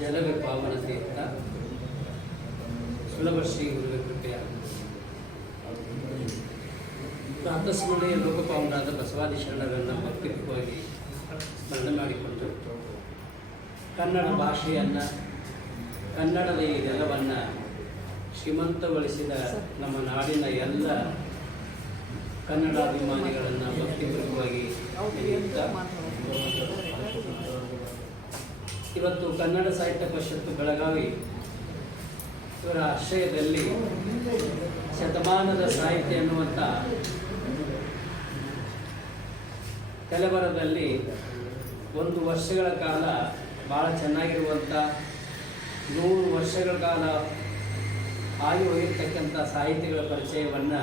ಜಲವೇ ಪಾವನ ತೀರ್ಥ ಸುಲಭ ಶ್ರೀ ಗುರುವೆ ಕೃಪೆಯ ಪ್ರಾತಸ್ಮರಣೆಯ ಲೋಕಪಾವನಾದ ಬಸವಾದಿ ಶರಣರನ್ನು ಭಕ್ತಿಪೂರ್ವವಾಗಿ ಸ್ಮರಣೆ ಮಾಡಿಕೊಂಡು ಕನ್ನಡ ಭಾಷೆಯನ್ನು ಕನ್ನಡದ ಈ ನೆಲವನ್ನು ಶ್ರೀಮಂತಗೊಳಿಸಿದ ನಮ್ಮ ನಾಡಿನ ಎಲ್ಲ ಕನ್ನಡಾಭಿಮಾನಿಗಳನ್ನು ಭಕ್ತಿಪೂರ್ವಕವಾಗಿ ನೆನೆಯುತ್ತಾ ಇವತ್ತು ಕನ್ನಡ ಸಾಹಿತ್ಯ ಪರಿಷತ್ತು ಬೆಳಗಾವಿ ಇವರ ಆಶ್ರಯದಲ್ಲಿ ಶತಮಾನದ ಸಾಹಿತ್ಯ ಎನ್ನುವಂಥ ಕಲಬರದಲ್ಲಿ 1 ವರ್ಷಗಳ ಕಾಲ ಭಾಳ ಚೆನ್ನಾಗಿರುವಂಥ 100 ವರ್ಷಗಳ ಕಾಲ ಆಗಿ ಹೋಗಿರ್ತಕ್ಕಂಥ ಸಾಹಿತ್ಯಗಳ ಪರಿಚಯವನ್ನು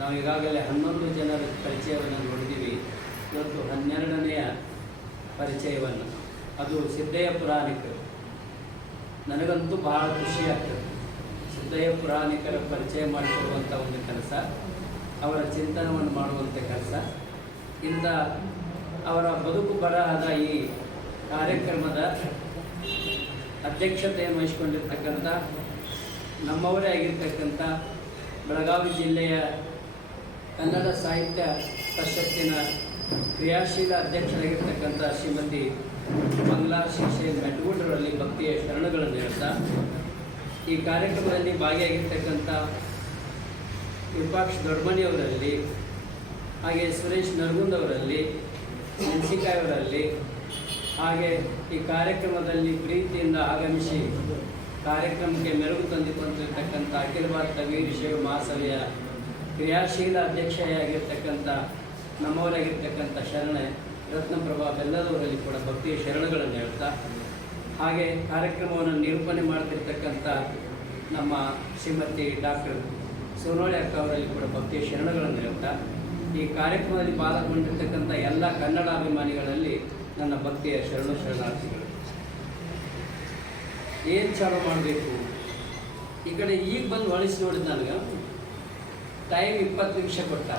ನಾವು ಈಗಾಗಲೇ 11 ಜನರ ಪರಿಚಯವನ್ನು ನೋಡಿದ್ದೀವಿ. ಇವತ್ತು 12ನೆಯ ಪರಿಚಯವನ್ನು, ಅದು ಸಿದ್ದಯ್ಯ ಪುರಾಣಿಕರು. ನನಗಂತೂ ಭಾಳ ಖುಷಿಯಾಗ್ತದೆ ಸಿದ್ದಯ್ಯ ಪುರಾಣಿಕರ ಪರಿಚಯ ಮಾಡಿಕೊಡುವಂಥ ಒಂದು ಕೆಲಸ, ಅವರ ಚಿಂತನವನ್ನು ಮಾಡುವಂಥ ಕೆಲಸ. ಇಂಥ ಅವರ ಬದುಕು ಬರಹದ ಈ ಕಾರ್ಯಕ್ರಮದ ಅಧ್ಯಕ್ಷತೆಯನ್ನು ವಹಿಸಿಕೊಂಡಿರ್ತಕ್ಕಂಥ ನಮ್ಮವರೇ ಆಗಿರ್ತಕ್ಕಂಥ ಬೆಳಗಾವಿ ಜಿಲ್ಲೆಯ ಕನ್ನಡ ಸಾಹಿತ್ಯ ಪರಿಷತ್ತಿನ ಕ್ರಿಯಾಶೀಲ ಅಧ್ಯಕ್ಷರಾಗಿರ್ತಕ್ಕಂಥ ಶ್ರೀಮತಿ ಮಂಗಲಾ ಶಿಕ್ಷೆ ಮೆಟಗೂಡರಲ್ಲಿ ಭಕ್ತಿಯ ಶರಣಗಳನ್ನು ಹೇಳ್ತಾ, ಈ ಕಾರ್ಯಕ್ರಮದಲ್ಲಿ ಭಾಗಿಯಾಗಿರ್ತಕ್ಕಂಥ ವಿಪಾಕ್ಷ ದೊಡ್ಡಮಣಿಯವರಲ್ಲಿ, ಹಾಗೆ ಸುರೇಶ್ ನರಗುಂದವರಲ್ಲಿ, ಮೆಣಸಿಕಾಯವರಲ್ಲಿ, ಹಾಗೆ ಈ ಕಾರ್ಯಕ್ರಮದಲ್ಲಿ ಪ್ರೀತಿಯಿಂದ ಆಗಮಿಸಿ ಕಾರ್ಯಕ್ರಮಕ್ಕೆ ಮೆರುಗು ತಂದುಕೊಂಡಿರ್ತಕ್ಕಂಥ ಅಖಿಲ ಭಾರತ ವೀರಶೈವ ಮಹಾಸಭೆಯ ಕ್ರಿಯಾಶೀಲ ಅಧ್ಯಕ್ಷೆಯಾಗಿರ್ತಕ್ಕಂಥ ನಮ್ಮವರಾಗಿರ್ತಕ್ಕಂಥ ಶರಣೆ ರತ್ನಪ್ರಭಾ ಬೆಲ್ಲದವರಲ್ಲಿ ಕೂಡ ಭಕ್ತಿಯ ಶರಣಗಳನ್ನು ಹೇಳ್ತಾ, ಹಾಗೆ ಕಾರ್ಯಕ್ರಮವನ್ನು ನಿರೂಪಣೆ ಮಾಡ್ತಿರ್ತಕ್ಕಂಥ ನಮ್ಮ ಶ್ರೀಮತಿ ಡಾಕ್ಟರ್ ಸೋನೋಳಿ ಅಕ್ಕ ಅವರಲ್ಲಿ ಕೂಡ ಭಕ್ತಿಯ ಶರಣಗಳನ್ನು ಹೇಳ್ತಾ, ಈ ಕಾರ್ಯಕ್ರಮದಲ್ಲಿ ಪಾಲ್ಗೊಂಡಿರ್ತಕ್ಕಂಥ ಎಲ್ಲ ಕನ್ನಡಾಭಿಮಾನಿಗಳಲ್ಲಿ ನನ್ನ ಭಕ್ತಿಯ ಶರಣಾರ್ಥಿಗಳು. ಏನು ಚಾಲು ಮಾಡಬೇಕು, ಈ ಕಡೆ ಈಗ ಬಂದು ಹೊಳಿಸಿ ನೋಡಿದ ನನಗೆ ಟೈಮ್ 20 ನಿಮಿಷ ಕೊಟ್ಟ,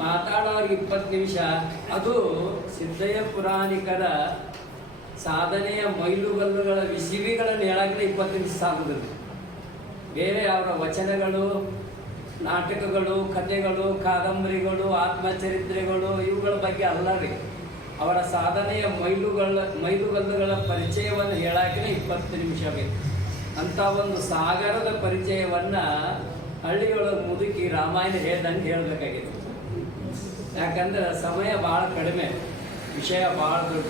ಮಾತಾಡೋರಿಗೆ 20 ನಿಮಿಷ. ಅದು ಸಿದ್ದಯ್ಯ ಪುರಾಣಿಕರ ಸಾಧನೆಯ ಮೈಲುಗಲ್ಲುಗಳ ವಿಸಿವಿಗಳನ್ನು ಹೇಳಕ್ಕೆ 20 ನಿಮಿಷ ಸಾಗುದಿಲ್ಲ. ಬೇರೆ ಅವರ ವಚನಗಳು, ನಾಟಕಗಳು, ಕಥೆಗಳು, ಕಾದಂಬರಿಗಳು, ಆತ್ಮಚರಿತ್ರೆಗಳು ಇವುಗಳ ಬಗ್ಗೆ ಅಲ್ಲ ರೀ. ಅವರ ಸಾಧನೆಯ ಮೈಲುಗಲ್ಲುಗಳ ಪರಿಚಯವನ್ನು ಹೇಳಕ್ಕೆ 20 ನಿಮಿಷ ಬೇಕು. ಅಂಥ ಒಂದು ಸಾಗರದ ಪರಿಚಯವನ್ನು ಹಳ್ಳಿಯೊಳಗೆ ಮುದುಕಿ ರಾಮಾಯಣ ಹೇಳ್ದಂಗೆ ಹೇಳಬೇಕಾಗಿದೆ. ಯಾಕಂದ್ರೆ ಸಮಯ ಭಾಳ ಕಡಿಮೆ, ವಿಷಯ ಭಾಳ ದೊಡ್ಡ.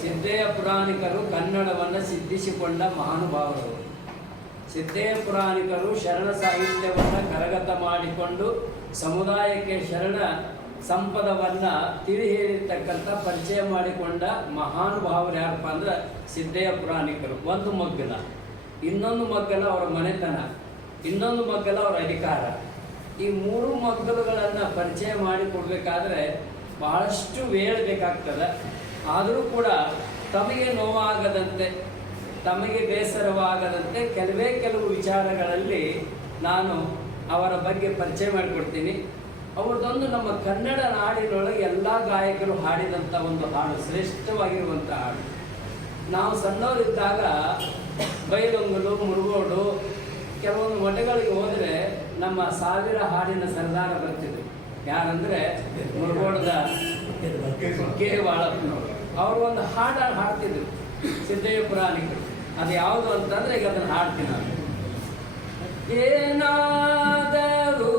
ಸಿದ್ದಯ್ಯ ಪುರಾಣಿಕರು ಕನ್ನಡವನ್ನು ಸಿದ್ಧಿಸಿಕೊಂಡ ಮಹಾನುಭಾವರು. ಸಿದ್ದಯ್ಯ ಪುರಾಣಿಕರು ಶರಣ ಸಾಹಿತ್ಯವನ್ನು ಕರಗತ ಮಾಡಿಕೊಂಡು ಸಮುದಾಯಕ್ಕೆ ಶರಣ ಸಂಪದವನ್ನು ತಿಳಿ ಹೇಳಿರ್ತಕ್ಕಂಥ ಪರಿಚಯ ಮಾಡಿಕೊಂಡ ಮಹಾನುಭಾವರು ಯಾರಪ್ಪ ಅಂದ್ರೆ ಸಿದ್ದಯ್ಯ ಪುರಾಣಿಕರು. ಒಂದು ಮಗ್ಗಲ, ಇನ್ನೊಂದು ಮಗ್ಗಲ ಅವರ ಮನೆತನ, ಇನ್ನೊಂದು ಮಗ್ಗಲ ಅವರ ಅಧಿಕಾರ. ಈ 3 ಮಗ್ಗಲುಗಳನ್ನು ಪರಿಚಯ ಮಾಡಿಕೊಡ್ಬೇಕಾದ್ರೆ ಬಹಳಷ್ಟು ವೇಳೆ ಬೇಕಾಗ್ತದೆ. ಆದರೂ ಕೂಡ ತಮಗೆ ನೋವಾಗದಂತೆ, ತಮಗೆ ಬೇಸರವಾಗದಂತೆ ಕೆಲವು ವಿಚಾರಗಳಲ್ಲಿ ನಾನು ಅವರ ಬಗ್ಗೆ ಪರಿಚಯ ಮಾಡಿಕೊಡ್ತೀನಿ. ಅವ್ರದ್ದೊಂದು ನಮ್ಮ ಕನ್ನಡ ನಾಡಿನೊಳಗೆ ಎಲ್ಲ ಗಾಯಕರು ಹಾಡಿದಂಥ ಒಂದು ಹಾಡು, ಶ್ರೇಷ್ಠವಾಗಿರುವಂಥ ಹಾಡು. ನಾವು ಸಣ್ಣವರಿದ್ದಾಗ ಬೈಲೊಂಗಲು, ಮುರುಗೋಡು, ಕೆಲವೊಂದು ಮಠಗಳಿಗೆ ಹೋದರೆ ನಮ್ಮ 1000 ಹಾಡಿನ ಸರ್ದಾರ ಬರ್ತಿದ್ರು. ಯಾರಂದರೆ ಮುರುಗೋಡದ ಕೆ ವಾಳಪ್ಪನವರು. ಅವರು ಒಂದು ಹಾಡು ಹಾಡ್ತಿದ್ರು ಸಿದ್ದಯ್ಯ ಪುರಾಣಿಕರು. ಅದು ಯಾವುದು ಅಂತಂದರೆ ಈಗ ಅದನ್ನು ಹಾಡ್ತೀನಿ ನಾನು. ಏನಾದರೂ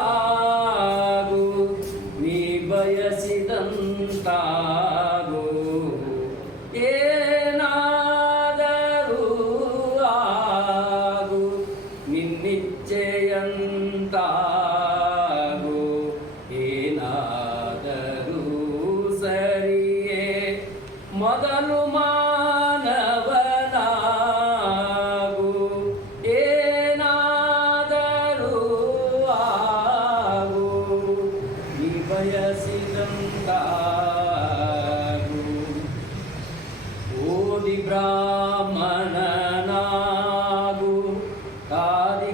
ಆಗು ನೀ ಬಯಸಿದಂತಾಗು, ಏನಾದರೂ ಆಗು ನಿನ್ನಿಚ್ಛೆಯಂತಾಗು, ಏನಾದರೂ ಸರಿಯೇ ಮೊದಲು ಮಾನವನಾಗು, ಏನಾದರೂ ಆಗು ನೀ ಬಯಸಿದಂತಾಗು. ಓದಿ ಬ್ರಾಹ್ಮಣನಾಗು, ಕಾದಿ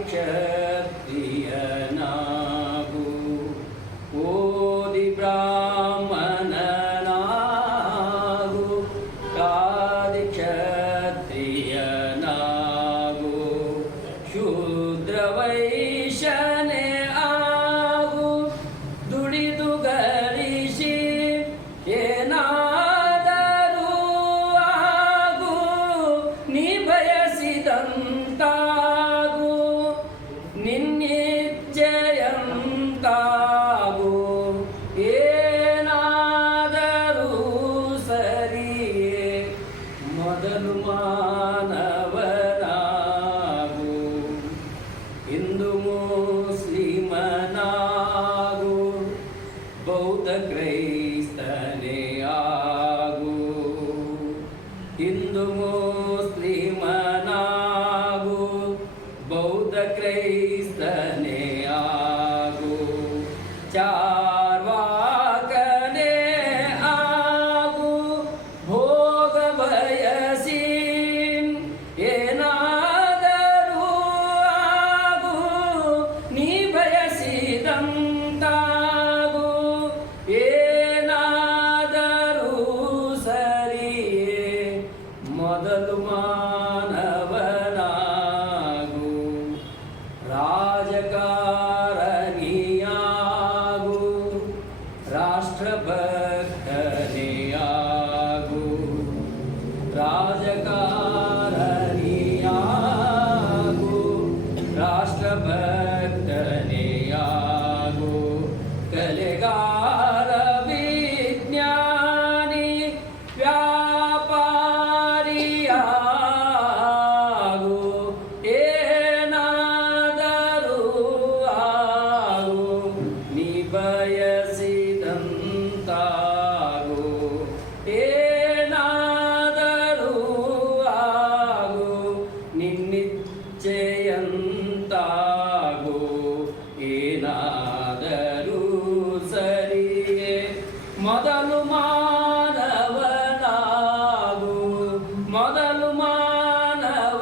ರಾಷ್ಟ್ರಭಕ್ತನೆಯಾಗು ರಾಜಕಾರಣಿಯಾಗು ರಾಷ್ಟ್ರಭಕ್ತನೆಯಾಗು ಕಲೆಗಾರ ವಿಜ್ಞಾನಿ ವ್ಯಾಪಾರಿಯಾಗು ಏನಾದರೂ ಆಗು ನೀ ಬಯಸಿದಂತಾಗು ಏನಾದರೂ ಆಗು ನಿನ್ನಿಚ್ಛೆಯಂತಾಗು ಏನಾದರೂ ಸರಿಯೇ ಮೊದಲು ಮಾನವನಾಗು ಮೊದಲು ಮಾನವನಾಗು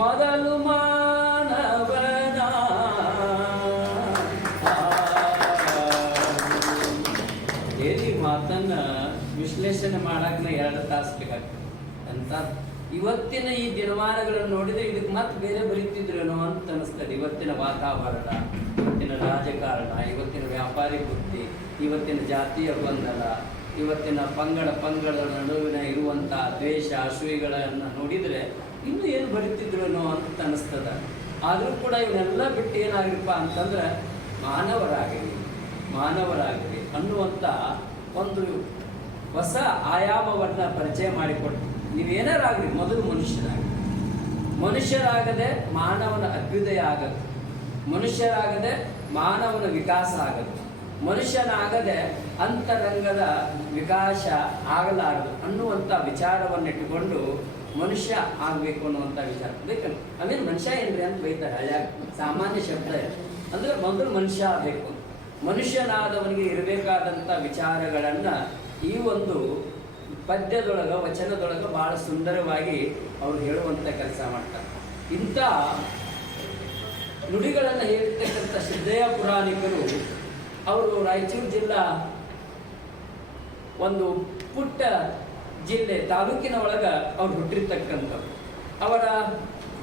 ಮೊದಲು ಈ ಮಾತನ್ನ ವಿಶ್ಲೇಷಣೆ ಮಾಡಕ್ಕೆ 2 ತಾಸು ಬೇಕಾಗ್ತದೆ ಅಂತ. ಇವತ್ತಿನ ಈ ದಿನಮಾನಗಳನ್ನು ನೋಡಿದ್ರೆ ಇದಕ್ಕೆ ಮತ್ತೆ ಬೇರೆ ಬರೀತಿದ್ರೇನೋ ಅಂತ ಅನಿಸ್ತದೆ. ಇವತ್ತಿನ ವಾತಾವರಣ, ಇವತ್ತಿನ ರಾಜಕಾರಣ, ಇವತ್ತಿನ ವ್ಯಾಪಾರಿ ಬುದ್ಧಿ, ಇವತ್ತಿನ ಜಾತಿಯ ಗೊಂದಲ, ಇವತ್ತಿನ ಪಂಗಡಗಳ ನಡುವಿನ ಇರುವಂಥ ದ್ವೇಷ ಅಸೂಯೆಗಳನ್ನು ನೋಡಿದರೆ ಇನ್ನೂ ಏನು ಬರೀತಿದ್ರೇನೋ ಅಂತ ಅನಿಸ್ತದ. ಆದರೂ ಕೂಡ ಇವನ್ನೆಲ್ಲ ಬಿಟ್ಟು ಏನಾಗಿರಪ್ಪ ಅಂತಂದ್ರೆ ಮಾನವರಾಗಲಿ ಅನ್ನುವಂಥ ಒಂದು ಹೊಸ ಆಯಾಮವನ್ನು ಪರಿಚಯ ಮಾಡಿಕೊಟ್ಟು ನೀವೇನಾರಾಗಲಿ ಮೊದಲು ಮನುಷ್ಯರಾಗದೆ ಮಾನವನ ಅಭ್ಯುದಯ ಆಗದು, ಮನುಷ್ಯರಾಗದೆ ಮಾನವನ ವಿಕಾಸ ಆಗದು, ಮನುಷ್ಯನಾಗದೆ ಅಂತರಂಗದ ವಿಕಾಸ ಆಗಲಾರದು ಅನ್ನುವಂಥ ವಿಚಾರವನ್ನಿಟ್ಟುಕೊಂಡು ಮನುಷ್ಯ ಆಗಬೇಕು ಅನ್ನುವಂಥ ವಿಚಾರ. ಅದಕ್ಕೆ ಅವೇನು ಮನುಷ್ಯ ಏನ್ರಿ ಅಂತ ಬೈತಾರೆ ಹಳ್ಯಾಗ, ಸಾಮಾನ್ಯ ಶಬ್ದ ಅಂದರೆ ಮೊದಲು ಮನುಷ್ಯ ಆಗಬೇಕು. ಮನುಷ್ಯನಾದವನಿಗೆ ಇರಬೇಕಾದಂಥ ವಿಚಾರಗಳನ್ನು ಈ ಒಂದು ಪದ್ಯದೊಳಗೆ ವಚನದೊಳಗೆ ಭಾಳ ಸುಂದರವಾಗಿ ಅವರು ಹೇಳುವಂಥ ಕೆಲಸ ಮಾಡ್ತಾರೆ. ಇಂಥ ನುಡಿಗಳನ್ನು ಹೇಳಿರ್ತಕ್ಕಂಥ ಸಿದ್ದಯ್ಯ ಪುರಾಣಿಕರು ಅವರು ರಾಯಚೂರು ಜಿಲ್ಲಾ ಒಂದು ಪುಟ್ಟ ಜಿಲ್ಲೆ ತಾಲೂಕಿನ ಒಳಗೆ ಅವ್ರು ಹುಟ್ಟಿರ್ತಕ್ಕಂಥವ್ರು. ಅವರ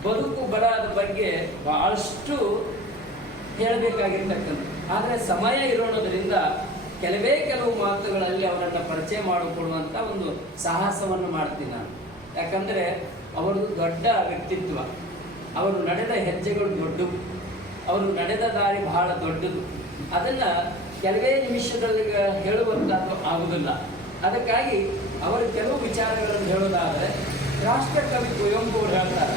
ಬದುಕು ಬರಹದ ಬಗ್ಗೆ ಭಾಳಷ್ಟು ಹೇಳಬೇಕಾಗಿರ್ತಕ್ಕಂಥ, ಆದರೆ ಸಮಯ ಇರೋಣದ್ರಿಂದ ಕೆಲವು ಮಾತುಗಳಲ್ಲಿ ಅವರನ್ನು ಪರಿಚಯ ಮಾಡಿಕೊಡುವಂಥ ಒಂದು ಸಾಹಸವನ್ನು ಮಾಡ್ತೀನಿ ನಾನು. ಯಾಕಂದರೆ ಅವರದು ದೊಡ್ಡ ವ್ಯಕ್ತಿತ್ವ, ಅವರು ನಡೆದ ಹೆಜ್ಜೆಗಳು ದೊಡ್ಡವು, ಅವರು ನಡೆದ ದಾರಿ ಬಹಳ ದೊಡ್ಡದು. ಅದನ್ನು ಕೆಲವೇ ನಿಮಿಷದಲ್ಲಿ ಹೇಳುವಂಥದ್ದು ಆಗುವುದಿಲ್ಲ. ಅದಕ್ಕಾಗಿ ಅವರು ಕೆಲವು ವಿಚಾರಗಳನ್ನು ಹೇಳೋದಾದರೆ ರಾಷ್ಟ್ರಕವಿ ಕುವೆಂಪು ಅವರು ಹೇಳ್ತಾರೆ,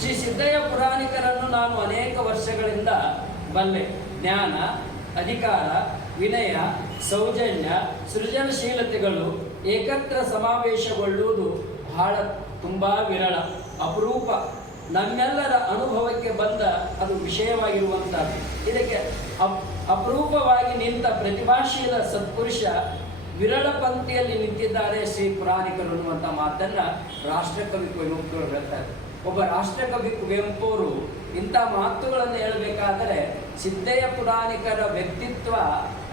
ಶ್ರೀ ಸಿದ್ದಯ್ಯ ಪುರಾಣಿಕರನ್ನು ನಾನು ಅನೇಕ ವರ್ಷಗಳಿಂದ ಬಲ್ಲೆ. ಜ್ಞಾನ, ಅಧಿಕಾರ, ವಿನಯ, ಸೌಜನ್ಯ, ಸೃಜನಶೀಲತೆಗಳು ಏಕತ್ರ ಸಮಾವೇಶಗೊಳ್ಳುವುದು ಬಹಳ ತುಂಬ ವಿರಳ, ಅಪರೂಪ. ನಮ್ಮೆಲ್ಲರ ಅನುಭವಕ್ಕೆ ಬಂದ ಅದು ವಿಷಯವಾಗಿರುವಂಥದ್ದು. ಇದಕ್ಕೆ ಅಪರೂಪವಾಗಿ ನಿಂತ ಪ್ರತಿಭಾಶೀಲ ಸತ್ಪುರುಷ ವಿರಳ ಪಂಕ್ತಿಯಲ್ಲಿ ನಿಂತಿದ್ದಾರೆ ಶ್ರೀ ಪುರಾಣಿಕರು ಅನ್ನುವಂಥ ಮಾತನ್ನು ರಾಷ್ಟ್ರಕವಿ ಕುವೆಂಪು ಅವರು ಹೇಳ್ತಾರೆ. ಒಬ್ಬ ರಾಷ್ಟ್ರಕವಿ ಕುವೆಂಪು ಅವರು ಇಂಥ ಮಾತುಗಳನ್ನು ಹೇಳಬೇಕಾದರೆ ಸಿದ್ದಯ್ಯ ಪುರಾಣಿಕರ ವ್ಯಕ್ತಿತ್ವ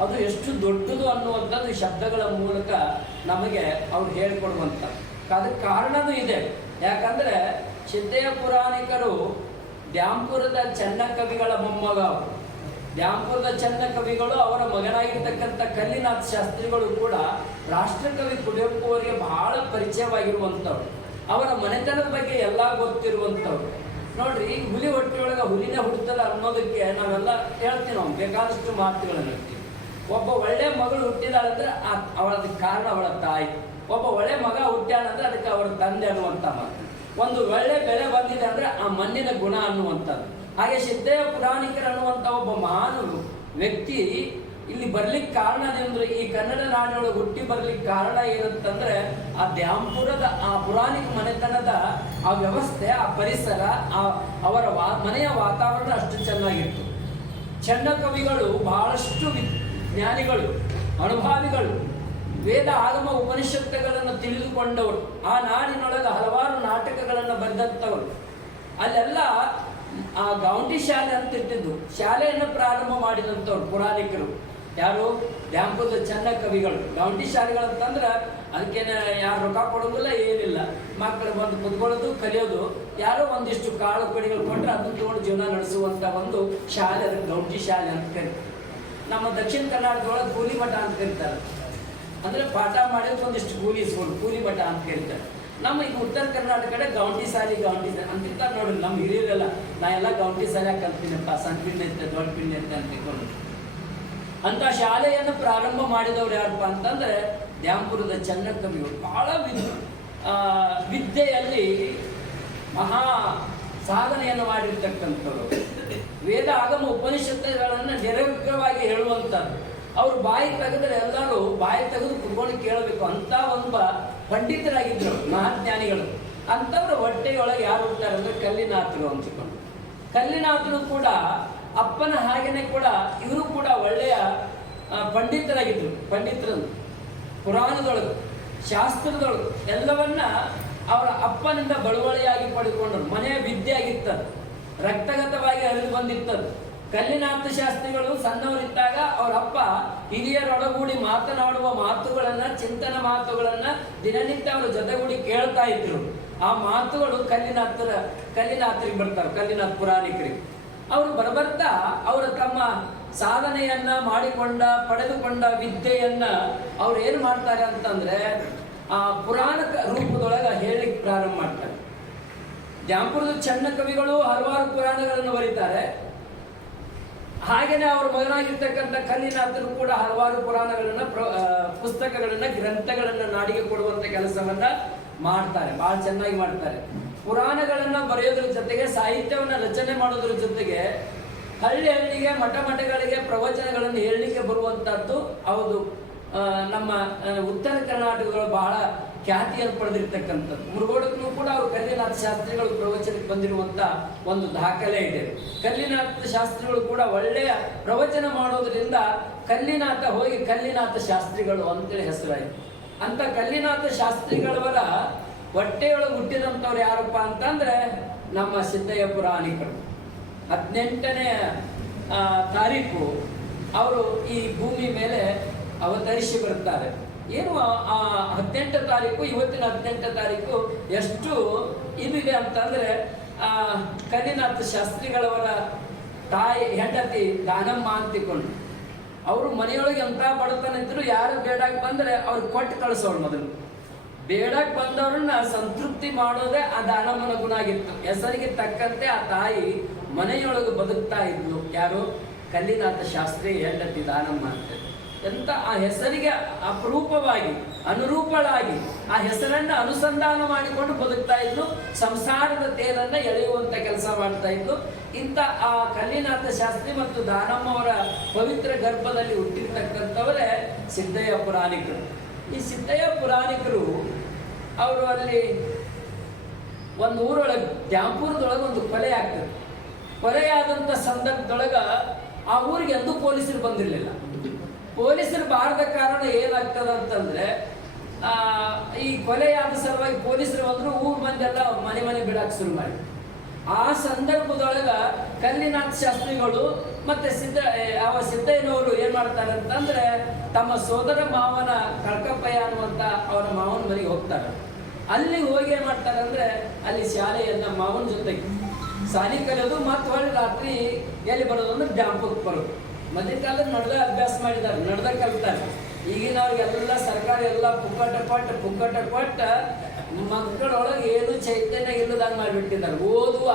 ಅದು ಎಷ್ಟು ದೊಡ್ಡದು ಅನ್ನುವಂಥದ್ದು ಶಬ್ದಗಳ ಮೂಲಕ ನಮಗೆ ಅವ್ರು ಹೇಳಿಕೊಡುವಂಥ. ಅದಕ್ಕೆ ಕಾರಣವೂ ಇದೆ. ಯಾಕಂದರೆ ಸಿದ್ದಯ್ಯ ಪುರಾಣಿಕರು ದ್ಯಾಂಪುರದ ಚೆನ್ನ ಕವಿಗಳ ಮೊಮ್ಮಗ. ಅವರು ದ್ಯಾಂಪುರದ ಚೆನ್ನ ಕವಿಗಳು ಅವರ ಮಗನಾಗಿರ್ತಕ್ಕಂಥ ಕಲ್ಲಿನಾಥ ಶಾಸ್ತ್ರಿಗಳು ಕೂಡ ರಾಷ್ಟ್ರಕವಿ ಕುವೆಂಪು ಅವರಿಗೆ ಬಹಳ ಪರಿಚಯವಾಗಿರುವಂಥವ್ರು. ಅವರ ಮನೆತನದ ಬಗ್ಗೆ ಎಲ್ಲ ಗೊತ್ತಿರುವಂಥವ್ರು. ನೋಡ್ರಿ, ಹುಲಿ ಹೊಟ್ಟೆಯೊಳಗೆ ಹುಲಿನೇ ಹುಟ್ಟುತ್ತಲ್ಲ ಅನ್ನೋದಕ್ಕೆ ನಾವೆಲ್ಲ ಹೇಳ್ತೀವಿ, ನಾವು ಬೇಕಾದಷ್ಟು ಮಾತುಗಳನ್ನು ಹೇಳ್ತೀವಿ. ಒಬ್ಬ ಒಳ್ಳೆ ಮಗಳು ಹುಟ್ಟಿದಾಳಂದ್ರೆ ಅವಳದಕ್ಕೆ ಕಾರಣ ಅವಳ ತಾಯಿ. ಒಬ್ಬ ಒಳ್ಳೆ ಮಗ ಹುಟ್ಟ್ಯಾನಂದ್ರೆ ಅದಕ್ಕೆ ಅವರ ತಂದೆ ಅನ್ನುವಂಥ ಮಾತು. ಒಂದು ಒಳ್ಳೆ ಬೆಳೆ ಬಂದಿದೆ ಅಂದರೆ ಆ ಮಣ್ಣಿನ ಗುಣ ಅನ್ನುವಂಥದ್ದು. ಹಾಗೆ ಸಿದ್ದಯ್ಯ ಪುರಾಣಿಕರು ಅನ್ನುವಂಥ ಒಬ್ಬ ಮಹಾನ್ ವ್ಯಕ್ತಿ ಇಲ್ಲಿ ಬರ್ಲಿಕ್ಕೆ ಕಾರಣದಿಂದ ಈ ಕನ್ನಡ ನಾಡಿನೊಳಗೆ ಹುಟ್ಟಿ ಬರ್ಲಿಕ್ಕೆ ಕಾರಣ ಏನಂತಂದ್ರೆ ಆ ದ್ಯಾಂಪುರದ ಆ ಪುರಾಣಿಕ ಮನೆತನದ ಆ ವ್ಯವಸ್ಥೆ, ಆ ಪರಿಸರ, ಅವರ ಮನೆಯ ವಾತಾವರಣ ಅಷ್ಟು ಚೆನ್ನಾಗಿತ್ತು. ಚೆನ್ನ ಕವಿಗಳು ಬಹಳಷ್ಟು ಜ್ಞಾನಿಗಳು, ಅನುಭಾವಿಗಳು, ವೇದ ಆಗಮ ಉಪನಿಷತ್ತುಗಳನ್ನು ತಿಳಿದುಕೊಂಡವರು, ಆ ನಾಡಿನೊಳಗೆ ಹಲವಾರು ನಾಟಕಗಳನ್ನು ಬರೆದಂಥವರು. ಅಲ್ಲೆಲ್ಲ ಆ ಗೌಂಡಿ ಶಾಲೆ ಅಂತ ಇರ್ತಿದ್ದು, ಶಾಲೆಯನ್ನು ಪ್ರಾರಂಭ ಮಾಡಿದಂಥವ್ರು ಪುರಾಣಿಕರು. ಯಾರು? ದ್ಯಾಂಪುರದ ಚೆನ್ನ ಕವಿಗಳು. ಗೌಂಡಿ ಶಾಲೆಗಳಂತಂದ್ರೆ ಅದಕ್ಕೇನೆ ಯಾರು ರೊಕ್ಕ ಕೊಡೋದಿಲ್ಲ, ಏನಿಲ್ಲ. ಮಕ್ಕಳು ಬಂದು ಕುತ್ಕೊಳ್ಳೋದು, ಕಲಿಯೋದು, ಯಾರೋ ಒಂದಿಷ್ಟು ಕಾಳು ಕಡಿಗಳು ಕೊಟ್ಟರೆ ಅದನ್ನು ತಗೊಂಡು ಜೀವನ ನಡೆಸುವಂಥ ಒಂದು ಶಾಲೆ, ಅದಕ್ಕೆ ಗೌಂಡಿ ಶಾಲೆ ಅಂತ ಕರೀತಾರೆ. ನಮ್ಮ ದಕ್ಷಿಣ ಕರ್ನಾಟಕದೊಳಗೆ ಕೂಲಿ ಮಠ ಅಂತ ಕರೀತಾರೆ. ಅಂದ್ರೆ ಪಾಠ ಮಾಡಿದ್ರೆ ಒಂದಿಷ್ಟು ಕೂಲಿ ಇಸ್ಕೊಂಡು ಕೂಲಿ ಮಠ ಅಂತ ಕರೀತಾರೆ. ನಮ್ಮ ಈಗ ಉತ್ತರ ಕರ್ನಾಟಕ ಕಡೆ ಗೌಂಟಿ ಸಾಲಿ ಅಂತಿರ್ತಾರೆ ನೋಡ್ರಿ. ನಮ್ಮ ಹಿರಿಯರೆಲ್ಲ ನಾ ಎಲ್ಲ ಗೌಂಟಿ ಸಾಲಿಯಾಗ ಕಲ್ತೀನಪ್ಪ, ಸಣ್ಣ ಪಿಂಡಿ ಐತೆ ದೊಡ್ಡ ಪಿಂಡಿ ಐತೆ ಅಂತ ತಿಳ್ಕೊಂಡು ಅಂತ ಶಾಲೆಯನ್ನು ಪ್ರಾರಂಭ ಮಾಡಿದವ್ರು ಯಾರಪ್ಪ ಅಂತಂದ್ರೆ ದ್ಯಾಂಪುರದ ಚನ್ನಕವಿಗಳು. ಬಹಳ ವಿದ್ಯೆಯಲ್ಲಿ ಮಹಾ ಸಾಧನೆಯನ್ನು ಮಾಡಿರ್ತಕ್ಕಂಥವ್ರು. ವೇದ ಆಗಮ ಉಪನಿಷತ್ತುಗಳನ್ನು ನಿರರ್ಗವಾಗಿ ಹೇಳುವಂಥದ್ದು. ಅವ್ರು ಬಾಯಿ ತೆಗೆದ್ರೆ ಎಲ್ಲರೂ ಬಾಯಿ ತೆಗೆದು ಕುತ್ಕೊಂಡು ಕೇಳಬೇಕು ಅಂತ ಒಬ್ಬ ಪಂಡಿತರಾಗಿದ್ರು, ಮಹಾಜ್ಞಾನಿಗಳು. ಅಂಥವ್ರ ಹೊಟ್ಟೆಯೊಳಗೆ ಯಾರು ಹುಡ್ತಾರೆ ಅಂದ್ರೆ ಕಲ್ಲಿನಾಥರು ಅಂತಿಕೊಂಡು. ಕಲ್ಲಿನಾಥರು ಕೂಡ ಅಪ್ಪನ ಹಾಗೇನೆ ಕೂಡ ಇವರು ಕೂಡ ಒಳ್ಳೆಯ ಪಂಡಿತರಾಗಿದ್ರು. ಪಂಡಿತರು ಪುರಾಣದೊಳಗೆ ಶಾಸ್ತ್ರದೊಳಗೆ ಎಲ್ಲವನ್ನ ಅವರ ಅಪ್ಪನಿಂದ ಬಳುವಳಿಯಾಗಿ ಪಡೆದುಕೊಂಡರು. ಮನೆಯ ವಿದ್ಯೆ ಆಗಿತ್ತದು, ರಕ್ತಗತವಾಗಿ ಹರಿದು ಬಂದಿತ್ತದು. ಕಲ್ಲಿನಾಥ ಶಾಸ್ತ್ರಿಗಳು ಸಣ್ಣವರಿದ್ದಾಗ ಅವರ ಅಪ್ಪ ಹಿರಿಯರೊಳಗೂಡಿ ಮಾತನಾಡುವ ಮಾತುಗಳನ್ನ, ಚಿಂತನ ಮಾತುಗಳನ್ನ ದಿನನಿತ್ಯ ಅವರ ಜೊತೆಗೂಡಿ ಕೇಳ್ತಾ ಇದ್ರು. ಆ ಮಾತುಗಳು ಕಲ್ಲಿನಾಥರಿಗೆ ಬರ್ತಾರೆ, ಕಲ್ಲಿನಾಥ ಪುರಾಣಿಕರಿಗೆ. ಅವರು ಬರಬರ್ತಾ ಅವರು ತಮ್ಮ ಸಾಧನೆಯನ್ನ ಪಡೆದುಕೊಂಡ ವಿದ್ಯೆಯನ್ನ ಅವ್ರು ಏನು ಮಾಡ್ತಾರೆ ಅಂತಂದ್ರೆ ಆ ಪುರಾಣ ರೂಪದೊಳಗೆ ಹೇಳಲಿಕ್ಕೆ ಪ್ರಾರಂಭ ಮಾಡ್ತಾರೆ. ದ್ಯಾಂಪುರದ ಚನ್ನ ಕವಿಗಳು ಹಲವಾರು ಪುರಾಣಗಳನ್ನು ಬರೀತಾರೆ. ಹಾಗೇನೆ ಅವ್ರ ಮಗನಾಗಿರ್ತಕ್ಕಂಥ ಕಲ್ಲಿನಾಥರು ಕೂಡ ಹಲವಾರು ಪುರಾಣಗಳನ್ನ, ಪುಸ್ತಕಗಳನ್ನ, ಗ್ರಂಥಗಳನ್ನ ನಾಡಿಗೆ ಕೊಡುವಂತ ಕೆಲಸವನ್ನ ಮಾಡ್ತಾರೆ. ಬಹಳ ಚೆನ್ನಾಗಿ ಮಾಡ್ತಾರೆ. ಪುರಾಣಗಳನ್ನ ಬರೆಯೋದ್ರ ಜೊತೆಗೆ ಸಾಹಿತ್ಯವನ್ನ ರಚನೆ ಮಾಡೋದ್ರ ಜೊತೆಗೆ ಹಳ್ಳಿಗೆ ಮಠಗಳಿಗೆ ಪ್ರವಚನಗಳನ್ನು ಹೇಳಲಿಕ್ಕೆ ಬರುವಂತಹದ್ದು ಹೌದು. ನಮ್ಮ ಉತ್ತರ ಕರ್ನಾಟಕಗಳು ಬಹಳ ಖ್ಯಾತಿಯನ್ನು ಪಡೆದಿರ್ತಕ್ಕಂಥದ್ದು. ಮುರುಗೋಡಕ್ಕೂ ಕೂಡ ಅವರು ಕಲ್ಲಿನಾಥ ಶಾಸ್ತ್ರಿಗಳು ಪ್ರವಚನಕ್ಕೆ ಬಂದಿರುವಂತ ಒಂದು ದಾಖಲೆ ಇದೆ. ಕಲ್ಲಿನಾಥ ಶಾಸ್ತ್ರಿಗಳು ಕೂಡ ಒಳ್ಳೆಯ ಪ್ರವಚನ ಮಾಡೋದ್ರಿಂದ ಕಲ್ಲಿನಾಥ ಹೋಗಿ ಕಲ್ಲಿನಾಥ ಶಾಸ್ತ್ರಿಗಳು ಅಂತೇಳಿ ಹೆಸರಾಯಿತು. ಅಂತ ಕಲ್ಲಿನಾಥ ಶಾಸ್ತ್ರಿಗಳವರ ಹೊಟ್ಟೆಯೊಳಗೆ ಹುಟ್ಟಿದಂಥವ್ರು ಯಾರಪ್ಪ ಅಂತಂದ್ರೆ ನಮ್ಮ ಸಿದ್ದಯ್ಯ ಪುರಾಣಿಕರು. 18ನೇ ತಾರೀಕು ಅವರು ಈ ಭೂಮಿ ಮೇಲೆ ಅವತರಿಸಿ ಬರ್ತಾರೆ. ಏನು 18 ತಾರೀಕು, ಇವತ್ತಿನ 18 ತಾರೀಕು ಎಷ್ಟು ಇದಿದೆ ಅಂತಂದ್ರೆ ಕಲ್ಲಿನಾಥ ಶಾಸ್ತ್ರಿಗಳವರ ತಾಯಿ ಹೆಂಡತಿ ದಾನಮ್ಮ ಅಂತಿಕೊಂಡು ಅವರು ಮನೆಯೊಳಗೆ ಎಂತ ಬಡತನ ಇದ್ರು ಯಾರು ಬೇಡಾಕ್ ಬಂದ್ರೆ ಅವ್ರಿಗೆ ಕೊಟ್ಟು ಕಳಿಸೋಳು. ಮೊದಲು ಬೇಡಕ್ ಬಂದವ್ರನ್ನ ಸಂತೃಪ್ತಿ ಮಾಡೋದೇ ಆ ದಾನಮ್ಮನ ಗುಣ ಆಗಿತ್ತು. ಹೆಸರಿಗೆ ತಕ್ಕಂತೆ ಆ ತಾಯಿ ಮನೆಯೊಳಗೆ ಬದುಕ್ತಾ ಇದ್ಲು. ಯಾರು? ಕಲ್ಲಿನಾಥ ಶಾಸ್ತ್ರಿ ಹೆಂಡತಿ ದಾನಮ್ಮ ಅಂತ. ಎಂತ ಆ ಹೆಸರಿಗೆ ಅಪರೂಪವಾಗಿ ಅನುರೂಪಳಾಗಿ ಆ ಹೆಸರನ್ನ ಅನುಸಂಧಾನ ಮಾಡಿಕೊಂಡು ಬದುಕ್ತಾ ಇದ್ಲು. ಸಂಸಾರದ ತೇರನ್ನ ಎಳೆಯುವಂತ ಕೆಲಸ ಮಾಡ್ತಾ ಇದ್ಲು. ಇಂಥ ಆ ಕಲ್ಲಿನಾಥ ಶಾಸ್ತ್ರಿ ಮತ್ತು ದಾನಮ್ಮ ಅವರ ಪವಿತ್ರ ಗರ್ಭದಲ್ಲಿ ಹುಟ್ಟಿರ್ತಕ್ಕಂಥವರೇ ಸಿದ್ದಯ್ಯ ಪುರಾಣಿಕರು. ಈ ಸಿದ್ದಯ್ಯ ಪುರಾಣಿಕರು ಅವರು ಅಲ್ಲಿ ಒಂದು ಊರೊಳಗೆ ದ್ಯಾಂಪುರದೊಳಗೆ ಒಂದು ಕೊಲೆ ಆಗ್ತದೆ. ಕೊಲೆಯಾದಂಥ ಸಂದರ್ಭದೊಳಗ ಆ ಊರಿಗೆ ಎಂದೂ ಪೊಲೀಸರು ಬಂದಿರಲಿಲ್ಲ. ಪೊಲೀಸರು ಬಾರದ ಕಾರಣ ಏನಾಗ್ತದ ಅಂತಂದ್ರೆ ಈ ಕೊಲೆಯಾದ ಸಲುವಾಗಿ ಪೊಲೀಸರು ಬಂದ್ರು, ಊರ್ ಮಂದೆಲ್ಲ ಮನೆ ಬಿಡಾಕ್ ಶುರು ಮಾಡಿ. ಆ ಸಂದರ್ಭದೊಳಗ ಕಲ್ಲಿನಾಥ ಶಾಸ್ತ್ರಿಗಳು ಮತ್ತೆ ಸಿದ್ದಯ್ಯನವರು ಏನ್ ಮಾಡ್ತಾರೆ ಅಂತಂದ್ರೆ ತಮ್ಮ ಸೋದರ ಮಾವನ ಕಳ್ಕಪ್ಪಯ್ಯ ಅನ್ನುವಂತ ಅವರ ಮಾವನ ಮನೆಗೆ ಹೋಗ್ತಾರೆ. ಅಲ್ಲಿ ಹೋಗಿ ಏನ್ ಮಾಡ್ತಾರೆ ಅಂದ್ರೆ ಅಲ್ಲಿ ಶಾಲೆಯನ್ನ ಮಾವನ ಜೊತೆಗೆ ಶಾಲೆ ಕಲಿಯೋದು, ಮತ್ತು ಹೊಳ್ಳಿ ರಾತ್ರಿ ಎಲ್ಲಿ ಬರೋದು ಅಂದ್ರೆ ಡ್ಯಾಂಪಕ್ಕೆ ಬರೋದು. ಮೊದಲಿನ ಕಾಲದಲ್ಲಿ ನಡೆದ ಅಭ್ಯಾಸ ಮಾಡಿದ್ದಾರೆ, ನಡೆದ ಕಲಿತಾರೆ. ಈಗಿನವ್ರಿಗೆಲ್ಲ ಸರ್ಕಾರ ಎಲ್ಲ ಪುಕ್ಕಟ ಕೊಟ್ಟ ಮಕ್ಕಳೊಳಗೆ ಏನು ಚೈತನ್ಯ ಇಲ್ಲದಂಗೆ ಮಾಡಿಬಿಟ್ಟಿದ್ದಾರೆ. ಓದುವ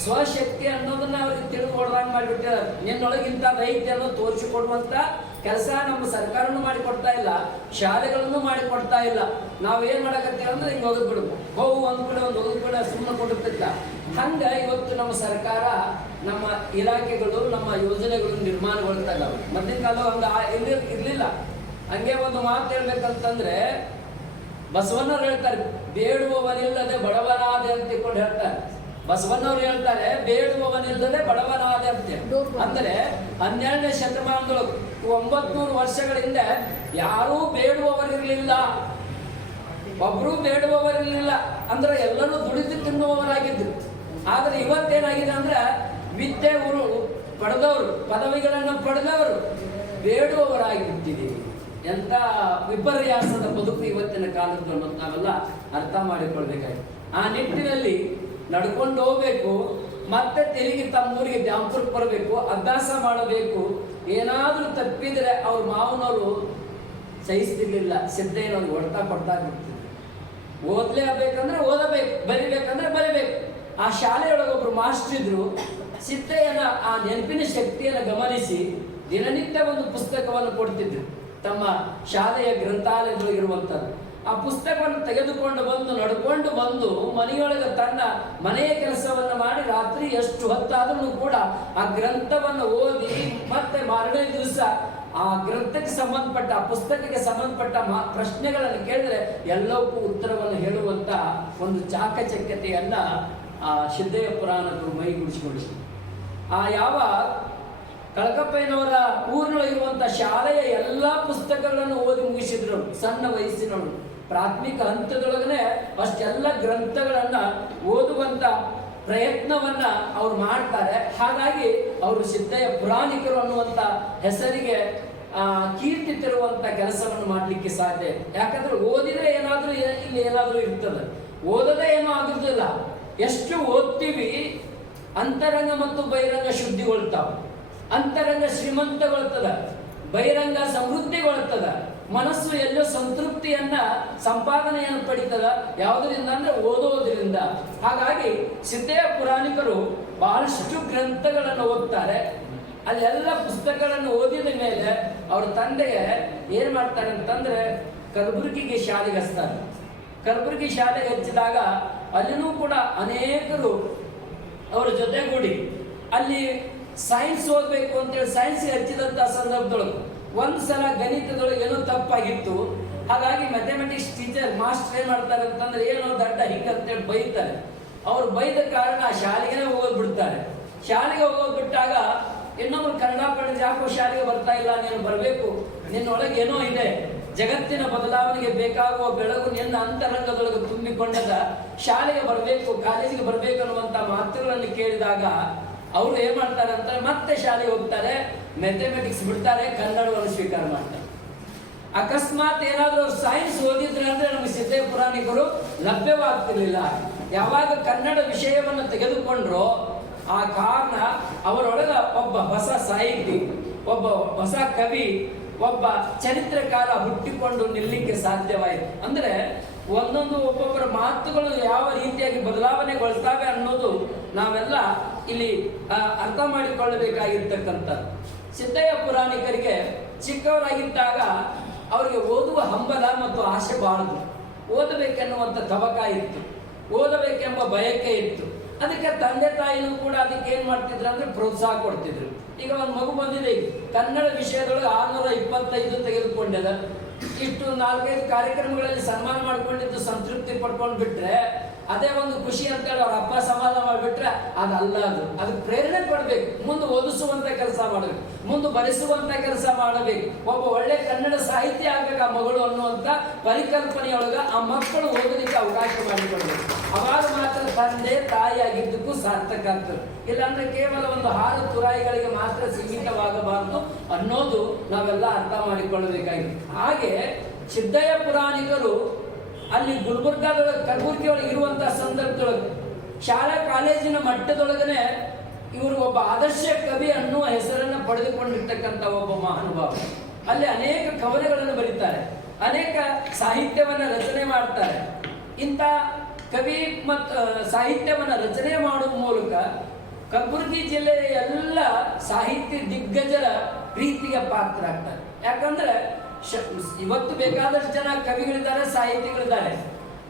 ಸ್ವಶಕ್ತಿ ಅನ್ನೋದನ್ನ ಅವ್ರಿಗೆ ತಿಳಿದುಕೊಡ್ದಂಗೆ ಮಾಡಿಬಿಟ್ಟಿದ್ದಾರೆ. ನಿನ್ನೊಳಗೆ ಇಂಥದ್ದು ಐತಿ ಅನ್ನೋದು ತೋರಿಸಿಕೊಡುವಂತ ಕೆಲಸ ನಮ್ಮ ಸರ್ಕಾರನೂ ಮಾಡಿಕೊಡ್ತಾ ಇಲ್ಲ, ಶಾಲೆಗಳನ್ನು ಮಾಡಿಕೊಡ್ತಾ ಇಲ್ಲ. ನಾವೇನ್ ಮಾಡಕತ್ತೀವಿ ಅಂದ್ರೆ ಹಿಂಗೆ ಒಗದ್ಬಿಡು, ಹೋಗು ಒಂದು ಒಗದ್ಬಿಡ ಸುಮ್ಮನೆ ಕೊಡುತ್ತಿಲ್ಲ. ಹಂಗ ಇವತ್ತು ನಮ್ಮ ಸರ್ಕಾರ, ನಮ್ಮ ಇಲಾಖೆಗಳು, ನಮ್ಮ ಯೋಜನೆಗಳು ನಿರ್ಮಾಣಗೊಳ್ತಾ ಇದ್ದಾವೆ. ಮೊದಲಿನ ಕಾಲ ಹಂಗ ಇರ್ಲಿಲ್ಲ. ಹಂಗೆ ಒಂದು ಮಾತು ಹೇಳ್ಬೇಕಂತಂದ್ರೆ ಬಸವಣ್ಣವ್ರು ಹೇಳ್ತಾರೆ, ಬೇಡುವವನಿಲ್ಲದೆ ಬಡವನಾದೆ ಅಂತ ತಿಳ್ಕೊಂಡು ಹೇಳ್ತಾರೆ. ಬಸವಣ್ಣವ್ರು ಹೇಳ್ತಾರೆ, ಬೇಡುವವನಿಲ್ಲದೆ ಬಡವನಾದೆ ಅಂತ. ಅಂದ್ರೆ 12ನೇ ಶತಮಾನದೊಳಗೆ 900 ವರ್ಷಗಳ ಹಿಂದೆ ಯಾರೂ ಬೇಡುವವರಿರ್ಲಿಲ್ಲ, ಒಬ್ರು ಬೇಡುವವರಿರ್ಲಿಲ್ಲ. ಅಂದ್ರೆ ಎಲ್ಲರೂ ದುಡಿದು ತಿನ್ನುವವರಾಗಿದ್ರು. ಆದ್ರೆ ಇವತ್ತೇನಾಗಿದೆ ಅಂದ್ರೆ ವಿದ್ಯೆ ಪಡೆದವರು, ಪದವಿಗಳನ್ನು ಪಡೆದವರು ಬೇಡುವವರಾಗಿಬಿಟ್ಟಿದ್ದೀವಿ. ಎಂತ ವಿಪರ್ಯಾಸದ ಬದುಕು ಇವತ್ತಿನ ಕಾಲದ್ದು ಅನ್ನೋದು ನಾವೆಲ್ಲ ಅರ್ಥ ಮಾಡಿಕೊಳ್ಬೇಕಾಗಿದೆ. ಆ ನಿಟ್ಟಿನಲ್ಲಿ ನಡ್ಕೊಂಡು ಹೋಗ್ಬೇಕು. ಮತ್ತೆ ತಿರುಗಿ ತಮ್ಮೂರಿಗೆ ದ್ಯಾಂಪುರಕ್ಕೆ ಬರಬೇಕು, ಅಭ್ಯಾಸ ಮಾಡಬೇಕು. ಏನಾದರೂ ತಪ್ಪಿದ್ರೆ ಅವ್ರ ಮಾವನವರು ಸಹಿಸ್ತಿರ್ಲಿಲ್ಲ. ಸಿದ್ದಯ್ಯನವ್ರಿಗೆ ಹೊಡ್ತಾ ಕೊಡ್ತಾ ಬಿಡ್ತಿದ್ರು. ಓದ್ಲೇಬೇಕಂದ್ರೆ ಓದಬೇಕು, ಬರಿಬೇಕಂದ್ರೆ ಬರಿಬೇಕು. ಆ ಶಾಲೆಯೊಳಗೊಬ್ರು ಮಾಸ್ಟರ್ ಇದ್ರು. ಸಿದ್ದಯ್ಯನ ಆ ನೆನಪಿನ ಶಕ್ತಿಯನ್ನು ಗಮನಿಸಿ ದಿನನಿತ್ಯ ಒಂದು ಪುಸ್ತಕವನ್ನು ಕೊಡ್ತಿದ್ರು. ತಮ್ಮ ಶಾಲೆಯ ಗ್ರಂಥಾಲಯದೊಳಗಿರುವಂಥದ್ದು ಆ ಪುಸ್ತಕವನ್ನು ತೆಗೆದುಕೊಂಡು ಬಂದು ನಡ್ಕೊಂಡು ಬಂದು ಮನೆಯೊಳಗೆ ತನ್ನ ಮನೆಯ ಕೆಲಸವನ್ನು ಮಾಡಿ ರಾತ್ರಿ ಎಷ್ಟು ಹೊತ್ತಾದರೂ ಕೂಡ ಆ ಗ್ರಂಥವನ್ನು ಓದಿ ಮತ್ತೆ ಮಾರನೇ ದಿವಸ ಆ ಗ್ರಂಥಕ್ಕೆ ಸಂಬಂಧಪಟ್ಟ ಆ ಪುಸ್ತಕಕ್ಕೆ ಸಂಬಂಧಪಟ್ಟ ಪ್ರಶ್ನೆಗಳನ್ನು ಕೇಳಿದ್ರೆ ಎಲ್ಲವಕ್ಕೂ ಉತ್ತರವನ್ನು ಹೇಳುವಂತ ಒಂದು ಚಾಕಚಕ್ಯತೆಯನ್ನ ಆ ಸಿದ್ದಯ್ಯ ಪುರಾಣಕರು ಮೈಗೂಡಿಸಿಕೊಂಡಿದ್ರು. ಆ ಯಾವ ಕಳಕಪ್ಪಯ್ಯನವರ ಊರಿನೊಳಗಿರುವಂಥ ಶಾಲೆಯ ಎಲ್ಲ ಪುಸ್ತಕಗಳನ್ನು ಓದಿ ಮುಗಿಸಿದ್ರು. ಸಣ್ಣ ವಯಸ್ಸಿನವರು ಪ್ರಾಥಮಿಕ ಹಂತದೊಳಗನೆ ಅಷ್ಟೆಲ್ಲ ಗ್ರಂಥಗಳನ್ನ ಓದುವಂತ ಪ್ರಯತ್ನವನ್ನ ಅವ್ರು ಮಾಡ್ತಾರೆ. ಹಾಗಾಗಿ ಅವರು ಸಿದ್ದಯ್ಯ ಪುರಾಣಿಕರು ಅನ್ನುವಂಥ ಹೆಸರಿಗೆ ಕೀರ್ತಿ ತರುವಂತ ಕೆಲಸವನ್ನು ಮಾಡಲಿಕ್ಕೆ ಸಾಧ್ಯ. ಯಾಕಂದ್ರೆ ಓದಿದ್ರೆ ಏನಾದ್ರೂ ಇಲ್ಲಿ ಏನಾದ್ರೂ ಇರ್ತದೆ, ಓದದೇ ಏನೂ ಆಗುದಿಲ್ಲ. ಎಷ್ಟು ಓದ್ತೀವಿ ಅಂತರಂಗ ಮತ್ತು ಬಹಿರಂಗ ಶುದ್ಧಿಗೊಳ್ತಾವ. ಅಂತರಂಗ ಶ್ರೀಮಂತಗೊಳ್ತದ, ಬಹಿರಂಗ ಸಮೃದ್ಧಿಗೊಳ್ತದ. ಮನಸ್ಸು ಎಲ್ಲೋ ಸಂತೃಪ್ತಿಯನ್ನ ಸಂಪಾದನೆಯನ್ನು ಪಡಿತದ. ಯಾವುದರಿಂದ ಅಂದ್ರೆ ಓದೋದ್ರಿಂದ. ಹಾಗಾಗಿ ಸಿದ್ದಯ್ಯ ಪುರಾಣಿಕರು ಬಹಳಷ್ಟು ಗ್ರಂಥಗಳನ್ನು ಓದ್ತಾರೆ. ಅಲ್ಲೆಲ್ಲ ಪುಸ್ತಕಗಳನ್ನು ಓದಿದ ಮೇಲೆ ಅವ್ರ ತಂದೆಗೆ ಏನ್ ಮಾಡ್ತಾರೆ ಅಂತಂದ್ರೆ ಕಲಬುರಗಿಗೆ ಶಾಲೆಗೆ ಹಚ್ತಾರೆ. ಕಲಬುರಗಿ ಶಾಲೆಗೆ ಹಚ್ಚಿದಾಗ ಅಲ್ಲಿನೂ ಕೂಡ ಅನೇಕರು ಅವರ ಜೊತೆಗೂಡಿ ಅಲ್ಲಿ ಸೈನ್ಸ್ ಓದಬೇಕು ಅಂತೇಳಿ ಸೈನ್ಸ್ಗೆ ಹಚ್ಚಿದಂಥ ಸಂದರ್ಭದೊಳಗೆ ಒಂದ್ಸಲ ಗಣಿತದೊಳಗೆ ಏನೋ ತಪ್ಪಾಗಿತ್ತು. ಹಾಗಾಗಿ ಮ್ಯಾಥಮೆಟಿಕ್ಸ್ ಟೀಚರ್ ಮಾಸ್ಟರ್ ಏನ್ ಮಾಡ್ತಾರೆ ಅಂತಂದ್ರೆ ಏನೋ ದಡ್ಡ ಹಿಂಗಂತೇಳಿ ಬೈತಾರೆ. ಅವ್ರು ಬೈದ ಕಾರಣ ಶಾಲೆಗೆ ಹೋಗ್ಬಿಡ್ತಾರೆ. ಶಾಲೆಗೆ ಹೋಗ್ಬಿಟ್ಟಾಗ ಇನ್ನೊಬ್ರು ಕನ್ನಡ ಪಡೆದು ಯಾಕೋ ಶಾಲೆಗೆ ಬರ್ತಾ ಇಲ್ಲ, ನೀನು ಬರಬೇಕು, ನಿನ್ನೊಳಗೆ ಏನೋ ಇದೆ, ಜಗತ್ತಿನ ಬದಲಾವಣೆಗೆ ಬೇಕಾಗುವ ಬೆಳಗು ನಿನ್ನ ಅಂತರಂಗದೊಳಗೆ ತುಂಬಿಕೊಂಡದ, ಶಾಲೆಗೆ ಬರಬೇಕು, ಕಾಲೇಜಿಗೆ ಬರಬೇಕು ಅನ್ನುವಂಥ ಮಾತುಗಳನ್ನು ಕೇಳಿದಾಗ ಅವರು ಏನ್ ಮಾಡ್ತಾರೆ ಅಂತ ಮತ್ತೆ ಶಾಲೆಗೆ ಹೋಗ್ತಾರೆ, ಮ್ಯಾಥಮೆಟಿಕ್ಸ್ ಬಿಡ್ತಾರೆ, ಕನ್ನಡವನ್ನು ಸ್ವೀಕಾರ ಮಾಡ್ತಾರೆ. ಅಕಸ್ಮಾತ್ ಏನಾದರೂ ಸೈನ್ಸ್ ಓದಿದ್ರೆ ಅಂದ್ರೆ ನಮಗೆ ಸಿದ್ದಯ್ಯ ಪುರಾಣಿಕರು ಲಭ್ಯವಾಗ್ತಿರ್ಲಿಲ್ಲ. ಯಾವಾಗ ಕನ್ನಡ ವಿಷಯವನ್ನು ತೆಗೆದುಕೊಂಡ್ರೋ ಆ ಕಾರಣ ಅವರೊಳಗ ಒಬ್ಬ ಹೊಸ ಸಾಹಿತಿ, ಒಬ್ಬ ಹೊಸ ಕವಿ, ಒಬ್ಬ ಚರಿತ್ರಕಾರ ಹುಟ್ಟಿಕೊಂಡು ನಿಲ್ಲಲಿಕ್ಕೆ ಸಾಧ್ಯವಾಯಿತು. ಅಂದ್ರೆ ಒಂದೊಂದು ಒಬ್ಬೊಬ್ಬರ ಮಾತುಗಳು ಯಾವ ರೀತಿಯಾಗಿ ಬದಲಾವಣೆಗೊಳ್ತಾವೆ ಅನ್ನೋದು ನಾವೆಲ್ಲ ಇಲ್ಲಿ ಅರ್ಥ ಮಾಡಿಕೊಳ್ಳಬೇಕಾಗಿರ್ತಕ್ಕಂಥದ್ದು. ಸಿದ್ದಯ್ಯ ಪುರಾಣಿಕರಿಗೆ ಚಿಕ್ಕವರಾಗಿದ್ದಾಗ ಅವರಿಗೆ ಓದುವ ಹಂಬಲ ಮತ್ತು ಆಸೆ ಬಾಳದು. ಓದಬೇಕೆನ್ನುವಂಥ ತವಕ ಇತ್ತು, ಓದಬೇಕೆಂಬ ಬಯಕೆ ಇತ್ತು. ಅದಕ್ಕೆ ತಂದೆ ತಾಯಿನೂ ಕೂಡ ಅದಕ್ಕೆ ಏನ್ ಮಾಡ್ತಿದ್ರು ಅಂದ್ರೆ ಪ್ರೋತ್ಸಾಹ ಕೊಡ್ತಿದ್ರು. ಈಗ ಒಂದು ಮಗು ಬಂದಿದೆ, ಕನ್ನಡ ವಿಷಯದೊಳಗೆ 625 ತೆಗೆದುಕೊಂಡಿದೆ. ಇಷ್ಟು 4-5 ಕಾರ್ಯಕ್ರಮಗಳಲ್ಲಿ ಸನ್ಮಾನ ಮಾಡ್ಕೊಂಡಿದ್ದು ಸಂತೃಪ್ತಿ ಪಡ್ಕೊಂಡು ಬಿಟ್ರೆ ಅದೇ ಒಂದು ಖುಷಿ ಅಂತೇಳಿ ಅವ್ರ ಅಪ್ಪ ಸಮಾಧಾನ ಮಾಡಿಬಿಟ್ರೆ ಅದಲ್ಲ. ಅದಕ್ಕೆ ಪ್ರೇರಣೆ ಕೊಡ್ಬೇಕು, ಮುಂದೆ ಓದಿಸುವಂತ ಕೆಲಸ ಮಾಡಬೇಕು, ಮುಂದೆ ಬರೆಸುವಂತ ಕೆಲಸ ಮಾಡಬೇಕು. ಒಬ್ಬ ಒಳ್ಳೆ ಕನ್ನಡ ಸಾಹಿತ್ಯ ಆಗ್ಬೇಕು ಆ ಮಗಳು ಅನ್ನುವಂತ ಪರಿಕಲ್ಪನೆಯೊಳಗ ಆ ಮಕ್ಕಳು ಓದಲಿಕ್ಕೆ ಅವಕಾಶ ಮಾಡಿಕೊಡ್ಬೇಕು. ಅವಾಗ ಮಾತ್ರ ತಂದೆ ತಾಯಿ ಆಗಿದ್ದಕ್ಕೂ ಸಾರ್ಥಕ ಆಗ್ತದೆ. ಇಲ್ಲಾಂದ್ರೆ ಕೇವಲ ಒಂದು ಹಾಲು ತುರಾಯಿಗಳಿಗೆ ಮಾತ್ರ ಸೀಮಿತವಾಗಬಾರದು ಅನ್ನೋದು ನಾವೆಲ್ಲ ಅರ್ಥ ಮಾಡಿಕೊಳ್ಳಬೇಕಾಗಿದೆ. ಹಾಗೆ ಸಿದ್ದಯ್ಯ ಪುರಾಣಿಕರು ಅಲ್ಲಿ ಗುಲ್ಬರ್ಗಾದೊಳಗೆ ಕಲಬುರಗಿ ಒಳಗೆ ಇರುವಂತಹ ಸಂದರ್ಭದೊಳಗೆ ಶಾಲಾ ಕಾಲೇಜಿನ ಮಟ್ಟದೊಳಗನೆ ಇವರು ಒಬ್ಬ ಆದರ್ಶ ಕವಿ ಅನ್ನುವ ಹೆಸರನ್ನು ಪಡೆದುಕೊಂಡಿರ್ತಕ್ಕಂಥ ಒಬ್ಬ ಮಹಾನುಭಾವ. ಅಲ್ಲಿ ಅನೇಕ ಕವನಗಳನ್ನು ಬರೀತಾರೆ, ಅನೇಕ ಸಾಹಿತ್ಯವನ್ನ ರಚನೆ ಮಾಡ್ತಾರೆ. ಇಂಥ ಕವಿ ಮತ್ತು ಸಾಹಿತ್ಯವನ್ನ ರಚನೆ ಮಾಡುವ ಮೂಲಕ ಕಲಬುರಗಿ ಜಿಲ್ಲೆಯ ಎಲ್ಲ ಸಾಹಿತ್ಯ ದಿಗ್ಗಜರ ಪ್ರೀತಿಗೆ ಪಾತ್ರ ಆಗ್ತಾರೆ. ಯಾಕಂದ್ರೆ ಇವತ್ತು ಬೇಕಾದಷ್ಟು ಜನ ಕವಿಗಳಿದ್ದಾರೆ, ಸಾಹಿತಿಗಳಿದ್ದಾರೆ.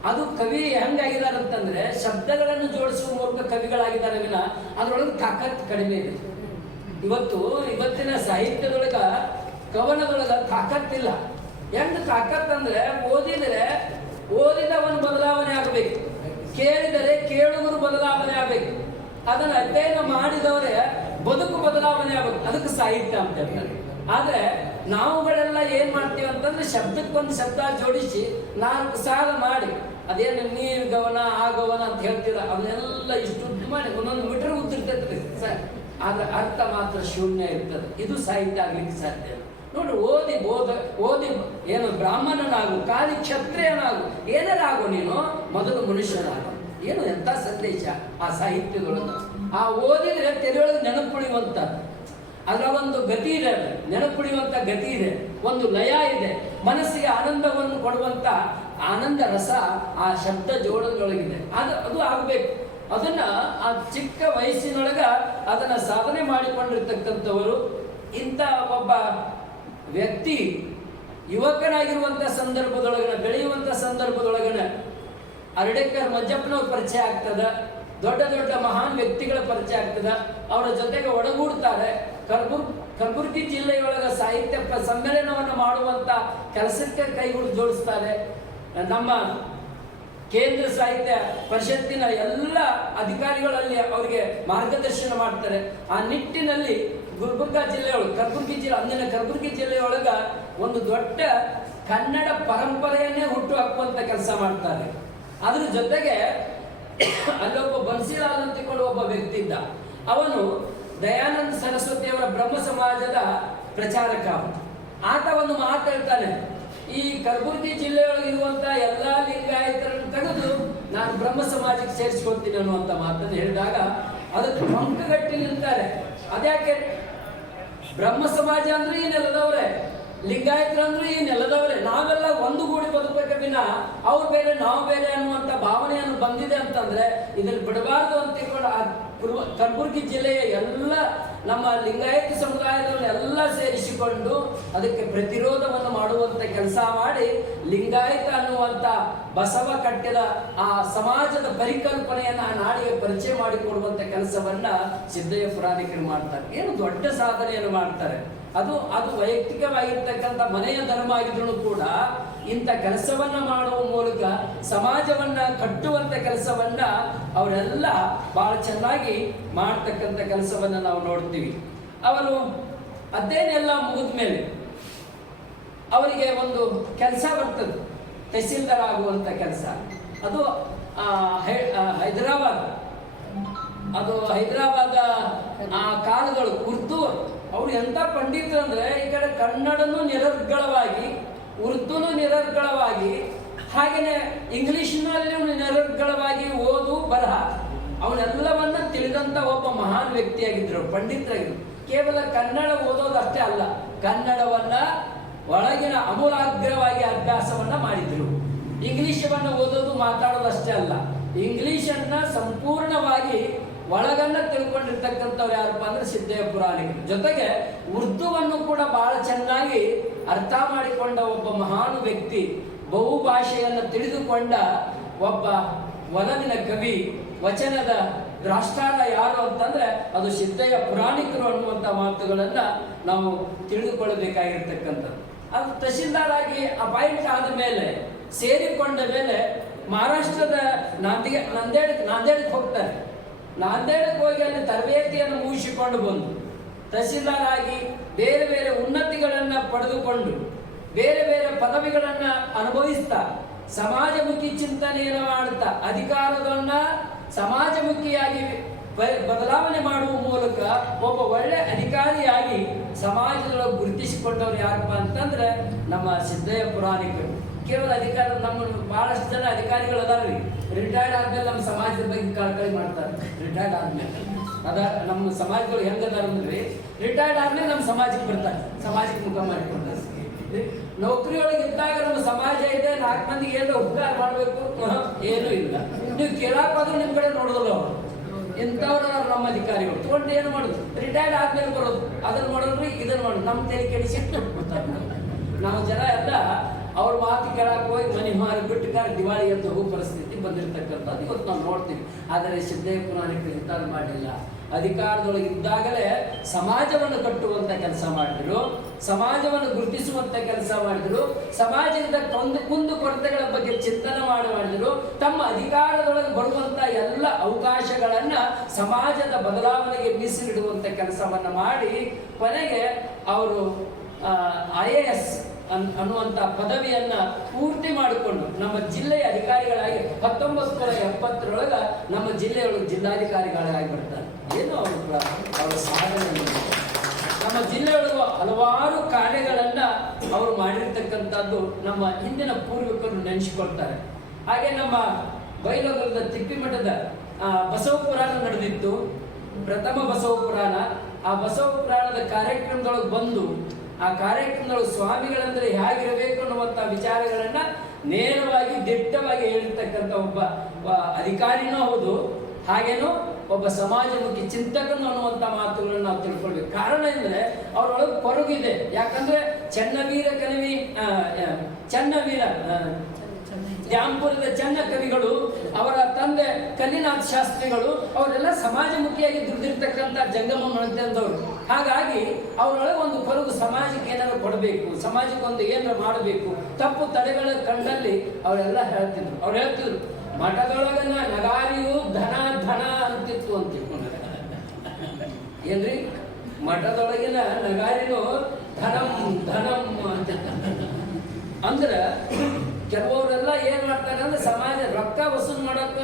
ಅದು ಕವಿ ಹೆಂಗಾಗಿದ್ದಾರೆ ಅಂತಂದ್ರೆ ಶಬ್ದಗಳನ್ನು ಜೋಡಿಸುವ ಮೂಲಕ ಕವಿಗಳಾಗಿದ್ದಾರೆ ವಿನ ಅದರೊಳಗೆ ತಾಕತ್ ಕಡಿಮೆ ಇದೆ. ಇವತ್ತಿನ ಸಾಹಿತ್ಯದೊಳಗ ಕವನದೊಳಗ ತಾಕತ್ತಿಲ್ಲ. ಹೆಂಗ್ ತಾಕತ್ ಅಂದ್ರೆ ಓದಿದವನು ಬದಲಾವಣೆ ಆಗಬೇಕು, ಕೇಳಿದರೆ ಕೇಳುಗರು ಬದಲಾವಣೆ ಆಗಬೇಕು, ಅದನ್ನ ಅಧ್ಯಯನ ಮಾಡಿದವರೇ ಬದುಕು ಬದಲಾವಣೆ ಆಗಬೇಕು. ಅದಕ್ಕೆ ಸಾಹಿತ್ಯ ಅಂತ ಹೇಳ್ತಾರೆ. ಆದ್ರೆ ನಾವುಗಳೆಲ್ಲ ಏನ್ ಮಾಡ್ತೀವಿ ಅಂತಂದ್ರೆ ಶಬ್ದಕ್ಕೊಂದು ಶಬ್ದ ಜೋಡಿಸಿ 4 ಸಾಲ ಮಾಡಿ ಅದೇನು ನೀರು ಗವನ ಆ ಗವನ ಅಂತ ಹೇಳ್ತೀರ, ಅವನ್ನೆಲ್ಲ ಇಷ್ಟು ಮಾಡಿ 1 ಮೀಟರ್ ಉದ್ದಿರ್ತೈತೆ ಸರ್. ಆದ್ರೆ ಅರ್ಥ ಮಾತ್ರ ಶೂನ್ಯ ಇರ್ತದೆ. ಇದು ಸಾಹಿತ್ಯ ಆಗ್ಲಿಕ್ಕೆ ಸಾಧ್ಯ. ನೋಡಿ, ಓದಿ ಏನು ಬ್ರಾಹ್ಮಣನಾಗು, ಕಾಲಿ ಕ್ಷತ್ರಿಯನಾಗು, ಏನಾರು ಆಗು, ನೀನು ಮೊದಲು ಮನುಷ್ಯನಾಗು. ಏನು ಎಂತ ಸಂದೇಶ ಆ ಸಾಹಿತ್ಯದೊಳಗೆ. ಆ ಓದಿದ್ರೆ ತೆರೆಯೊಳಗೆ ನೆನಪುಳಿಯುವಂತ ಅದರ ಒಂದು ಗತಿ ಇದೆ, ನೆನಪುಳಿಯುವಂತ ಗತಿ ಇದೆ, ಒಂದು ಲಯ ಇದೆ, ಮನಸ್ಸಿಗೆ ಆನಂದವನ್ನು ಕೊಡುವಂತ ಆನಂದ ರಸ ಆ ಶಬ್ದ ಜೋಡದೊಳಗಿದೆ. ಅದು ಆಗಬೇಕು. ಅದನ್ನ ಆ ಚಿಕ್ಕ ವಯಸ್ಸಿನೊಳಗ ಅದನ್ನ ಸಾಧನೆ ಮಾಡಿಕೊಂಡಿರ್ತಕ್ಕಂಥವರು ಇಂಥ ಒಬ್ಬ ವ್ಯಕ್ತಿ ಯುವಕನಾಗಿರುವಂಥ ಸಂದರ್ಭದೊಳಗನ, ಬೆಳೆಯುವಂಥ ಸಂದರ್ಭದೊಳಗನ ಅರಡೇಕರ್ ಮಂಜಪ್ಪನವ್ರ ಪರಿಚಯ ಆಗ್ತದ, ದೊಡ್ಡ ದೊಡ್ಡ ಮಹಾನ್ ವ್ಯಕ್ತಿಗಳ ಪರಿಚಯ ಆಗ್ತದ, ಅವರ ಜೊತೆಗೆ ಒಡಗೂಡ್ತಾರೆ. ಕಲಬುರಗಿ ಜಿಲ್ಲೆಯೊಳಗ ಸಾಹಿತ್ಯ ಸಮ್ಮೇಳನವನ್ನು ಮಾಡುವಂತ ಕೆಲಸಕ್ಕೆ ಕೈಗಳು ಜೋಡಿಸ್ತಾರೆ. ನಮ್ಮ ಕೇಂದ್ರ ಸಾಹಿತ್ಯ ಪರಿಷತ್ತಿನ ಎಲ್ಲ ಅಧಿಕಾರಿಗಳಲ್ಲಿ ಅವರಿಗೆ ಮಾರ್ಗದರ್ಶನ ಮಾಡ್ತಾರೆ. ಆ ನಿಟ್ಟಿನಲ್ಲಿ ಗುಲ್ಬರ್ಗಾ ಜಿಲ್ಲೆಯೊಳಗೆ ಅಂದಿನ ಕಲಬುರಗಿ ಜಿಲ್ಲೆಯೊಳಗ ಒಂದು ದೊಡ್ಡ ಕನ್ನಡ ಪರಂಪರೆಯನ್ನೇ ಹುಟ್ಟು ಹಾಕುವಂತ ಕೆಲಸ ಮಾಡ್ತಾರೆ. ಅದ್ರ ಜೊತೆಗೆ ಅಲ್ಲೊಬ್ಬ ಬನ್ಸಿಲಾಲ್ ಅಂತಿಕೊಂಡು ಒಬ್ಬ ವ್ಯಕ್ತಿ ಇದ್ದ. ಅವನು ದಯಾನಂದ ಸರಸ್ವತಿ ಅವರ ಬ್ರಹ್ಮ ಸಮಾಜದ ಪ್ರಚಾರಕ. ಆತ ಒಂದು ಮಾತು ಹೇಳ್ತಾನೆ, ಈ ಕಲಬುರಗಿ ಜಿಲ್ಲೆಯೊಳಗಿರುವಂತ ಎಲ್ಲಾ ಲಿಂಗಾಯತರನ್ನು ತೆಗೆದು ನಾನು ಬ್ರಹ್ಮ ಸಮಾಜಕ್ಕೆ ಸೇರಿಸ್ಕೊಳ್ತೀನಿ ಅನ್ನುವಂತ ಮಾತನ್ನು ಹೇಳಿದಾಗ ಅದಕ್ಕೆ ಮಂಕಗಟ್ಟಿ ನಿಲ್ತಾರೆ. ಅದ್ಯಾಕೆ? ಬ್ರಹ್ಮ ಸಮಾಜ ಅಂದ್ರೆ ಈ ನೆಲದವ್ರೆ, ಲಿಂಗಾಯತರು ಅಂದ್ರೆ ಈ ನೆಲದವ್ರೆ, ನಾವೆಲ್ಲ ಒಂದು ಗೂಡಿ ಬದುಕಬೇಕ ವಿನ ಅವ್ರು ಬೇರೆ ನಾವು ಬೇರೆ ಅನ್ನುವಂತ ಭಾವನೆಯನ್ನು ಬಂದಿದೆ ಅಂತಂದ್ರೆ ಇದನ್ನು ಬಿಡಬಾರ್ದು ಅಂತ ತಿಳ್ಕೊಂಡು ಕಲಬುರಗಿ ಜಿಲ್ಲೆಯ ಎಲ್ಲ ನಮ್ಮ ಲಿಂಗಾಯತ ಸಮುದಾಯದವನ್ನೆಲ್ಲ ಸೇರಿಸಿಕೊಂಡು ಅದಕ್ಕೆ ಪ್ರತಿರೋಧವನ್ನು ಮಾಡುವಂತ ಕೆಲಸ ಮಾಡಿ ಲಿಂಗಾಯತ ಅನ್ನುವಂತ ಬಸವ ಕಟ್ಟಿದ ಆ ಸಮಾಜದ ಪರಿಕಲ್ಪನೆಯನ್ನ ಆ ನಾಡಿಗೆ ಪರಿಚಯ ಮಾಡಿಕೊಡುವಂತ ಕೆಲಸವನ್ನ ಸಿದ್ದಯ್ಯ ಪುರಾಣಿಕರು ಮಾಡ್ತಾರೆ. ಏನು ದೊಡ್ಡ ಸಾಧನೆಯನ್ನು ಮಾಡ್ತಾರೆ. ಅದು ವೈಯಕ್ತಿಕವಾಗಿರ್ತಕ್ಕಂಥ ಮನೆಯ ಧರ್ಮ ಆಗಿದ್ರು ಕೂಡ ಇಂಥ ಕೆಲಸವನ್ನ ಮಾಡುವ ಮೂಲಕ ಸಮಾಜವನ್ನ ಕಟ್ಟುವಂತ ಕೆಲಸವನ್ನ ಅವರೆಲ್ಲ ಬಹಳ ಚೆನ್ನಾಗಿ ಮಾಡ್ತಕ್ಕಂಥ ಕೆಲಸವನ್ನ ನಾವು ನೋಡ್ತೀವಿ. ಅವರು ಅದೇನೆಲ್ಲ ಮುಗಿದ ಮೇಲೆ ಅವರಿಗೆ ಒಂದು ಕೆಲಸ ಬರ್ತದೆ, ತಹಸೀಲ್ದಾರ್ ಆಗುವಂತ ಕೆಲಸ. ಅದು ಹೈದರಾಬಾದ ಆ ಕಾಲಗಳು ಉರ್ದು. ಅವ್ರು ಎಂತ ಪಂಡಿತರು ಅಂದ್ರೆ ಈ ಕಡೆ ಕನ್ನಡನೂ ನಿರರ್ಗಳವಾಗಿ, ಉರ್ದುನೂ ನಿರರ್ಗಳವಾಗಿ, ಹಾಗೇನೆ ಇಂಗ್ಲಿಷ್ನಲ್ಲಿ ನಿರರ್ಗಳವಾಗಿ ಓದು ಬರಹ ಅವನ್ನೆಲ್ಲವನ್ನ ತಿಳಿದಂತ ಒಬ್ಬ ಮಹಾನ್ ವ್ಯಕ್ತಿಯಾಗಿದ್ರು, ಪಂಡಿತರಾಗಿದ್ರು. ಕೇವಲ ಕನ್ನಡ ಓದೋದು ಅಷ್ಟೇ ಅಲ್ಲ, ಕನ್ನಡವನ್ನ ಒಳಗಿನ ಅಮೂಲಾಗ್ರವಾಗಿ ಅಭ್ಯಾಸವನ್ನ ಮಾಡಿದ್ರು. ಇಂಗ್ಲಿಷವನ್ನ ಓದೋದು ಮಾತಾಡೋದು ಅಷ್ಟೇ ಅಲ್ಲ, ಇಂಗ್ಲಿಷನ್ನ ಸಂಪೂರ್ಣವಾಗಿ ಒಳಗನ್ನ ತಿಳ್ಕೊಂಡಿರ್ತಕ್ಕಂಥವ್ರು ಯಾರಪ್ಪ ಅಂದ್ರೆ ಸಿದ್ದಯ್ಯ ಪುರಾಣಿಕರು. ಜೊತೆಗೆ ಉರ್ದುವನ್ನು ಕೂಡ ಬಹಳ ಚೆನ್ನಾಗಿ ಅರ್ಥ ಮಾಡಿಕೊಂಡ ಒಬ್ಬ ಮಹಾನ್ ವ್ಯಕ್ತಿ, ಬಹುಭಾಷೆಯನ್ನು ತಿಳಿದುಕೊಂಡ ಒಬ್ಬ ಒಲವಿನ ಕವಿ, ವಚನದ ರಾಷ್ಟ್ರಾರ ಯಾರು ಅಂತಂದ್ರೆ ಅದು ಸಿದ್ದಯ್ಯ ಪುರಾಣಿಕರು ಅನ್ನುವಂಥ ಮಾತುಗಳನ್ನ ನಾವು ತಿಳಿದುಕೊಳ್ಳಬೇಕಾಗಿರ್ತಕ್ಕಂಥದ್ದು. ಅದು ತಹಶೀಲ್ದಾರ್ ಆಗಿ ಅಪಾಯಿಂಟ್ ಆದ ಮೇಲೆ, ಸೇರಿಕೊಂಡ ಮೇಲೆ ಮಹಾರಾಷ್ಟ್ರದ ನಾಂದೇಡಕ್ಕೆ ಹೋಗ್ತಾರೆ. ನಾಂದೇಡಕ್ಕೆ ಹೋಗಿ ಅಲ್ಲಿ ತರಬೇತಿಯನ್ನು ಮುಗಿಸಿಕೊಂಡು ಬಂದು ತಹಸೀಲ್ದಾರ್ ಆಗಿ ಬೇರೆ ಬೇರೆ ಉನ್ನತಿಗಳನ್ನ ಪಡೆದುಕೊಂಡು ಬೇರೆ ಬೇರೆ ಪದವಿಗಳನ್ನ ಅನುಭವಿಸ್ತಾ ಸಮಾಜಮುಖಿ ಚಿಂತನೆಯನ್ನು ಮಾಡುತ್ತಾ ಅಧಿಕಾರವನ್ನ ಸಮಾಜಮುಖಿಯಾಗಿ ಬದಲಾವಣೆ ಮಾಡುವ ಮೂಲಕ ಒಬ್ಬ ಒಳ್ಳೆ ಅಧಿಕಾರಿಯಾಗಿ ಸಮಾಜದೊಳಗೆ ಗುರುತಿಸಿಕೊಂಡವ್ರು ಯಾರಪ್ಪ ಅಂತಂದ್ರೆ ನಮ್ಮ ಸಿದ್ದಯ್ಯ ಪುರಾಣಿಕರು. ಕೇವಲ ಅಧಿಕಾರ, ನಮ್ಮ ಬಹಳಷ್ಟು ಜನ ಅಧಿಕಾರಿಗಳು ಅದಾರ್ರಿ, ರಿಟೈರ್ಡ್ ಆದ್ಮೇಲೆ ನಮ್ಮ ಸಮಾಜದ ಬಗ್ಗೆ ಕಳಕಳಿ ಮಾಡ್ತಾರೆ. ರಿಟೈರ್ಡ್ ಆದ್ಮೇಲೆ ನಮ್ಮ ಸಮಾಜಗಳು ಹೆಂಗದಾರ ಅಂದ್ರೆ ರಿಟೈರ್ಡ್ ಆದ್ಮೇಲೆ ನಮ್ಮ ಸಮಾಜಕ್ಕೆ ಬರ್ತಾರೆ, ಸಮಾಜಕ್ಕೆ ಮುಖ ಮಾಡಿಕೊಡ್ತಾರೆ. ನೌಕರಿಯೊಳಗೆ ಇದ್ದಾಗ ನಮ್ಮ ಸಮಾಜ ಇದೆ, 4 ಮಂದಿಗೆ ಏನೋ ಉಪಕಾರ ಮಾಡಬೇಕು, ಏನೂ ಇಲ್ಲ. ನೀವು ಕೇಳಾಕಾದ್ರೂ ನಿಮ್ ಕಡೆ ನೋಡೋದಿಲ್ಲ ಅವರು. ಇಂಥವ್ರು ನಮ್ಮ ಅಧಿಕಾರಿಗಳು ತಗೊಂಡು ಏನು ಮಾಡೋದು, ರಿಟೈರ್ಡ್ ಆದ್ಮೇಲೆ ಬರೋದು, ಅದನ್ನ ಮಾಡೋದ್ರಿ ಇದನ್ನ ಮಾಡೋದು, ನಮ್ಮ ತಲೆ ಕೆಡಿಸಿ ನಾವು ಜನ ಎಲ್ಲ ಅವ್ರ ಮಾತು ಕೇಳಕ್ಕೆ ಹೋಗಿ ಮನೆ ಮಾರಿ ಬಿಟ್ಟು ದಿವಾಳಿ ಅಂತ ಹೋಗೋ ಪರಿಸ್ಥಿತಿ ಬಂದಿರತಕ್ಕಂಥದ್ದು ಇವತ್ತು ನಾವು ನೋಡ್ತೀವಿ. ಆದರೆ ಸಿದ್ದಯ್ಯ ಪುರಾಣಿಕರು ಇಂಥದ್ದು ಮಾಡಲಿಲ್ಲ. ಅಧಿಕಾರದೊಳಗೆ ಇದ್ದಾಗಲೇ ಸಮಾಜವನ್ನು ಕಟ್ಟುವಂತ ಕೆಲಸ ಮಾಡಿದ್ರು, ಸಮಾಜವನ್ನು ಗುರುತಿಸುವಂತ ಕೆಲಸ ಮಾಡಿದ್ರು, ಸಮಾಜದ ಕುಂದು ಕೊರತೆಗಳ ಬಗ್ಗೆ ಚಿಂತನೆ ಮಾಡಿದ್ರು. ತಮ್ಮ ಅಧಿಕಾರದೊಳಗೆ ಬರುವಂತ ಎಲ್ಲ ಅವಕಾಶಗಳನ್ನ ಸಮಾಜದ ಬದಲಾವಣೆಗೆ ಮೀಸಲಿಡುವಂತ ಕೆಲಸವನ್ನ ಮಾಡಿ ಕೊನೆಗೆ ಅವರು IAS ಅನ್ನುವಂಥ ಪದವಿಯನ್ನ ಪೂರ್ತಿ ಮಾಡಿಕೊಂಡು ನಮ್ಮ ಜಿಲ್ಲೆಯ ಅಧಿಕಾರಿಗಳಾಗಿ 1970 ನಮ್ಮ ಜಿಲ್ಲೆಯೊಳಗೆ ಜಿಲ್ಲಾಧಿಕಾರಿಗಳಾಗಿ ಬರ್ತಾರೆ. ಏನು ಅವರ ಸಾಧನೆ. ನಮ್ಮ ಜಿಲ್ಲೆಯೊಳಗೆ ಹಲವಾರು ಕಾರ್ಯಗಳನ್ನ ಅವರು ಮಾಡಿರ್ತಕ್ಕಂಥದ್ದು ನಮ್ಮ ಹಿಂದಿನ ಪೂರ್ವಿಕರು ನೆನೆಸಿಕೊಳ್ತಾರೆ. ಹಾಗೆ ನಮ್ಮ ಬೈಲೊಗರದ ತಿಪ್ಪಿಮಠದ ಬಸವ ಪುರಾಣ ನಡೆದಿತ್ತು. ಪ್ರಥಮ ಬಸವ ಪುರಾಣ. ಆ ಬಸವ ಪುರಾಣದ ಕಾರ್ಯಕ್ರಮದೊಳಗೆ ಬಂದು ಆ ಕಾರ್ಯಕ್ರಮದೊಳಗೆ ಸ್ವಾಮಿಗಳಂದ್ರೆ ಹೇಗಿರಬೇಕು ಅನ್ನುವಂಥ ವಿಚಾರಗಳನ್ನ ನೇರವಾಗಿ ದಿಟ್ಟವಾಗಿ ಹೇಳಿರ್ತಕ್ಕಂಥ ಒಬ್ಬ ಅಧಿಕಾರಿನೂ ಹೌದು, ಹಾಗೇನು ಒಬ್ಬ ಸಮಾಜಮುಖಿ ಚಿಂತಕನು ಅನ್ನುವಂಥ ಮಾತುಗಳನ್ನು ನಾವು ತಿಳ್ಕೊಳ್ಬೇಕು. ಕಾರಣ ಅಂದ್ರೆ ಅವರೊಳಗೆ ಕೊರಗಿದೆ. ಯಾಕಂದ್ರೆ ಚನ್ನವೀರ ದ್ಯಾಂಪುರದ ಚನ್ನ ಕವಿಗಳು, ಅವರ ತಂದೆ ಕಲ್ಲಿನಾಥ್ ಶಾಸ್ತ್ರಿಗಳು, ಅವರೆಲ್ಲ ಸಮಾಜಮುಖಿಯಾಗಿ ದುಡಿದಿರ್ತಕ್ಕಂಥ ಜಂಗಮ ಮನದಂದವರು. ಹಾಗಾಗಿ ಅವರೊಳಗೆ ಒಂದು ಕೊರಗು, ಸಮಾಜಕ್ಕೆ ಏನಾದ್ರು ಕೊಡಬೇಕು, ಸಮಾಜಕ್ಕೆ ಒಂದು ಏನಾರು ಮಾಡಬೇಕು, ತಪ್ಪು ತಡೆಗಳ ಕಂಡಲ್ಲಿ ಅವರೆಲ್ಲ ಹೇಳ್ತಿದ್ರು. ಅವ್ರು ಹೇಳ್ತಿದ್ರು ಮಠದೊಳಗನ ನಗಾರಿಯು ಧನ ಧನ ಅಂತಿತ್ತು ಅಂತ ಏನ್ರಿ, ಮಠದೊಳಗಿನ ನಗಾರಿನೂ ಧನಂ ಧನಂ ಅಂತಿತ್ತ. ಅಂದ್ರ ಕೆಲವರೆಲ್ಲ ಏನ್ ಮಾಡ್ತಾರೆ ಅಂದ್ರೆ ಸಮಾಜ ರೊಕ್ಕ ವಸೂಲು ಮಾಡೋಕ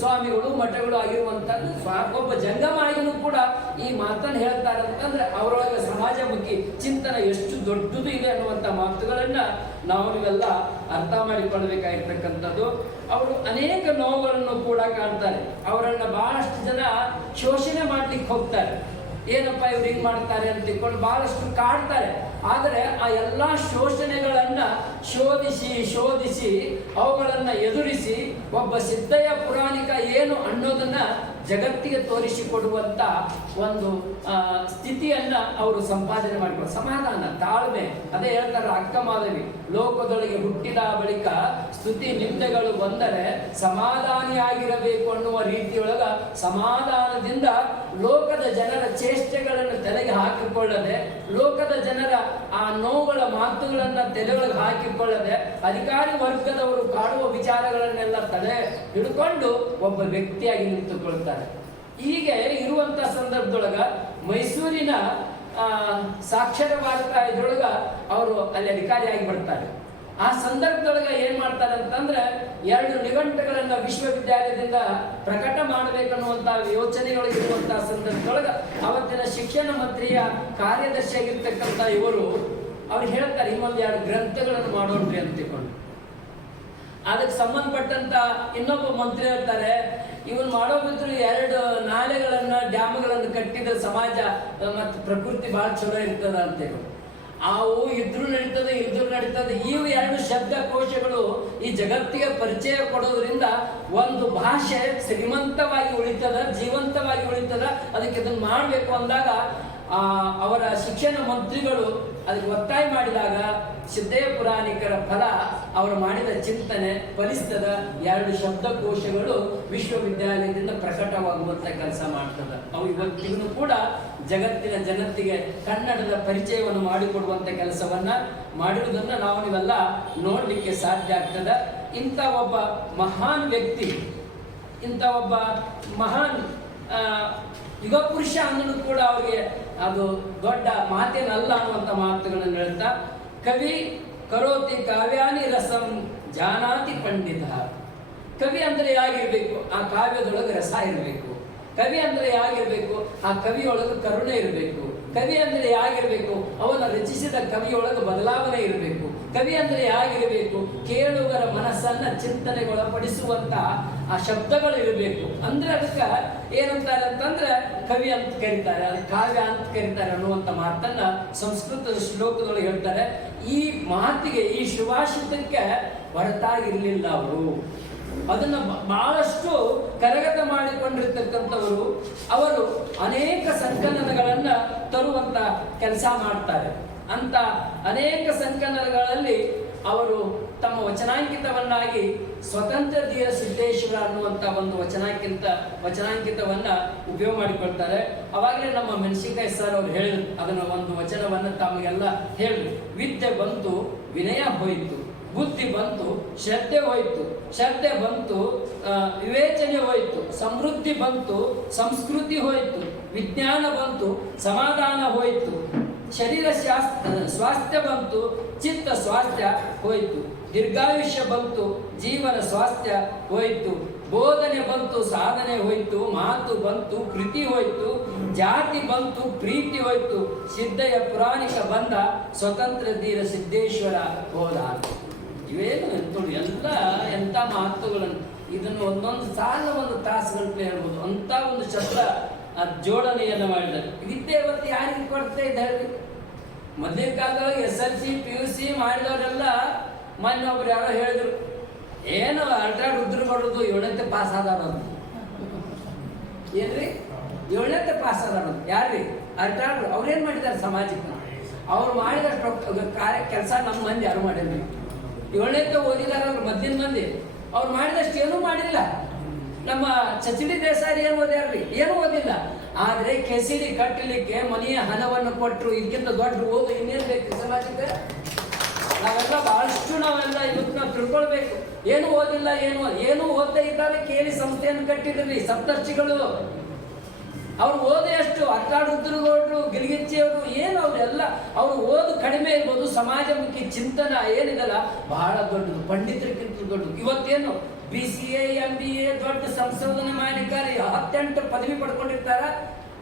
ಸ್ವಾಮಿಗಳು ಮಠಗಳು ಆಗಿರುವಂತದ್ದು ಒಬ್ಬ ಜಂಗಮ ಆಗಿನೂ ಕೂಡ ಈ ಮಾತನ್ನು ಹೇಳ್ತಾರೆ ಅಂತಂದ್ರೆ ಅವರೊಳಗೆ ಸಮಾಜಮುಖಿ ಚಿಂತನೆ ಎಷ್ಟು ದೊಡ್ಡದು ಇದೆ ಅನ್ನುವಂಥ ಮಾತುಗಳನ್ನ ನಾವು ನೀವೆಲ್ಲ ಅರ್ಥ ಮಾಡಿಕೊಳ್ಳಬೇಕಾಗಿರ್ತಕ್ಕಂಥದ್ದು. ಅವರು ಅನೇಕ ನೋವುಗಳನ್ನು ಕೂಡ ಕಾಣ್ತಾರೆ. ಅವರನ್ನ ಬಹಳಷ್ಟು ಜನ ಶೋಷಣೆ ಮಾಡ್ಲಿಕ್ಕೆ ಹೋಗ್ತಾರೆ. ಏನಪ್ಪ ಇವ್ರು ಹಿಂಗ್ ಮಾಡ್ತಾರೆ ಅಂತ ತಿಳ್ಕೊಂಡು ಬಹಳಷ್ಟು ಕಾಡ್ತಾರೆ. ಆದರೆ ಆ ಎಲ್ಲ ಶೋಷಣೆಗಳನ್ನ ಶೋಧಿಸಿ ಅವುಗಳನ್ನ ಎದುರಿಸಿ ಒಬ್ಬ ಸಿದ್ಧಯ್ಯ ಪುರಾಣಿಕ ಏನು ಅನ್ನೋದನ್ನ ಜಗತ್ತಿಗೆ ತೋರಿಸಿಕೊಡುವಂತ ಒಂದು ಸ್ಥಿತಿಯನ್ನ ಅವರು ಸಂಪಾದನೆ ಮಾಡಿಕೊಂಡು ಸಮಾಧಾನ, ತಾಳ್ಮೆ. ಅದೇ ಹೇಳ್ತಾರೆ ಅಕ್ಕ ಮಾಧವಿ, ಲೋಕದೊಳಗೆ ಹುಟ್ಟಿದ ಬಳಿಕ ಸ್ತುತಿ ನಿಂದೆಗಳು ಬಂದರೆ ಸಮಾಧಾನಿಯಾಗಿರಬೇಕು ಅನ್ನುವ ರೀತಿಯೊಳಗ ಸಮಾಧಾನದಿಂದ ಲೋಕದ ಜನರ ಚೇಷ್ಟೆಗಳನ್ನು ತಲೆಗೆ ಹಾಕಿಕೊಳ್ಳದೆ, ಲೋಕದ ಜನರ ಆ ನೋವುಗಳ ಮಾತುಗಳನ್ನ ತಲೆಯೊಳಗೆ ಹಾಕಿಕೊಳ್ಳದೆ, ಅಧಿಕಾರಿ ವರ್ಗದವರು ಕಾಡುವ ವಿಚಾರಗಳನ್ನೆಲ್ಲ ತಲೆ ಹಿಡ್ಕೊಂಡು ಒಬ್ಬ ವ್ಯಕ್ತಿಯಾಗಿ ನಿಂತುಕೊಳ್ತಾರೆ. ಹೀಗೆ ಇರುವಂತ ಸಂದರ್ಭದೊಳಗ ಮೈಸೂರಿನ ಸಾಕ್ಷರ ಭಾರತ ಇದ್ರೊಳಗ ಅವರು ಅಲ್ಲಿ ಅಧಿಕಾರಿಯಾಗಿ ಬರ್ತಾರೆ. ಆ ಸಂದರ್ಭದೊಳಗ ಏನ್ ಮಾಡ್ತಾರೆ ಅಂತಂದ್ರೆ 2 ನಿಘಂಟುಗಳನ್ನ ವಿಶ್ವವಿದ್ಯಾಲಯದಿಂದ ಪ್ರಕಟ ಮಾಡಬೇಕನ್ನುವಂತ ಯೋಚನೆಯೊಳಗಿರುವಂತಹ ಸಂದರ್ಭದೊಳಗ ಅವತ್ತಿನ ಶಿಕ್ಷಣ ಮಂತ್ರಿಯ ಕಾರ್ಯದರ್ಶಿಯಾಗಿರ್ತಕ್ಕಂಥ ಇವರು ಅವ್ರು ಹೇಳ್ತಾರೆ ಇನ್ನೊಂದು 2 ಗ್ರಂಥಗಳನ್ನು ಮಾಡೋಣ್ರಿ ಅಂತ ತಿಳ್ಕೊಂಡು. ಅದಕ್ಕೆ ಸಂಬಂಧಪಟ್ಟಂತ ಇನ್ನೊಬ್ಬ ಮಂತ್ರಿ ಹೇಳ್ತಾರೆ ಇವನ್ ಮಾಡೋದಿದ್ರು 2 ನಾಲೆಗಳನ್ನ ಡ್ಯಾಮ್ಗಳನ್ನು ಕಟ್ಟಿದ್ರೆ ಸಮಾಜ ಮತ್ತು ಪ್ರಕೃತಿ ಬಹಳ ಚಲೋ ಇರ್ತದ ಅಂತೇಳಿ. ಅವು ಇದ್ರು ನಡೀತದೆ ಇದ್ರು ನಡೀತದೆ. ಇವು 2 ಶಬ್ದಕೋಶಗಳು ಈ ಜಗತ್ತಿಗೆ ಪರಿಚಯ ಕೊಡೋದ್ರಿಂದ ಒಂದು ಭಾಷೆ ಶ್ರೀಮಂತವಾಗಿ ಉಳಿತದ, ಜೀವಂತವಾಗಿ ಉಳಿತದ. ಅದಕ್ಕೆ ಇದನ್ನ ಮಾಡಬೇಕು ಅಂದಾಗ ಅವರ ಶಿಕ್ಷಣ ಮಂತ್ರಿಗಳು ಅದಕ್ಕೆ ಒತ್ತಾಯ ಮಾಡಿದಾಗ ಸಿದ್ಧಯ್ಯ ಪುರಾಣಿಕರ ಫಲ ಅವರು ಮಾಡಿದ ಚಿಂತನೆ ಫಲಿಸ್ತದ. 2 ಶಬ್ದಕೋಶಗಳು ವಿಶ್ವವಿದ್ಯಾಲಯದಿಂದ ಪ್ರಕಟವಾಗುವಂತ ಕೆಲಸ ಮಾಡ್ತದ. ಅವು ಇವತ್ತಿಗೂ ಕೂಡ ಜಗತ್ತಿನ ಜನತೆಗೆ ಕನ್ನಡದ ಪರಿಚಯವನ್ನು ಮಾಡಿಕೊಡುವಂತ ಕೆಲಸವನ್ನ ಮಾಡಿರುವುದನ್ನ ನಾವು ನೀವೆಲ್ಲ ನೋಡ್ಲಿಕ್ಕೆ ಸಾಧ್ಯ ಆಗ್ತದ. ಇಂಥ ಒಬ್ಬ ಮಹಾನ್ ವ್ಯಕ್ತಿ, ಇಂಥ ಒಬ್ಬ ಮಹಾನ್ ಯುಗ ಪುರುಷ ಅನ್ನೋದು ಕೂಡ ಅವ್ರಿಗೆ ಅದು ದೊಡ್ಡ ಮಾತೇನಲ್ಲ ಅನ್ನುವಂಥ ಮಾತುಗಳನ್ನು ಹೇಳ್ತಾ, ಕವಿ ಕರೋತಿ ಕಾವ್ಯಾನಿ ರಸಂ ಜಾನಾತಿ ಪಂಡಿತ. ಕವಿ ಅಂದ್ರೆ ಯಾಗಿರ್ಬೇಕು? ಆ ಕಾವ್ಯದೊಳಗೆ ರಸ ಇರಬೇಕು. ಕವಿ ಅಂದ್ರೆ ಯಾಗಿರ್ಬೇಕು? ಆ ಕವಿಯೊಳಗೆ ಕರುಣೆ ಇರಬೇಕು. ಕವಿ ಅಂದ್ರೆ ಯಾಗಿರ್ಬೇಕು? ಅವನ ರಚಿಸಿದ ಕವಿಯೊಳಗೆ ಬದಲಾವಣೆ ಇರಬೇಕು. ಕವಿ ಅಂದ್ರೆ ಯಾಗಿರಬೇಕು? ಕೇಳುಗರ ಮನಸ್ಸನ್ನ ಚಿಂತನೆಗೊಳಪಡಿಸುವಂತ ಆ ಶಬ್ದಗಳು ಇರಬೇಕು. ಅಂದ್ರೆ ಅದಕ್ಕೆ ಏನಂತಾರೆ ಅಂತಂದ್ರೆ ಕವಿ ಅಂತ ಕರೀತಾರೆ, ಅದು ಕಾವ್ಯ ಅಂತ ಕರೀತಾರೆ ಅನ್ನುವಂಥ ಮಾತನ್ನ ಸಂಸ್ಕೃತದ ಶ್ಲೋಕದೊಳಗೆ ಹೇಳ್ತಾರೆ. ಈ ಮಾತಿಗೆ, ಈ ಶುಭಾಷಿತಕ್ಕೆ ಹೊರತಾಗಿರ್ಲಿಲ್ಲ ಅವರು. ಅದನ್ನ ಬಹಳಷ್ಟು ಕರಗತ ಮಾಡಿಕೊಂಡಿರ್ತಕ್ಕಂಥವರು. ಅವರು ಅನೇಕ ಸಂಕಲನಗಳನ್ನ ತರುವಂತ ಕೆಲಸ ಮಾಡ್ತಾರೆ. ಅಂತ ಅನೇಕ ಸಂಕಲನಗಳಲ್ಲಿ ಅವರು ತಮ್ಮ ವಚನಾಂಕಿತವನ್ನಾಗಿ ಸ್ವತಂತ್ರ ಧೀರ ಸಿದ್ದೇಶ್ವರ ಅನ್ನುವಂಥ ಒಂದು ವಚನಾಂಕಿತವನ್ನ ಉಪಯೋಗ ಮಾಡಿಕೊಳ್ತಾರೆ. ಅವಾಗಲೇ ನಮ್ಮ ಮೆಣಸಿನಕಾಯಿ ಸರ್ ಅವ್ರು ಹೇಳಿದ್ರು, ಅದನ್ನ ಒಂದು ವಚನವನ್ನ ತಮಗೆಲ್ಲ ಹೇಳಿದ್ರು. ವಿದ್ಯೆ ಬಂತು, ವಿನಯ ಹೋಯಿತು. ಬುದ್ಧಿ ಬಂತು, ಶ್ರದ್ಧೆ ಹೋಯ್ತು. ಶ್ರದ್ಧೆ ಬಂತು, ವಿವೇಚನೆ ಹೋಯ್ತು. ಸಮೃದ್ಧಿ ಬಂತು, ಸಂಸ್ಕೃತಿ ಹೋಯ್ತು. ವಿಜ್ಞಾನ ಬಂತು, ಸಮಾಧಾನ ಹೋಯ್ತು. ಶರೀರ ಸ್ವಾಸ್ಥ್ಯ ಬಂತು, ಚಿತ್ತ ಸ್ವಾಸ್ಥ್ಯ ಹೋಯ್ತು. ದೀರ್ಘಾಯುಷ್ಯ ಬಂತು, ಜೀವನ ಸ್ವಾಸ್ಥ್ಯ ಹೋಯ್ತು. ಬೋಧನೆ ಬಂತು, ಸಾಧನೆ ಹೋಯ್ತು. ಮಾತು ಬಂತು, ಕೃತಿ ಹೋಯ್ತು. ಜಾತಿ ಬಂತು, ಪ್ರೀತಿ ಹೋಯ್ತು. ಸಿದ್ಧಯ್ಯ ಪುರಾಣಿಕ ಬಂದ, ಸ್ವತಂತ್ರ ಧೀರ ಸಿದ್ದೇಶ್ವರ ಹೋದ. ಇವೇನು ನೋಡಿ, ಎಲ್ಲ ಎಂಥ ಮಾತುಗಳನ್ನು ಇದನ್ನು ಒಂದೊಂದು ಸಾಲ ಒಂದು ತಾಸುಗಂಟೆ ಹೇಳ್ಬೋದು. ಅಂತ ಒಂದು ಶಬ್ದ ಜೋಡಣೆಯನ್ನು ಮಾಡಿದ್ದಾರೆ. ವಿದ್ಯೆ ಇವತ್ತು ಯಾರಿಗೆ ಕೊಡ್ತಾ ಇದ್ದಾರೆ? ಮೊದಲಿನ ಕಾಲದೊಳಗೆ SLC PUC ಮಾಡಿದವರೆಲ್ಲ ಮೊನ್ನೆ ಒಬ್ರು ಯಾರೋ ಹೇಳಿದ್ರು, ಏನು ಅಲ್ಟ್ರಾಡ್ ಉದ್ರ ಮಾಡೋದು 7ನೇ ಪಾಸ್ ಆದವರು. ಏನ್ರಿ 7ನೇ ಪಾಸ್ ಆದವರು ಯಾರ್ರಿ? ಅಲ್ಟ್ರಾಡ್. ಅವ್ರೇನ್ ಮಾಡಿದ್ದಾರೆ ಸಮಾಜಕ್ಕೆ? ಅವ್ರು ಮಾಡಿದಷ್ಟು ಕೆಲಸ ನಮ್ಮ ಮಂದಿ ಯಾರು ಮಾಡಿಲ್ಲ. 7ನೇ ಓದಿದಾರಲ್ಲ ಮೊದಲಿನ ಮಂದಿ, ಅವ್ರು ಮಾಡಿದಷ್ಟು ಏನೂ ಮಾಡಿಲ್ಲ. ನಮ್ಮ ಚಚಡಿ ದೇಸಾಯಿ ಏನು ಓದ್ಯಾರ್ರಿ? ಏನೂ ಓದಿಲ್ಲ. ಆದ್ರೆ ಕೆಸಿಡಿ ಕಟ್ಟಲಿಕ್ಕೆ ಮನೆಯ ಹಣವನ್ನು ಕೊಟ್ಟರು. ಇದಕ್ಕಿಂತ ದೊಡ್ಡ ಓದು ಇನ್ನೇನು ಬೇಕು ಸಮಾಜಕ್ಕೆ? ನಾವೆಲ್ಲ ಬಹಳಷ್ಟು ಇವತ್ತು ನಾವು ತಿಳ್ಕೊಳ್ಬೇಕು. ಏನು ಓದಿಲ್ಲ, ಏನು ಓದ್ತಾ ಇದ್ದಾರೆ. ಕೇಳಿ ಸಂಸ್ಥೆಯನ್ನು ಕಟ್ಟಿದ್ರಿ ಸಪ್ತರ್ಷಿಗಳು. ಅವ್ರು ಓದಿ ಎಷ್ಟು ಅಟ್ಟಾಡುದ್ರುಗೌಡ್ರು, ಗಿಲ್ಗಿಚ್ಚಿಯವರು, ಏನು ಅವರೆಲ್ಲ ಅವ್ರು ಓದು ಕಡಿಮೆ ಇರ್ಬೋದು, ಸಮಾಜಮುಖಿ ಚಿಂತನ ಏನಿದಲ್ಲ ಬಹಳ ದೊಡ್ಡದು, ಪಂಡಿತರಿಗಿಂತ ದೊಡ್ಡದು. ಇವತ್ತೇನು BCA MBA ದೊಡ್ಡ ಸಂಶೋಧನೆ ಮಾಡಿದ್ದಾರೆ, 18 ಪದವಿ ಪಡ್ಕೊಂಡಿರ್ತಾರ.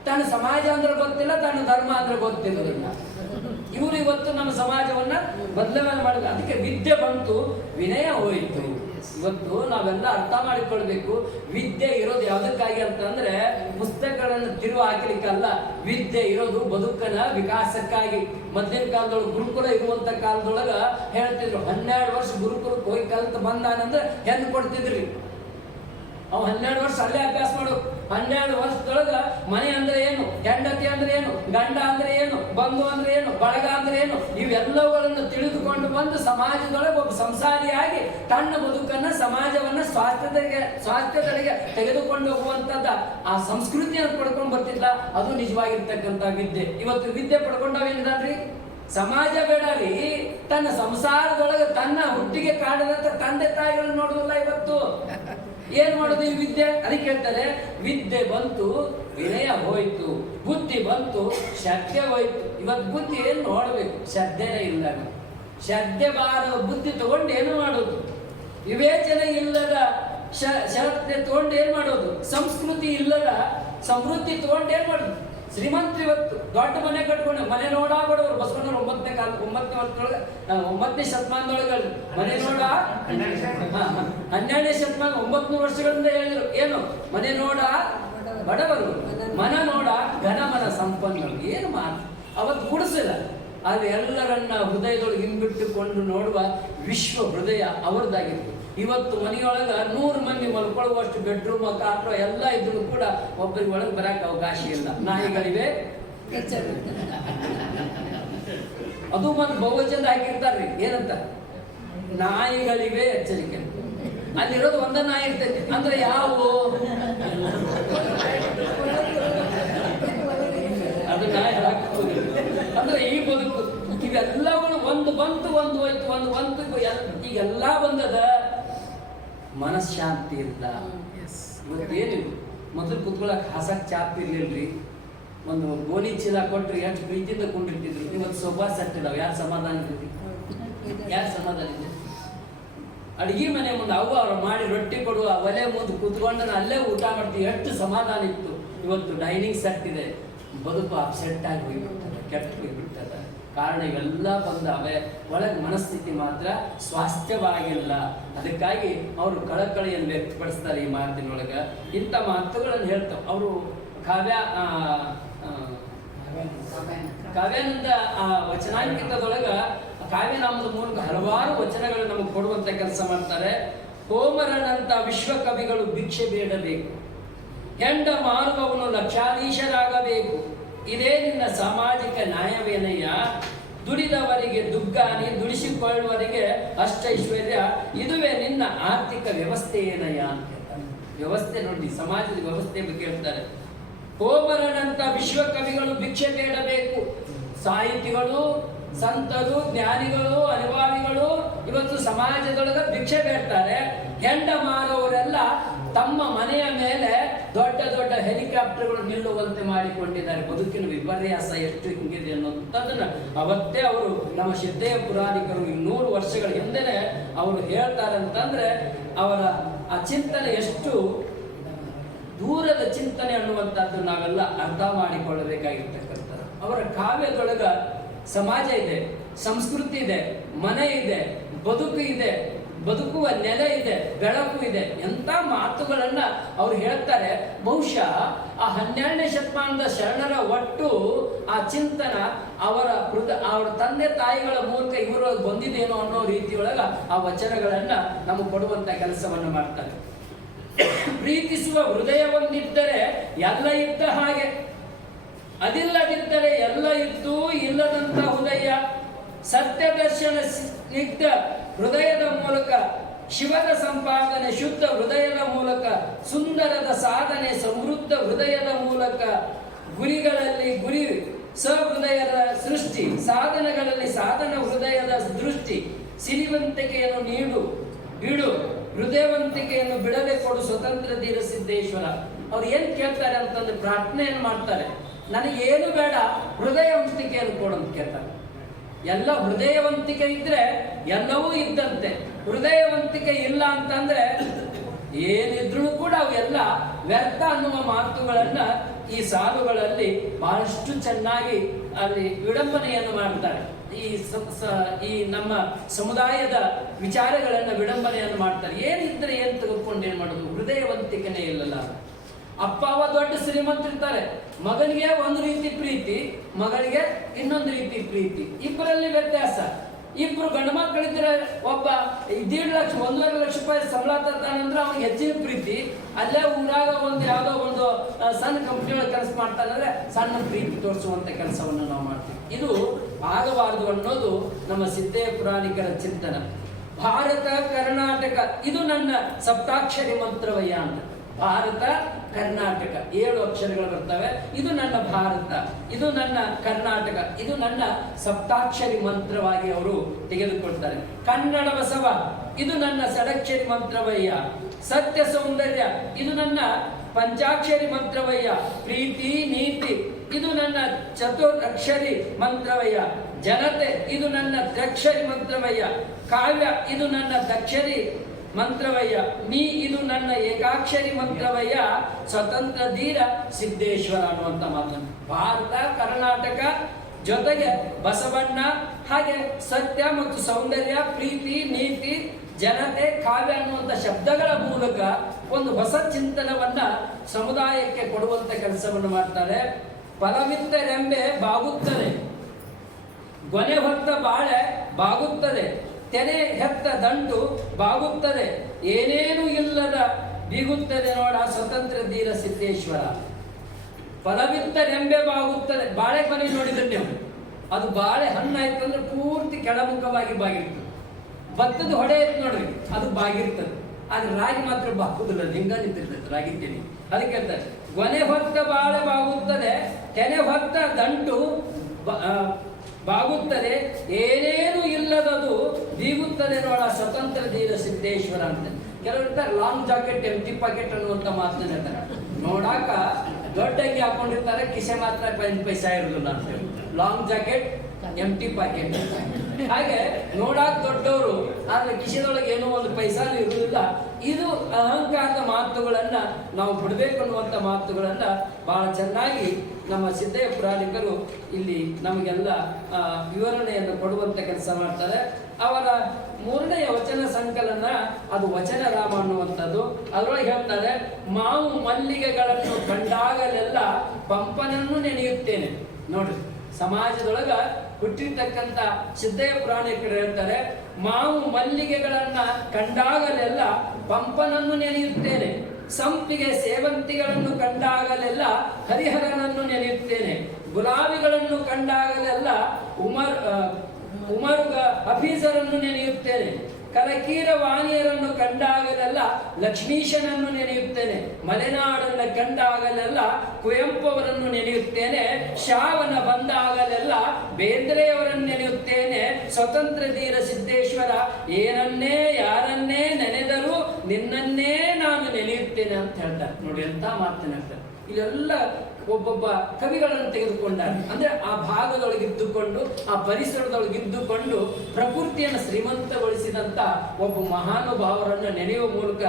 ತನ್ನ ಸಮಾಜ ಅಂದ್ರೆ ಗೊತ್ತಿಲ್ಲ, ತನ್ನ ಧರ್ಮ ಅಂದ್ರೆ ಗೊತ್ತಿರೋದಿಲ್ಲ. ಇವರು ಇವತ್ತು ನಮ್ಮ ಸಮಾಜವನ್ನ ಬದಲಾವಣೆ ಮಾಡಿದ್ರು. ಅದಕ್ಕೆ ವಿದ್ಯೆ ಬಂತು, ವಿನಯ ಹೋಯಿತು. ಇವತ್ತು ನಾವೆಲ್ಲ ಅರ್ಥ ಮಾಡಿಕೊಳ್ಬೇಕು, ವಿದ್ಯೆ ಇರೋದು ಯಾವುದಕ್ಕಾಗಿ ಅಂತಂದ್ರೆ ಪುಸ್ತಕಗಳನ್ನು ತಿರುವು ಹಾಕಲಿಕ್ಕಲ್ಲ. ವಿದ್ಯೆ ಇರೋದು ಬದುಕನ ವಿಕಾಸಕ್ಕಾಗಿ. ಮೊದಲಿನ ಕಾಲದೊಳಗೆ ಗುರುಕುಲ ಇರುವಂತ ಕಾಲದೊಳಗ ಹೇಳ್ತಿದ್ರು, 12 ವರ್ಷ ಗುರುಕುಲಕ್ಕೆ ಹೋಗಿ ಕಲ್ತು ಬಂದಾನಂದ್ರೆ ಹೆಣ್ಣು ಕೊಡ್ತಿದ್ರಿ. ಅವ್ 12 ವರ್ಷ ಅಲ್ಲೇ ಅಭ್ಯಾಸ ಮಾಡು. 12 ವರ್ಷದೊಳಗ ಮನೆ ಅಂದ್ರೆ ಏನು, ಹೆಂಡತಿ ಅಂದ್ರೆ ಏನು, ಗಂಡ ಅಂದ್ರೆ ಏನು, ಬಂಧು ಅಂದ್ರೆ ಏನು, ಬಳಗ ಅಂದ್ರೆ ಏನು, ಇವೆಲ್ಲವುಗಳನ್ನು ತಿಳಿದುಕೊಂಡು ಬಂದು ಸಮಾಜದೊಳಗೆ ಒಬ್ಬ ಸಂಸಾರಿಯಾಗಿ ತನ್ನ ಬದುಕನ್ನ, ಸಮಾಜವನ್ನ ಸ್ವಾಸ್ಥ್ಯದೆಡೆಗೆ ತೆಗೆದುಕೊಂಡು ಹೋಗುವಂತದ್ದ ಆ ಸಂಸ್ಕೃತಿಯನ್ನು ಪಡ್ಕೊಂಡು ಬರ್ತಿಲ್ಲ. ಅದು ನಿಜವಾಗಿರ್ತಕ್ಕಂಥ ವಿದ್ಯೆ. ಇವತ್ತು ವಿದ್ಯೆ ಪಡ್ಕೊಂಡವೇನಿದಾನ್ರಿ? ಸಮಾಜ ಬೇಡರಿ, ತನ್ನ ಸಂಸಾರದೊಳಗೆ ತನ್ನ ಹುಟ್ಟಿಗೆ ಕಾಡದಂತ ತಂದೆ ತಾಯಿಗಳನ್ನು ನೋಡುದಿಲ್ಲ. ಇವತ್ತು ಏನ್ ಮಾಡೋದು ಈ ವಿದ್ಯೆ? ಅದಕ್ಕೆ ಹೇಳ್ತಾರೆ, ವಿದ್ಯೆ ಬಂತು ವಿನಯ ಹೋಯ್ತು, ಬುದ್ಧಿ ಬಂತು ಶ್ರದ್ಧೆ ಹೋಯ್ತು. ಇವತ್ತು ಬುದ್ಧಿ ಏನು ನೋಡ್ಬೇಕು? ಶ್ರದ್ಧೆನೇ ಇಲ್ಲ. ಶ್ರದ್ಧೆ ಬಾರದ ಬುದ್ಧಿ ತಗೊಂಡು ಏನು ಮಾಡೋದು? ವಿವೇಚನೆ ಇಲ್ಲದ ಶ್ರದ್ಧೆ ತಗೊಂಡು ಏನ್ ಮಾಡೋದು? ಸಂಸ್ಕೃತಿ ಇಲ್ಲದ ಸಮೃದ್ಧಿ ತಗೊಂಡು ಏನ್ ಮಾಡೋದು? ಶ್ರೀಮಂತರು ಇವತ್ತು ದೊಡ್ಡ ಮನೆ ಕಟ್ಕೊಂಡು ಮನೆ ನೋಡಾಗೋಡವ್ರು ಬಸವಣ್ಣವ್ರು 9ನೇ ಶತಮಾನದೊಳಗೆ ಮನೆ ನೋಡ 12ನೇ ಶತಮಾನ 900 ವರ್ಷಗಳಿಂದ ಹೇಳಿದ್ರು. ಏನು? ಮನೆ ನೋಡ ಬಡವರು, ಮನ ನೋಡ ಘನಮನ ಸಂಪನ್ನರು. ಏನು ಮಾತು ಅವತ್ತು ಗುಡಿಸಿಲ್ಲ. ಅದು ಎಲ್ಲರನ್ನ ಹೃದಯದೊಳಗೆ ಹಿಂಬಿಟ್ಟುಕೊಂಡು ನೋಡುವ ವಿಶ್ವ ಹೃದಯ ಅವರದಾಗಿತ್ತು. ಇವತ್ತು ಮನೆಯೊಳಗ 100 ಮಂದಿ ಮಲ್ಕೊಳ್ಳುವಷ್ಟು ಬೆಡ್ರೂಮ್ ಕಾಟ್ರೋ ಎಲ್ಲ ಇದ್ರು ಕೂಡ ಒಬ್ಬರಿಗೆ ಒಳಗೆ ಬರಕ್ಕೆ ಅವಕಾಶ ಇಲ್ಲ. ನಾಯಿಗಳಿವೆ, ಅದು ಒಂದು ಬಹುವಚನ ಹಾಕಿರ್ತಾರ್ರಿ. ಏನಂತ? ನಾಯಿಗಳಿವೆ ಎಚ್ಚರಿಕೆ. ಅಲ್ಲಿರೋದು ಒಂದ ನಾಯಿ ಇರ್ತೈತಿ. ಅಂದ್ರೆ ಯಾವುವು? ಅದು ನಾಯಿ ಹಾಕ್ತದೆ. ಅಂದ್ರೆ ಈ ಬದುಕು ಇವೆಲ್ಲಗಳು ಒಂದು ಬಂತು, ಒಂದು ಹೋಯ್ತು, ಒಂದು ಬಂತು, ಈಗೆಲ್ಲ ಬಂದದ. ಮನಃಶಾಂತಿ ಇಲ್ಲ. ಇವತ್ತೇನಿಲ್ಲ. ಮೊದಲು ಕುತ್ಕೊಳಕ್ ಹಾಸಕ್ ಚಾಪ್ ಇರ್ಲಿಲ್ರಿ. ಒಂದು ಗೋಣಿ ಚೀಲ ಕೊಟ್ರಿ ಎಷ್ಟು ಪ್ರೀತಿಯಿಂದ ಕೊಂಡಿರ್ತಿದ್ರು. ಇವತ್ತು ಸೋಫಾ ಸೆಟ್ ಇದಾವ. ಯಾರು ಸಮಾಧಾನ ಇದ್ರಿ? ಯಾರು ಸಮಾಧಾನ ಇದೆ? ಅಡಿಗೆ ಮನೆ ಮುಂದೆ ಅವ್ರು ಮಾಡಿ ರೊಟ್ಟಿ ಕೊಡುವ ಒಲೆ ಮುಂದೆ ಕುತ್ಕೊಂಡು ಅಲ್ಲೇ ಊಟ ಮಾಡ್ತೀವಿ. ಎಷ್ಟು ಸಮಾಧಾನ ಇತ್ತು. ಇವತ್ತು ಡೈನಿಂಗ್ ಸೆಟ್ ಇದೆ. ಬದುಕು ಅಪ್ಸೆಟ್ ಆಗಿ ಹೋಗ್ಬಿಡ್ತದೆ, ಕೆಟ್ಟು ಹೋಗ್ಬಿಡ್ತದೆ. ಕಾರಣ ಇವೆಲ್ಲ ಬಂದಾವೆ. ಒಳಗೆ ಮನಸ್ಥಿತಿ ಮಾತ್ರ ಸ್ವಾಸ್ಥ್ಯವಾಗಿಲ್ಲ. ಅದಕ್ಕಾಗಿ ಅವರು ಕಳಕಳಿಯನ್ನು ವ್ಯಕ್ತಪಡಿಸ್ತಾರೆ ಈ ಮಾತಿನೊಳಗೆ. ಇಂಥ ಮಾತುಗಳನ್ನು ಹೇಳ್ತಾವೆ ಅವರು. ಕಾವ್ಯಾನಂದ ವಚನಾಂಕಿತದೊಳಗ ಕಾವ್ಯನಾಮದ ಮೂಲಕ ಹಲವಾರು ವಚನಗಳು ನಮಗೆ ಕೊಡುವಂತ ಕೆಲಸ ಮಾಡ್ತಾರೆ. ಹೋಮರನಂತ ವಿಶ್ವಕವಿಗಳು ಭಿಕ್ಷೆ ಬೇಡಬೇಕು, ಹೆಂಡ ಮಾರುವವನು ಲಕ್ಷಾಧೀಶರಾಗಬೇಕು, ಇದೇ ನಿನ್ನ ಸಾಮಾಜಿಕ ನ್ಯಾಯವೇನಯ್ಯ, ದುಡಿದವರಿಗೆ ದುಗ್ಗಾನಿ, ದುಡಿಸಿಕೊಳ್ಳುವವರಿಗೆ ಅಷ್ಟೈಶ್ವರ್ಯ, ಇದುವೇ ನಿನ್ನ ಆರ್ಥಿಕ ವ್ಯವಸ್ಥೆ ಏನಯ್ಯ ಅಂತ ಹೇಳ್ತಾರೆ. ವ್ಯವಸ್ಥೆ ನೋಡಿ, ಸಮಾಜದ ವ್ಯವಸ್ಥೆ ಬಗ್ಗೆ ಹೇಳ್ತಾರೆ. ಹೋಮರನಂತ ವಿಶ್ವಕವಿಗಳು ಭಿಕ್ಷೆ ಬೇಡಬೇಕು. ಸಾಹಿತಿಗಳು, ಸಂತರು, ಜ್ಞಾನಿಗಳು, ಅನುಭಾವಿಗಳು ಇವತ್ತು ಸಮಾಜದೊಳಗೆ ಭಿಕ್ಷೆ ಬೇಡ್ತಾರೆ. ಹೆಂಡ ಮಾರುವವರೆಲ್ಲ ತಮ್ಮ ಮನೆಯ ಮೇಲೆ ದೊಡ್ಡ ದೊಡ್ಡ ಹೆಲಿಕಾಪ್ಟರ್ಗಳು ನಿಲ್ಲುವಂತೆ ಮಾಡಿಕೊಂಡಿದ್ದಾರೆ. ಬದುಕಿನ ವಿಪರ್ಯಾಸ ಎಷ್ಟು ಹಿಂಗಿದೆ ಅನ್ನೋದನ್ನ ಅವತ್ತೇ ಅವರು ನಮ್ಮ ಸಿದ್ದಯ್ಯ ಪುರಾಣಿಕರು 200 ವರ್ಷಗಳ ಹಿಂದೆನೆ ಅವರು ಹೇಳ್ತಾರಂತಂದ್ರೆ ಅವರ ಆ ಚಿಂತನೆ ಎಷ್ಟು ದೂರದ ಚಿಂತನೆ ಅನ್ನುವಂಥದ್ದು ನಾವೆಲ್ಲ ಅರ್ಥ ಮಾಡಿಕೊಳ್ಳಬೇಕಾಗಿರ್ತಕ್ಕಂಥದ್ದು. ಅವರ ಕಾವ್ಯದೊಳಗ ಸಮಾಜ ಇದೆ, ಸಂಸ್ಕೃತಿ ಇದೆ, ಮನೆ ಇದೆ, ಬದುಕು ಇದೆ, ಬದುಕುವ ನೆಲೆ ಇದೆ, ಬೆಳಕು ಇದೆ. ಎಂತ ಮಾತುಗಳನ್ನ ಅವ್ರು ಹೇಳ್ತಾರೆ. ಬಹುಶಃ ಆ 12ನೇ ಶತಮಾನದ ಶರಣರ ಒಟ್ಟು ಆ ಚಿಂತನ ಅವರ ತಂದೆ ತಾಯಿಗಳ ಮೂಲಕ ಇವರು ಬಂದಿದೇನೋ ಅನ್ನೋ ರೀತಿಯೊಳಗ ಆ ವಚನಗಳನ್ನ ನಮಗೆ ಕೊಡುವಂತ ಕೆಲಸವನ್ನು ಮಾಡ್ತಾರೆ. ಪ್ರೀತಿಸುವ ಹೃದಯ ಒಂದಿದ್ದರೆ ಎಲ್ಲ ಇದ್ದ ಹಾಗೆ, ಅದಿಲ್ಲದಿದ್ದರೆ ಎಲ್ಲ ಇದ್ದು ಇಲ್ಲದಂತ ಹೃದಯ. ಸತ್ಯ ದರ್ಶನ ಸ್ನಿಗ್ಧ ಹೃದಯದ ಮೂಲಕ, ಶಿವದ ಸಂಪಾದನೆ ಶುದ್ಧ ಹೃದಯದ ಮೂಲಕ, ಸುಂದರದ ಸಾಧನೆ ಸಮೃದ್ಧ ಹೃದಯದ ಮೂಲಕ, ಗುರಿಗಳಲ್ಲಿ ಗುರಿ ಸಹೃದಯದ ಸೃಷ್ಟಿ, ಸಾಧನಗಳಲ್ಲಿ ಸಾಧನ ಹೃದಯದ ದೃಷ್ಟಿ, ಸಿರಿವಂತಿಕೆಯನ್ನು ಬಿಡು ಹೃದಯವಂತಿಕೆಯನ್ನು ಬಿಡದೆ ಕೊಡು ಸ್ವತಂತ್ರ ಧೀರ ಸಿದ್ದೇಶ್ವರ. ಅವ್ರು ಏನ್ ಕೇಳ್ತಾರೆ ಅಂತಂದ್ರೆ ಪ್ರಾರ್ಥನೆಯನ್ನು ಮಾಡ್ತಾರೆ, ನನಗೇನು ಬೇಡ ಹೃದಯವಂತಿಕೆಯನ್ನು ಕೊಡು ಅಂತ ಕೇಳ್ತಾರೆ. ಎಲ್ಲ ಹೃದಯವಂತಿಕೆ ಇದ್ರೆ ಎಲ್ಲವೂ ಇದ್ದಂತೆ. ಹೃದಯವಂತಿಕೆ ಇಲ್ಲ ಅಂತಂದ್ರೆ ಏನಿದ್ರು ಕೂಡ ಅವೆಲ್ಲ ವ್ಯರ್ಥ ಅನ್ನುವ ಮಾತುಗಳನ್ನ ಈ ಸಾಲುಗಳಲ್ಲಿ ಬಹಳಷ್ಟು ಚೆನ್ನಾಗಿ ಅಲ್ಲಿ ವಿಡಂಬನೆಯನ್ನು ಮಾಡ್ತಾರೆ. ಈ ನಮ್ಮ ಸಮುದಾಯದ ವಿಚಾರಗಳನ್ನ ವಿಡಂಬನೆಯನ್ನು ಮಾಡ್ತಾರೆ. ಏನಿದ್ರೆ ಏನ್ ತೆಗೆದುಕೊಂಡು ಏನ್ ಮಾಡೋದು, ಹೃದಯವಂತಿಕೆನೇ ಇಲ್ಲಲ್ಲ. ಅಪ್ಪ ಅವ ದೊಡ್ಡ ಶ್ರೀಮಂತರಿರ್ತಾರೆ, ಮಗನಿಗೆ ಒಂದು ರೀತಿ ಪ್ರೀತಿ, ಮಗಳಿಗೆ ಇನ್ನೊಂದು ರೀತಿ ಪ್ರೀತಿ, ಇಬ್ಬರಲ್ಲಿ ವ್ಯತ್ಯಾಸ. ಇಬ್ರು ಗಂಡು ಮಕ್ಕಳಿದ್ರೆ ಒಬ್ಬ 1.5 ಲಕ್ಷ 1.5 ಲಕ್ಷ ರೂಪಾಯಿ ಸಂಬಳ ತರ್ತಾನಂದ್ರೆ ಅವ್ನಿಗೆ ಹೆಚ್ಚಿನ ಪ್ರೀತಿ. ಅಲ್ಲೇ ಊರಾಗ ಯಾವುದೋ ಒಂದು ಸಣ್ಣ ಕಂಪ್ನಿ ಒಳಗೆ ಕೆಲಸ ಮಾಡ್ತಾನಂದ್ರೆ ಸಣ್ಣ ಪ್ರೀತಿ ತೋರಿಸುವಂತ ಕೆಲಸವನ್ನು ನಾವು ಮಾಡ್ತೀವಿ. ಇದು ಆಗಬಾರದು ಅನ್ನೋದು ನಮ್ಮ ಸಿದ್ಧೇಯ ಪುರಾಣಿಕರ ಚಿಂತನ. ಭಾರತ ಕರ್ನಾಟಕ ಇದು ನನ್ನ ಸಪ್ತಾಕ್ಷರಿ ಮಂತ್ರವಯ್ಯ ಅಂತ. ಭಾರತ ಕರ್ನಾಟಕ 7 ಅಕ್ಷರಗಳು ಬರ್ತವೆ. ಇದು ನನ್ನ ಭಾರತ, ಇದು ನನ್ನ ಕರ್ನಾಟಕ, ಇದು ನನ್ನ ಸಪ್ತಾಕ್ಷರಿ ಮಂತ್ರವಾಗಿ ಅವರು ತೆಗೆದುಕೊಳ್ತಾರೆ. ಕನ್ನಡ ಬಸವ ಇದು ನನ್ನ ಷಡಕ್ಷರಿ ಮಂತ್ರವಯ್ಯ. ಸತ್ಯ ಸೌಂದರ್ಯ ಇದು ನನ್ನ ಪಂಚಾಕ್ಷರಿ ಮಂತ್ರವಯ್ಯ. ಪ್ರೀತಿ ನೀತಿ ಇದು ನನ್ನ ಚತುರಕ್ಷರಿ ಮಂತ್ರವಯ್ಯ. ಜನತೆ ಇದು ನನ್ನ ತ್ರಿಕ್ಷರಿ ಮಂತ್ರವಯ್ಯ. ಕಾವ್ಯ ಇದು ನನ್ನ ದಕ್ಷರಿ ಮಂತ್ರವಯ್ಯ. ನೀ ಇದು ನನ್ನ ಏಕಾಕ್ಷರಿ ಮಂತ್ರವಯ್ಯ. ಸ್ವತಂತ್ರ ಧೀರ ಸಿದ್ದೇಶ್ವರ ಅನ್ನುವಂಥ ಮಾತನ್ನು ಭಾರತ ಕರ್ನಾಟಕ ಜೊತೆಗೆ ಬಸವಣ್ಣ, ಹಾಗೆ ಸತ್ಯ ಮತ್ತು ಸೌಂದರ್ಯ, ಪ್ರೀತಿ ನೀತಿ, ಜನತೆ, ಕಾವ್ಯ ಅನ್ನುವಂಥ ಶಬ್ದಗಳ ಮೂಲಕ ಒಂದು ಹೊಸ ಚಿಂತನವನ್ನ ಸಮುದಾಯಕ್ಕೆ ಕೊಡುವಂತ ಕೆಲಸವನ್ನು ಮಾಡ್ತಾರೆ. ಫಲವಿತ್ತ ರೆಂಬೆ ಬಾಗುತ್ತದೆ, ಗೊನೆ ಹೊತ್ತ ಬಾಳೆ ಬಾಗುತ್ತದೆ, ತೆನೆ ಹೆತ್ತ ದಂಟು ಬಾಗುತ್ತದೆ, ಏನೇನು ಇಲ್ಲದ ಬೀಗುತ್ತದೆ ನೋಡ ಸ್ವತಂತ್ರ ಧೀರ ಸಿದ್ದೇಶ್ವರ. ಫಲವಿತ್ತ ರೆಂಬೆ ಬಾಗುತ್ತದೆ. ಬಾಳೆ ಕೊನೆ ನೋಡಿದ್ರೆ ನೀವು, ಅದು ಬಾಳೆ ಹಣ್ಣಾಯ್ತು ಅಂದ್ರೆ ಪೂರ್ತಿ ಕೆಳಮುಖವಾಗಿ ಬಾಗಿರ್ತದೆ. ಭತ್ತದ ಹೊಡೆ ಆಯ್ತು ನೋಡ್ರಿ, ಅದು ಬಾಗಿರ್ತದೆ. ಆದ್ರೆ ರಾಗಿ ಮಾತ್ರ ಬಾಗುದಿಲ್ಲ, ಹಿಂಗ ನಿಂತಿರ್ತದೆ ರಾಗಿದ್ದೇನೆ. ಅದಕ್ಕೆ ಹೇಳ್ತಾರೆ ಗೊನೆ ಹೊತ್ತ ಬಾಳೆ ಬಾಗುತ್ತದೆ, ತೆನೆ ಹೊತ್ತ ದಂಟು ಬಾಗುತ್ತದೆ, ಏನೇನು ಇಲ್ಲದದು ಬೀಗುತ್ತದೆ ನೋಡ ಸ್ವತಂತ್ರ ಧೀರ ಸಿದ್ದೇಶ್ವರ ಅಂತ. ಕೆಲವರು ಇರ್ತಾರೆ ಲಾಂಗ್ ಜಾಕೆಟ್ ಎಂಟಿ ಪಾಕೆಟ್ ಅನ್ನುವಂತ ಮಾತನ್ನ ಹೇಳ್ತಾರೆ. ನೋಡಾಕ ದೊಡ್ಡ ಅಂಗಿ ಹಾಕೊಂಡಿರ್ತಾರೆ, ಕಿಸೆ ಮಾತ್ರ ಪೈಸಾ ಇರುದಿಲ್ಲ ಅಂತ ಹೇಳಿ. ಲಾಂಗ್ ಜಾಕೆಟ್ ಎಂಟಿ ಪಾಕೆಟ್. ಹಾಗೆ ನೋಡಾಕ ದೊಡ್ಡವರು ಆದ್ರೆ ಕಿಸೆದೊಳಗೆ ಏನೋ ಒಂದು ಪೈಸಾನು ಇರುವುದಿಲ್ಲ. ಇದು ಅಹಂಕಾರದ ಮಾತುಗಳನ್ನ ನಾವು ಬಿಡಬೇಕು ಅನ್ನುವಂಥ ಮಾತುಗಳನ್ನ ಬಹಳ ಚೆನ್ನಾಗಿ ನಮ್ಮ ಸಿದ್ಧೇಯ ಪುರಾಣಿಕರು ಇಲ್ಲಿ ನಮಗೆಲ್ಲ ವಿವರಣೆಯನ್ನು ಕೊಡುವಂತ ಕೆಲಸ ಮಾಡ್ತಾರೆ. ಅವರ 3ನೇ ವಚನ ಸಂಕಲನ ಅದು ವಚನ ರಾಮ ಅನ್ನುವಂಥದ್ದು. ಅದರೊಳಗೆ ಹೇಳ್ತಾರೆ, ಮಾವು ಮಲ್ಲಿಗೆಗಳನ್ನು ಕಂಡಾಗಲೆಲ್ಲ ಪಂಪನನ್ನು ನೆನೆಯುತ್ತೇನೆ. ನೋಡ್ರಿ, ಸಮಾಜದೊಳಗ ಹುಟ್ಟಿರ್ತಕ್ಕಂಥ ಸಿದ್ಧೇಯ ಪುರಾಣಿಕರು ಹೇಳ್ತಾರೆ, ಮಾವು ಮಲ್ಲಿಗೆಗಳನ್ನ ಕಂಡಾಗಲೆಲ್ಲ ಪಂಪನನ್ನು ನೆನೆಯುತ್ತೇನೆ, ಸಂಪಿಗೆ ಸೇವಂತಿಗಳನ್ನು ಕಂಡಾಗಲೆಲ್ಲ ಹರಿಹರನನ್ನು ನೆನೆಯುತ್ತೇನೆ, ಗುಲಾಬಿಗಳನ್ನು ಕಂಡಾಗಲೆಲ್ಲ ಉಮರುಗ ಹಫೀಜರನ್ನು ನೆನೆಯುತ್ತೇನೆ, ಕರಕೀರ ವಾಣಿಯರನ್ನು ಕಂಡಾಗಲೆಲ್ಲ ಲಕ್ಷ್ಮೀಶನನ್ನು ನೆನೆಯುತ್ತೇನೆ, ಮಲೆನಾಡನ್ನು ಕಂಡಾಗಲೆಲ್ಲ ಕುವೆಂಪು ಅವರನ್ನು ನೆನೆಯುತ್ತೇನೆ, ಶ್ರಾವಣ ಬಂದಾಗಲೆಲ್ಲ ಬೇಂದ್ರೆಯವರನ್ನು ನೆನೆಯುತ್ತೇನೆ, ಸ್ವತಂತ್ರ ಧೀರ ಸಿದ್ದೇಶ್ವರ. ಏನನ್ನೇ ಯಾರನ್ನೇ ನೆನೆದರೂ ನಿನ್ನನ್ನೇ ನಾನು ನೆನೆಯುತ್ತೇನೆ ಅಂತ ಹೇಳ್ತಾರೆ. ನೋಡಿ ಎಂತ ಮಾತನ್ನ ಹೇಳ್ತಾರೆ. ಇಲ್ಲೆಲ್ಲ ಒಬ್ಬೊಬ್ಬ ಕವಿಗಳನ್ನು ತೆಗೆದುಕೊಂಡಾರೆ. ಅಂದ್ರೆ ಆ ಭಾಗದೊಳಗಿದ್ದುಕೊಂಡು, ಆ ಪರಿಸರದೊಳಗಿದ್ದುಕೊಂಡು ಪ್ರಕೃತಿಯನ್ನು ಶ್ರೀಮಂತಗೊಳಿಸಿದಂತ ಒಬ್ಬ ಮಹಾನುಭಾವರನ್ನು ನೆನೆಯುವ ಮೂಲಕ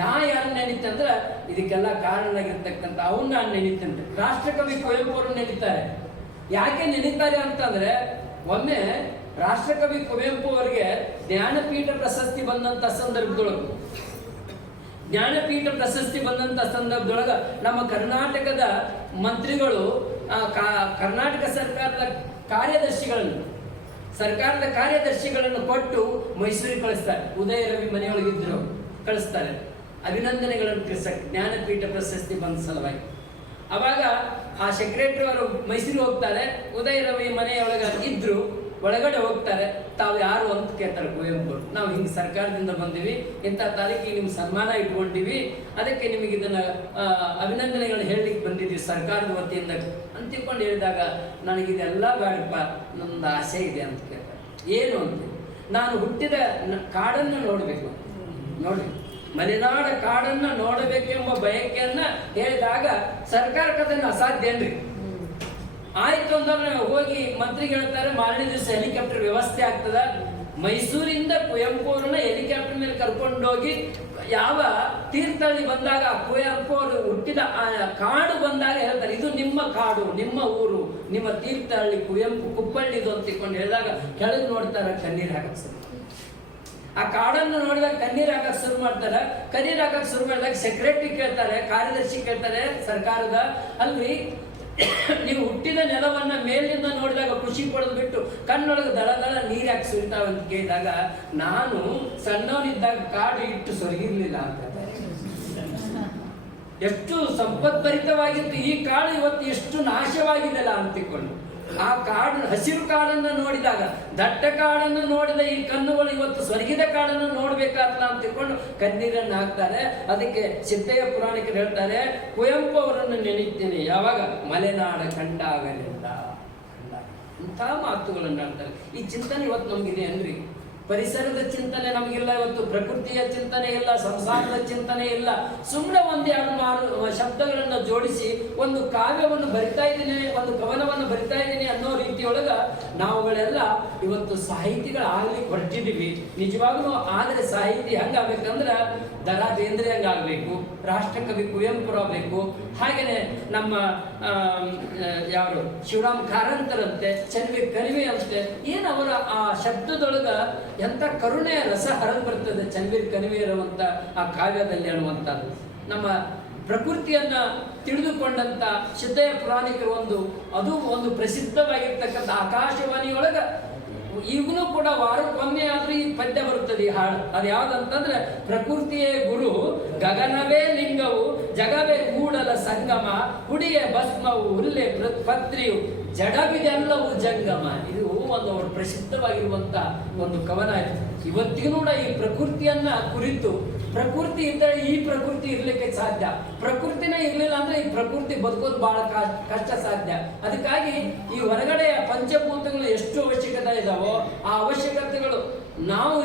ಯಾರು ನೆನೀತಂದ್ರೆ ಇದಕ್ಕೆಲ್ಲ ಕಾರಣವಾಗಿರ್ತಕ್ಕಂಥ ಅವನ್ನ ನಾನು ನೆನೀತಂತೆ. ರಾಷ್ಟ್ರಕವಿ ಕುವೆಂಪು ಅವರು ನೆನೀತಾರೆ. ಯಾಕೆ ನೆನೀತಾರೆ ಅಂತಂದ್ರೆ, ಒಮ್ಮೆ ರಾಷ್ಟ್ರಕವಿ ಕುವೆಂಪು ಅವರಿಗೆ ಜ್ಞಾನಪೀಠ ಪ್ರಶಸ್ತಿ ಬಂದಂತ ಸಂದರ್ಭದೊಳಗೆ ನಮ್ಮ ಕರ್ನಾಟಕದ ಮಂತ್ರಿಗಳು ಕರ್ನಾಟಕ ಸರ್ಕಾರದ ಕಾರ್ಯದರ್ಶಿಗಳನ್ನು ಕೊಟ್ಟು ಮೈಸೂರಿಗೆ ಕಳಿಸ್ತಾರೆ. ಉದಯ ರವಿ ಮನೆಯೊಳಗಿದ್ರು ಕಳಿಸ್ತಾರೆ ಅಭಿನಂದನೆಗಳನ್ನು ತಿಳಿಸಕ್ಕೆ ಜ್ಞಾನಪೀಠ ಪ್ರಶಸ್ತಿ ಬಂದ ಸಲುವಾಗಿ. ಅವಾಗ ಆ ಸೆಕ್ರೆಟರಿ ಅವರು ಮೈಸೂರಿಗೆ ಹೋಗ್ತಾರೆ. ಉದಯ ರವಿ ಮನೆಯೊಳಗ ಇದ್ರು, ಒಳಗಡೆ ಹೋಗ್ತಾರೆ. ತಾವು ಯಾರು ಅಂತ ಕೇಳ್ತಾರೆ ಕುವೆಂಪು. ನಾವು ಹಿಂಗೆ ಸರ್ಕಾರದಿಂದ ಬಂದಿವಿ, ಇಂಥ ತಾರೀಕಿಗೆ ನಿಮ್ಗೆ ಸನ್ಮಾನ ಇಟ್ಕೊಂಡಿವಿ, ಅದಕ್ಕೆ ನಿಮಗೆ ಇದನ್ನ ಅಭಿನಂದನೆಗಳು ಹೇಳಲಿಕ್ಕೆ ಬಂದಿದ್ದೀವಿ ಸರ್ಕಾರದ ವತಿಯಿಂದ ಅಂತ ತಿಳ್ಕೊಂಡು ಹೇಳಿದಾಗ, ನನಗಿದೆಲ್ಲ ಬೇಡಪ್ಪ, ನಮ್ದು ಆಸೆ ಇದೆ ಅಂತ ಕೇಳ್ತಾರೆ. ಏನು ಅಂತ, ನಾನು ಹುಟ್ಟಿದ ಕಾಡನ್ನು ನೋಡಬೇಕು, ನೋಡಿ ಮಲೆನಾಡ ಕಾಡನ್ನ ನೋಡಬೇಕೆಂಬ ಬಯಕೆಯನ್ನ ಹೇಳಿದಾಗ ಸರ್ಕಾರಕ್ಕೆ ಅದನ್ನು ಅಸಾಧ್ಯ ಏನ್ರಿ. ಆಯ್ತು ಅಂದ್ರೆ ಹೋಗಿ ಮಂತ್ರಿಗೆ ಹೇಳ್ತಾರೆ, ಮಾರನೇ ದಿವಸ ಹೆಲಿಕಾಪ್ಟರ್ ವ್ಯವಸ್ಥೆ ಆಗ್ತದ. ಮೈಸೂರಿಂದ ಕುವೆಂಪು ಅವ್ರನ್ನ ಹೆಲಿಕಾಪ್ಟರ್ ಮೇಲೆ ಕರ್ಕೊಂಡೋಗಿ ಯಾವ ತೀರ್ಥಹಳ್ಳಿ ಬಂದಾಗ ಕುವೆಂಪು ಅವರು ಹುಟ್ಟಿದ ಕಾಡು ಬಂದಾಗ ಹೇಳ್ತಾರೆ, ಇದು ನಿಮ್ಮ ಕಾಡು, ನಿಮ್ಮ ಊರು, ನಿಮ್ಮ ತೀರ್ಥಹಳ್ಳಿ, ಕುವೆಂಪು ಕುಪ್ಪಳ್ಳಿದು ಅಂತ ತಿಳ್ಕೊಂಡು ಹೇಳಿದಾಗ ಕೆಳಗೆ ನೋಡ್ತಾರೆ, ಕಣ್ಣೀರು ಹಾಕಕ್ ಶುರು. ಆ ಕಾಡನ್ನು ನೋಡಿದಾಗ ಕಣ್ಣೀರು ಹಾಕಕ್ ಶುರು ಮಾಡ್ತಾರೆ. ಕಣ್ಣೀರು ಹಾಕಕ್ ಶುರು ಮಾಡಿದಾಗ ಸೆಕ್ರೆಟರಿ ಕೇಳ್ತಾರೆ, ಕಾರ್ಯದರ್ಶಿ ಕೇಳ್ತಾರೆ ಸರ್ಕಾರದ, ಅಲ್ರಿ ನೀವು ಹುಟ್ಟಿದ ನೆಲವನ್ನ ಮೇಲಿಂದ ನೋಡಿದಾಗ ಖುಷಿ ಪಡೆದು ಬಿಟ್ಟು ಕಣ್ಣೊಳಗೆ ದಳ ದಳ ನೀರು ಯಾಕೆ ಸುರಿತಾವ ಅಂತ ಕೇಳಿದಾಗ, ನಾನು ಸಣ್ಣವನಿದ್ದಾಗ ಕಾಡು ಇಟ್ಟು ಸೊರಗಿರ್ಲಿಲ್ಲ ಅಂತ. ಎಷ್ಟು ಸಂಪದ್ಭರಿತವಾಗಿತ್ತು ಈ ಕಾಡು, ಇವತ್ತು ಎಷ್ಟು ನಾಶವಾಗಿದೆಲ್ಲ ಅಂತಿಕೊಂಡು. ಆ ಕಾಡು, ಹಸಿರು ಕಾಡನ್ನು ನೋಡಿದಾಗ, ದಟ್ಟ ಕಾಡನ್ನು ನೋಡಿದ ಈ ಕಣ್ಣುಗಳು ಇವತ್ತು ಸ್ವರ್ಗಿದ ಕಾಡನ್ನು ನೋಡ್ಬೇಕಾಗ್ತಲ್ಲ ಅಂತ ತಿಳ್ಕೊಂಡು ಕಣ್ಣೀರನ್ನು ಹಾಕ್ತಾರೆ. ಅದಕ್ಕೆ ಸಿದ್ದಯ್ಯ ಪುರಾಣಿಕರು ಹೇಳ್ತಾರೆ, ಕುವೆಂಪು ಅವರನ್ನು ನೆನೀತೀನಿ ಯಾವಾಗ ಮಲೆನಾಡ ಕಂಡಾಗಲಿಲ್ಲ. ಇಂಥ ಮಾತುಗಳನ್ನು ಹೇಳ್ತಾರೆ. ಈ ಚಿಂತನೆ ಇವತ್ತು ನಮಗಿದೆ ಅನ್ರಿ. ಪರಿಸರದ ಚಿಂತನೆ ನಮಗಿಲ್ಲ ಇವತ್ತು, ಪ್ರಕೃತಿಯ ಚಿಂತನೆ ಇಲ್ಲ, ಸಂಸಾರದ ಚಿಂತನೆ ಇಲ್ಲ. ಸುಮ್ಮನೆ ಒಂದೆರಡು ಶಬ್ದಗಳನ್ನು ಜೋಡಿಸಿ ಒಂದು ಕಾವ್ಯವನ್ನು ಬರಿತಾ ಇದ್ದೀನಿ, ಒಂದು ಕವನವನ್ನು ಬರಿತಾ ಇದ್ದೀನಿ ಅನ್ನೋ ರೀತಿಯೊಳಗ ನಾವುಗಳೆಲ್ಲ ಇವತ್ತು ಸಾಹಿತಿಗಳಾಗ್ಲಿಕ್ಕೆ ಹೊರಟಿದ್ದೀವಿ. ನಿಜವಾಗ್ಲೂ ಆದರೆ ಸಾಹಿತಿ ಹೆಂಗಾಗ್ಬೇಕಂದ್ರೆ ದ.ರಾ. ಬೇಂದ್ರೆ ಹಂಗಾಗಬೇಕು, ರಾಷ್ಟ್ರಕವಿ ಕುವೆಂಪು ಆಗಬೇಕು, ಹಾಗೇನೆ ನಮ್ಮ ಯಾರು ಶಿವರಾಮ್ ಕಾರಂತರಂತೆ, ಚನ್ವಿ ಕಣಿವೆ ಅಂತೆ, ಏನು ಅವರ ಆ ಶಬ್ದದೊಳಗ ಎಂಥ ಕರುಣೆಯ ರಸ ಹರಿದು ಬರ್ತದೆ ಚನ್ವೀರ್ ಕಣಿವೆಯರುವಂತ ಆ ಕಾವ್ಯದಲ್ಲಿ ಅನ್ನುವಂಥದ್ದು. ನಮ್ಮ ಪ್ರಕೃತಿಯನ್ನ ತಿಳಿದುಕೊಂಡಂತ ಸಿದ್ದಯ್ಯ ಪುರಾಣಿಕರು ಅದು ಒಂದು ಪ್ರಸಿದ್ಧವಾಗಿರ್ತಕ್ಕಂಥ ಆಕಾಶವಾಣಿಯೊಳಗ ಈಗಲೂ ಕೂಡ ವಾರಕ್ಕೊಮ್ಮೆ ಆದ್ರೂ ಈ ಪದ್ಯ ಬರುತ್ತದೆ, ಈ ಹಾಡು. ಅದು ಯಾವ್ದಂತಂದ್ರೆ, ಪ್ರಕೃತಿಯೇ ಗುರು, ಗಗನವೇ ಲಿಂಗವು, ಜಗವೇ ಕೂಡಲ ಸಂಗಮ, ಹುಡಿಯ ಭಸ್ಮವು, ಹುಲ್ಲೆ ಪತ್ರಿಯು, ಜಡವಿದೆಲ್ಲವೂ ಜಂಗಮ. ಇದು ಒಂದು ಪ್ರಸಿದ್ಧವಾಗಿರುವಂತ ಒಂದು ಕವನ ಇದೆ. ಇವತ್ತಿಗೂ ಕೂಡ ಈ ಪ್ರಕೃತಿಯನ್ನ ಕುರಿತು, ಪ್ರಕೃತಿ ಇದ್ದರೆ ಈ ಪ್ರಕೃತಿ ಇರ್ಲಿಕ್ಕೆ ಸಾಧ್ಯ, ಪ್ರಕೃತಿನೇ ಇರ್ಲಿಲ್ಲ ಅಂದ್ರೆ ಈ ಪ್ರಕೃತಿ ಬದುಕೋದು ಬಹಳ ಕಷ್ಟ ಸಾಧ್ಯ. ಅದಕ್ಕಾಗಿ ಈ ಹೊರಗಡೆಯ ಪಂಚಭೂತಗಳು ಎಷ್ಟು ಅವಶ್ಯಕತೆ ಇದಾವೋ ಆ ಅವಶ್ಯಕತೆಗಳು ನಾವು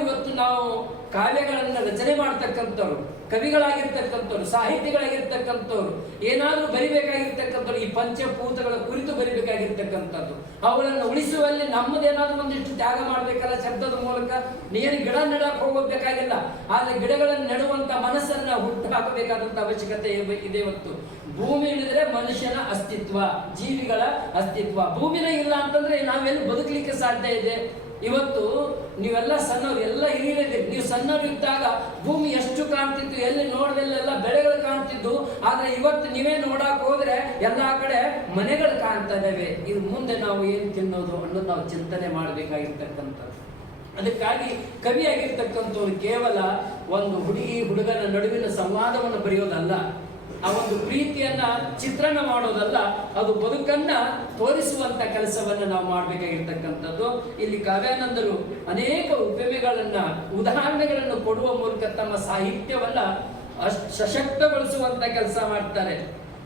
ಕಾವ್ಯಗಳನ್ನು ರಚನೆ ಮಾಡ್ತಕ್ಕಂಥವ್ರು, ಕವಿಗಳಾಗಿರ್ತಕ್ಕಂಥವ್ರು, ಸಾಹಿತಿಗಳಾಗಿರ್ತಕ್ಕಂಥವ್ರು, ಏನಾದ್ರೂ ಬರಿಬೇಕಾಗಿರ್ತಕ್ಕಂಥವ್ರು ಈ ಪಂಚಭೂತಗಳ ಕುರಿತು ಬರಿಬೇಕಾಗಿರ್ತಕ್ಕಂಥದ್ದು. ಅವುಗಳನ್ನು ಉಳಿಸುವಲ್ಲಿ ನಮ್ಮದೇನಾದ್ರೂ ಒಂದಿಷ್ಟು ತ್ಯಾಗ ಮಾಡ್ಬೇಕಲ್ಲ. ಶಬ್ದದ ಮೂಲಕ ನೀರು ಗಿಡ ನೆಡಕ್ಕೆ ಹೋಗಬೇಕಾಗಿಲ್ಲ, ಆದ್ರೆ ಗಿಡಗಳನ್ನು ನೆಡುವಂತ ಮನಸ್ಸನ್ನ ಹುಟ್ಟು ಹಾಕಬೇಕಾದಂತ ಅವಶ್ಯಕತೆ ಇದೆ. ಇವತ್ತು ಭೂಮಿ ಇಳಿದ್ರೆ ಮನುಷ್ಯನ ಅಸ್ತಿತ್ವ, ಜೀವಿಗಳ ಅಸ್ತಿತ್ವ. ಭೂಮಿನೇ ಇಲ್ಲ ಅಂತಂದ್ರೆ ನಾವೆಲ್ಲಿ ಬದುಕಲಿಕ್ಕೆ ಸಾಧ್ಯ ಇದೆ? ಇವತ್ತು ನೀವೆಲ್ಲ ಸಣ್ಣವ್ರು, ಎಲ್ಲ ಹಿರಿಯರಿದ್ದೀರಿ. ನೀವು ಸಣ್ಣವ್ರು ಇದ್ದಾಗ ಭೂಮಿ ಎಷ್ಟು ಕಾಣ್ತಿತ್ತು, ಎಲ್ಲಿ ನೋಡಿದಲ್ಲೆಲ್ಲ ಬೆಳೆಗಳು ಕಾಣ್ತಿದ್ದು. ಆದ್ರೆ ಇವತ್ತು ನೀವೇ ನೋಡಕ್ ಹೋದ್ರೆ ಎಲ್ಲಾ ಕಡೆ ಮನೆಗಳು ಕಾಣ್ತಾ ಇದ್ದಾವೆ. ಇದು ಮುಂದೆ ನಾವು ಏನ್ ತಿನ್ನೋದು ಅನ್ನೋದು ನಾವು ಚಿಂತನೆ ಮಾಡಬೇಕಾಗಿರ್ತಕ್ಕಂಥದ್ದು. ಅದಕ್ಕಾಗಿ ಕವಿಯಾಗಿರ್ತಕ್ಕಂಥವ್ರು ಕೇವಲ ಒಂದು ಹುಡುಗನ ನಡುವಿನ ಸಂವಾದವನ್ನು ಬರೆಯೋದಲ್ಲ, ಆ ಒಂದು ಪ್ರೀತಿಯನ್ನ ಚಿತ್ರಣ ಮಾಡೋದಲ್ಲ, ಅದು ಬದುಕನ್ನ ತೋರಿಸುವಂತ ಕೆಲಸವನ್ನ ನಾವು ಮಾಡಬೇಕಾಗಿರ್ತಕ್ಕಂಥದ್ದು. ಇಲ್ಲಿ ಕಾವ್ಯಾನಂದರು ಅನೇಕ ಉಪಮೆಗಳನ್ನ, ಉದಾಹರಣೆಗಳನ್ನು ಕೊಡುವ ಮೂಲಕ ತಮ್ಮ ಸಾಹಿತ್ಯವನ್ನ ಸಶಕ್ತಗೊಳಿಸುವಂತ ಕೆಲಸ ಮಾಡ್ತಾರೆ.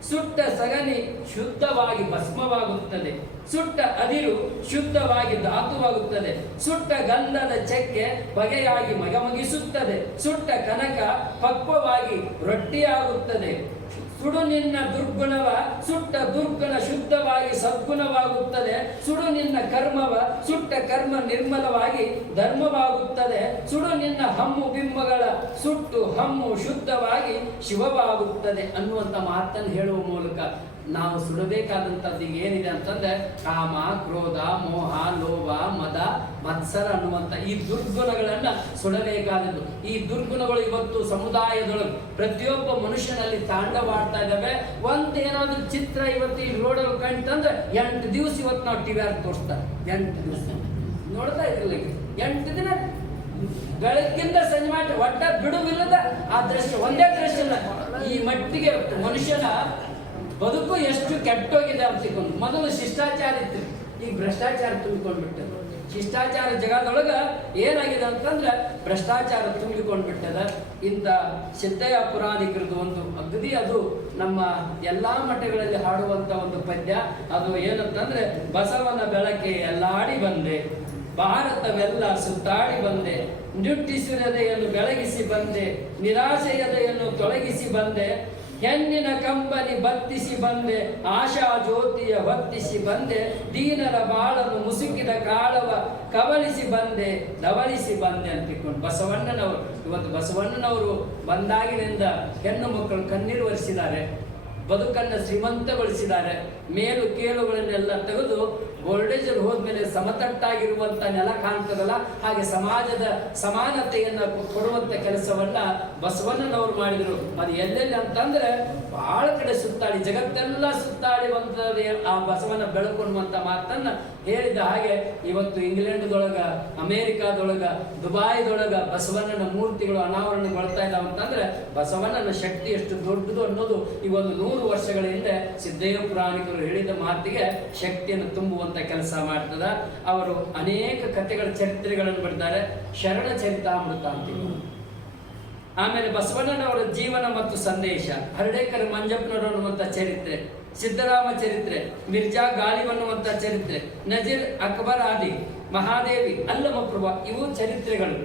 ಸುಟ್ಟ ಸಗಣಿ ಶುದ್ಧವಾಗಿ ಭಸ್ಮವಾಗುತ್ತದೆ, ಸುಟ್ಟ ಅದಿರು ಶುದ್ಧವಾಗಿ ಧಾತುವಾಗುತ್ತದೆ, ಸುಟ್ಟ ಗಂಧದ ಚೆಕ್ಕೆ ಬಗೆಯಾಗಿ ಮಗಮಗಿಸುತ್ತದೆ, ಸುಟ್ಟ ಕನಕ ಪಕ್ವವಾಗಿ ರೊಟ್ಟಿಯಾಗುತ್ತದೆ, ಸುಡು ನಿನ್ನ ದುರ್ಗುಣವ ಸುಟ್ಟ ದುರ್ಗುಣ ಶುದ್ಧವಾಗಿ ಸದ್ಗುಣವಾಗುತ್ತದೆ, ಸುಡು ನಿನ್ನ ಕರ್ಮವ ಸುಟ್ಟ ಕರ್ಮ ನಿರ್ಮಲವಾಗಿ ಧರ್ಮವಾಗುತ್ತದೆ, ಸುಡು ನಿನ್ನ ಹಮ್ಮು ಬಿಂಬಗಳ ಸುಟ್ಟು ಹಮ್ಮು ಶುದ್ಧವಾಗಿ ಶಿವವಾಗುತ್ತದೆ ಅನ್ನುವಂಥ ಮಾತನ್ನು ಹೇಳುವ ಮೂಲಕ ನಾವು ಸುಡಬೇಕಾದಂಥದ್ದು ಈಗ ಏನಿದೆ ಅಂತಂದ್ರೆ ಕಾಮ, ಕ್ರೋಧ, ಮೋಹ, ಲೋಭ, ಮದ, ಮತ್ಸರ ಅನ್ನುವಂಥ ಈ ದುರ್ಗುಣಗಳನ್ನ ಸುಡಬೇಕಾದದ್ದು. ಈ ದುರ್ಗುಣಗಳು ಇವತ್ತು ಸಮುದಾಯದೊಳಗೆ ಪ್ರತಿಯೊಬ್ಬ ಮನುಷ್ಯನಲ್ಲಿ ತಾಂಡವಾಡ್ತಾ ಇದ್ದಾವೆ. ಏನಾದ್ರು ಚಿತ್ರ ಇವತ್ತು ಈ ರೋಡಲ್ಲಿ ಕಂಡ್ತಂದ್ರೆ 8 ದಿವಸ ಇವತ್ತು ನಾವು ಟಿವಿ ಆರ್ ತೋರಿಸ್ತಾರೆ. 8 ದಿವಸ ನೋಡ್ತಾ ಇದ್ರಲ್ಲ, 8 ದಿನ ಬೆಳಗ್ಗಿಂದ ಸಂಜೆ ಮಾಡಿ ಒಟ್ಟ ಬಿಡುವಿಲ್ಲದ ಆ ದೃಶ್ಯ, ಒಂದೇ ದೃಶ್ಯ ಇಲ್ಲ. ಈ ಮಟ್ಟಿಗೆ ಮನುಷ್ಯನ ಬದುಕು ಎಷ್ಟು ಕೆಟ್ಟೋಗಿದೆ ಅಂತ ತಿಳ್ಕೊಂಡು. ಮೊದಲು ಶಿಷ್ಟಾಚಾರ ಇತ್ತು, ಈಗ ಭ್ರಷ್ಟಾಚಾರ ತುಂಬಿಕೊಂಡ್ಬಿಟ್ಟದ. ಶಿಷ್ಟಾಚಾರ ಜಗದೊಳಗ ಏನಾಗಿದೆ ಅಂತಂದ್ರೆ ಭ್ರಷ್ಟಾಚಾರ ತುಂಬಿಕೊಂಡ್ಬಿಟ್ಟದ. ಇಂಥ ಸಿದ್ದಯ್ಯ ಪುರಾಣಿಕರದು ಒಂದು ಅಗದಿ, ಅದು ನಮ್ಮ ಎಲ್ಲಾ ಮಠಗಳಲ್ಲಿ ಹಾಡುವಂತ ಒಂದು ಪದ್ಯ. ಅದು ಏನಂತಂದ್ರೆ ಬಸವನ ಬೆಳಕೆ ಎಲ್ಲಾಡಿ ಬಂದೆ, ಭಾರತವೆಲ್ಲ ಸುತ್ತಾಡಿ ಬಂದೆ, ನಿಟ್ಟುಸಿರದೆಯನ್ನು ಬೆಳಗಿಸಿ ಬಂದೆ, ನಿರಾಶೆಯದೆಯನ್ನು ತೊಲಗಿಸಿ ಬಂದೆ, ಹೆಣ್ಣಿನ ಕಂಬನಿ ಬತ್ತಿಸಿ ಬಂದೆ, ಆಶಾ ಜ್ಯೋತಿಯ ಹೊತ್ತಿಸಿ ಬಂದೆ, ದೀನರ ಬಾಳನ್ನು ಮುಸುಕಿದ ಕಾಳವ ಕವಳಿಸಿ ಬಂದೆ, ಧವಳಿಸಿ ಬಂದೆ ಅಂತಿಕೊಂಡು ಬಸವಣ್ಣನವರು. ಇವತ್ತು ಬಸವಣ್ಣನವರು ಬಂದಾಗಿನಿಂದ ಹೆಣ್ಣು ಮಕ್ಕಳು ಕಣ್ಣೀರು ಒರೆಸಿದ್ದಾರೆ, ಬದುಕನ್ನು ಶ್ರೀಮಂತಗೊಳಿಸಿದ್ದಾರೆ. ಮೇಲು ಕೇಳುಗಳನ್ನೆಲ್ಲ ತೆಗೆದು ಗೋಲ್ಡೇಜಲ್ಲಿ ಹೋದ್ಮೇಲೆ ಸಮತಟ್ಟಾಗಿರುವಂತ ನೆಲ ಕಾಣ್ತದಲ್ಲ, ಹಾಗೆ ಸಮಾಜದ ಸಮಾನತೆಯನ್ನ ಕೊಡುವಂತ ಕೆಲಸವನ್ನ ಬಸವಣ್ಣನವರು ಮಾಡಿದ್ರು. ಅದು ಎಲ್ಲೆಲ್ಲಿ ಅಂತಂದ್ರೆ ಬಹಳ ಕಡೆ ಸುತ್ತಾಡಿ, ಜಗತ್ತೆಲ್ಲ ಸುತ್ತಾಡಿ ಬಂದದೆ ಆ ಬಸವನ ಬೆಳಕೊಂಡುವಂತ ಮಾತನ್ನ ಹೇಳಿದ ಹಾಗೆ ಇವತ್ತು ಇಂಗ್ಲೆಂಡ್ದೊಳಗ, ಅಮೇರಿಕಾದೊಳಗ, ದುಬಾಯಿದೊಳಗ ಬಸವಣ್ಣನ ಮೂರ್ತಿಗಳು ಅನಾವರಣಗೊಳ್ತಾ ಇದ್ದಾವೆ ಅಂತಂದ್ರೆ ಬಸವಣ್ಣನ ಶಕ್ತಿ ಎಷ್ಟು ದೊಡ್ಡದು ಅನ್ನೋದು ಈ ಒಂದು 100 ವರ್ಷಗಳ ಹಿಂದೆ ಸಿದ್ದಯ್ಯ ಪುರಾಣಿಕರು ಹೇಳಿದ ಮಾತಿಗೆ ಶಕ್ತಿಯನ್ನು ತುಂಬುವಂತ ಕೆಲಸ ಮಾಡ್ತದ. ಅವರು ಅನೇಕ ಕಥೆಗಳ ಚರಿತ್ರೆಗಳನ್ನು ಬರೆದಿದ್ದಾರೆ. ಶರಣ ಚರಿತಾಮೃತ ಅಂತೀವಿ. ಆಮೇಲೆ ಬಸವಣ್ಣನವರ ಜೀವನ ಮತ್ತು ಸಂದೇಶ, ಹರ್ಡೇಕರ್ ಮಂಜಪ್ಪನವರು ಅನ್ನುವಂಥ ಚರಿತ್ರೆ, ಸಿದ್ದರಾಮ ಚರಿತ್ರೆ, ಮಿರ್ಜಾ ಗಾಲಿಬ್ ಅನ್ನುವಂಥ ಚರಿತ್ರೆ, ನಜೀರ್ ಅಕ್ಬರ್ ಆದಿ, ಮಹಾದೇವಿ, ಅಲ್ಲಮಪ್ರಭಾ, ಇವು ಚರಿತ್ರೆಗಳು.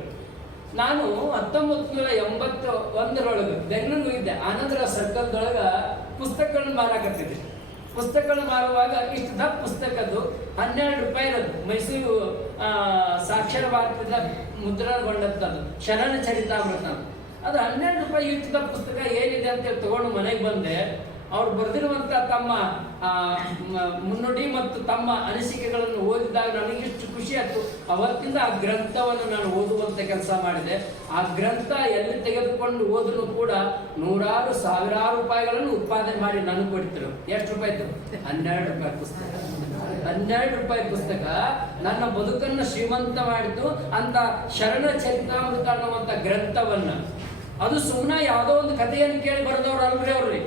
ನಾನು 1981 ಬೆಂಗಳೂರು ಇದ್ದೆ. ಆನಂದರಾವ್ ಸರ್ಕಲ್ದೊಳಗ ಪುಸ್ತಕಗಳನ್ನು ಮಾರಾಕತ್ತಿದ್ದೆ. ಪುಸ್ತಕಗಳನ್ನು ಮಾರುವಾಗ ಇಷ್ಟು ದಪ್ಪ ಪುಸ್ತಕದ್ದು 12 ರೂಪಾಯಿ ಇರೋದು, ಮೈಸೂರು ಸಾಕ್ಷರ ಭಾರತದ ಮುದ್ರಣಗೊಂಡಂಥದ್ದು ಶರಣ ಚರಿತಾಮೃತ. ಅದು 12 ರೂಪಾಯಿ ಇಷ್ಟು ದಪ್ಪ ಪುಸ್ತಕ ಏನಿದೆ ಅಂತೇಳಿ ತಗೊಂಡು ಮನೆಗೆ ಬಂದೆ. ಅವ್ರು ಬರೆದಿರುವಂತ ತಮ್ಮ ಮುನ್ನುಡಿ ಮತ್ತು ತಮ್ಮ ಅನಿಸಿಕೆಗಳನ್ನು ಓದಿದಾಗ ನನಗಿಷ್ಟು ಖುಷಿ ಆಯ್ತು. ಅವತ್ತಿಂದ ಆ ಗ್ರಂಥವನ್ನು ನಾನು ಓದುವಂತ ಕೆಲಸ ಮಾಡಿದೆ. ಆ ಗ್ರಂಥ ಎಲ್ಲಿ ತೆಗೆದುಕೊಂಡು ಓದಲು ಕೂಡ ನೂರಾರು ಸಾವಿರಾರು ರೂಪಾಯಿಗಳನ್ನು ಉತ್ಪಾದನೆ ಮಾಡಿ ನನಗೆ ಕೊಡ್ತಿರು. ಎಷ್ಟು ರೂಪಾಯಿ ಇತ್ತು? 12 ರೂಪಾಯಿ ಪುಸ್ತಕ. 12 ರೂಪಾಯಿ ಪುಸ್ತಕ ನನ್ನ ಬದುಕನ್ನು ಶ್ರೀಮಂತ ಮಾಡಿದ್ದು. ಅಂತ ಶರಣ ಚರಿತಾಮೃತ ಅನ್ನುವಂಥ ಗ್ರಂಥವನ್ನ, ಅದು ಸುಮ್ಮನೆ ಯಾವುದೋ ಒಂದು ಕಥೆಯನ್ನು ಕೇಳಿ ಬರೆದವ್ರು ಅಲ್ರಿ ಅವ್ರಿ.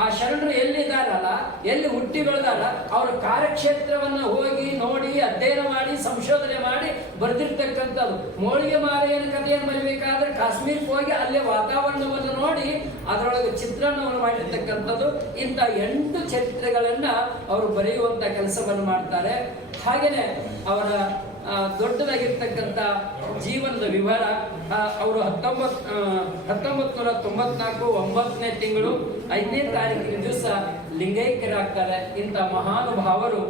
ಆ ಶರಣರು ಎಲ್ಲಿದ್ದಾರಲ್ಲ, ಎಲ್ಲಿ ಹುಟ್ಟಿ ಬೆಳೆದಾರ, ಅವರ ಕಾರ್ಯಕ್ಷೇತ್ರವನ್ನು ಹೋಗಿ ನೋಡಿ ಅಧ್ಯಯನ ಮಾಡಿ ಸಂಶೋಧನೆ ಮಾಡಿ ಬರೆದಿರ್ತಕ್ಕಂಥದ್ದು. ಮೋಳಿಗೆ ಮಾರಿಯನ ಕಥೆಯನ್ನು ಬರೀಬೇಕಾದ್ರೆ ಕಾಶ್ಮೀರಕ್ಕೆ ಹೋಗಿ ಅಲ್ಲೇ ವಾತಾವರಣವನ್ನು ನೋಡಿ ಅದರೊಳಗೆ ಚಿತ್ರಣವನ್ನು ಮಾಡಿರ್ತಕ್ಕಂಥದ್ದು. ಇಂಥ 8 ಚರಿತ್ರೆಗಳನ್ನ ಅವರು ಬರೆಯುವಂತ ಕೆಲಸವನ್ನು ಮಾಡ್ತಾರೆ. ಹಾಗೇನೆ ಅವರ ದೊಡ್ಡದಾಗಿರ್ತಕ್ಕಂಥ ಜೀವನದ ವಿವರ. ಅವರು 1994 9ನೇ ತಿಂಗಳು 5ನೇ ತಾರೀಕಿನ ದಿವಸ ಲಿಂಗೈಕ್ಯರಾಗ್ತಾರೆ. ಇಂಥ ಮಹಾನುಭಾವರು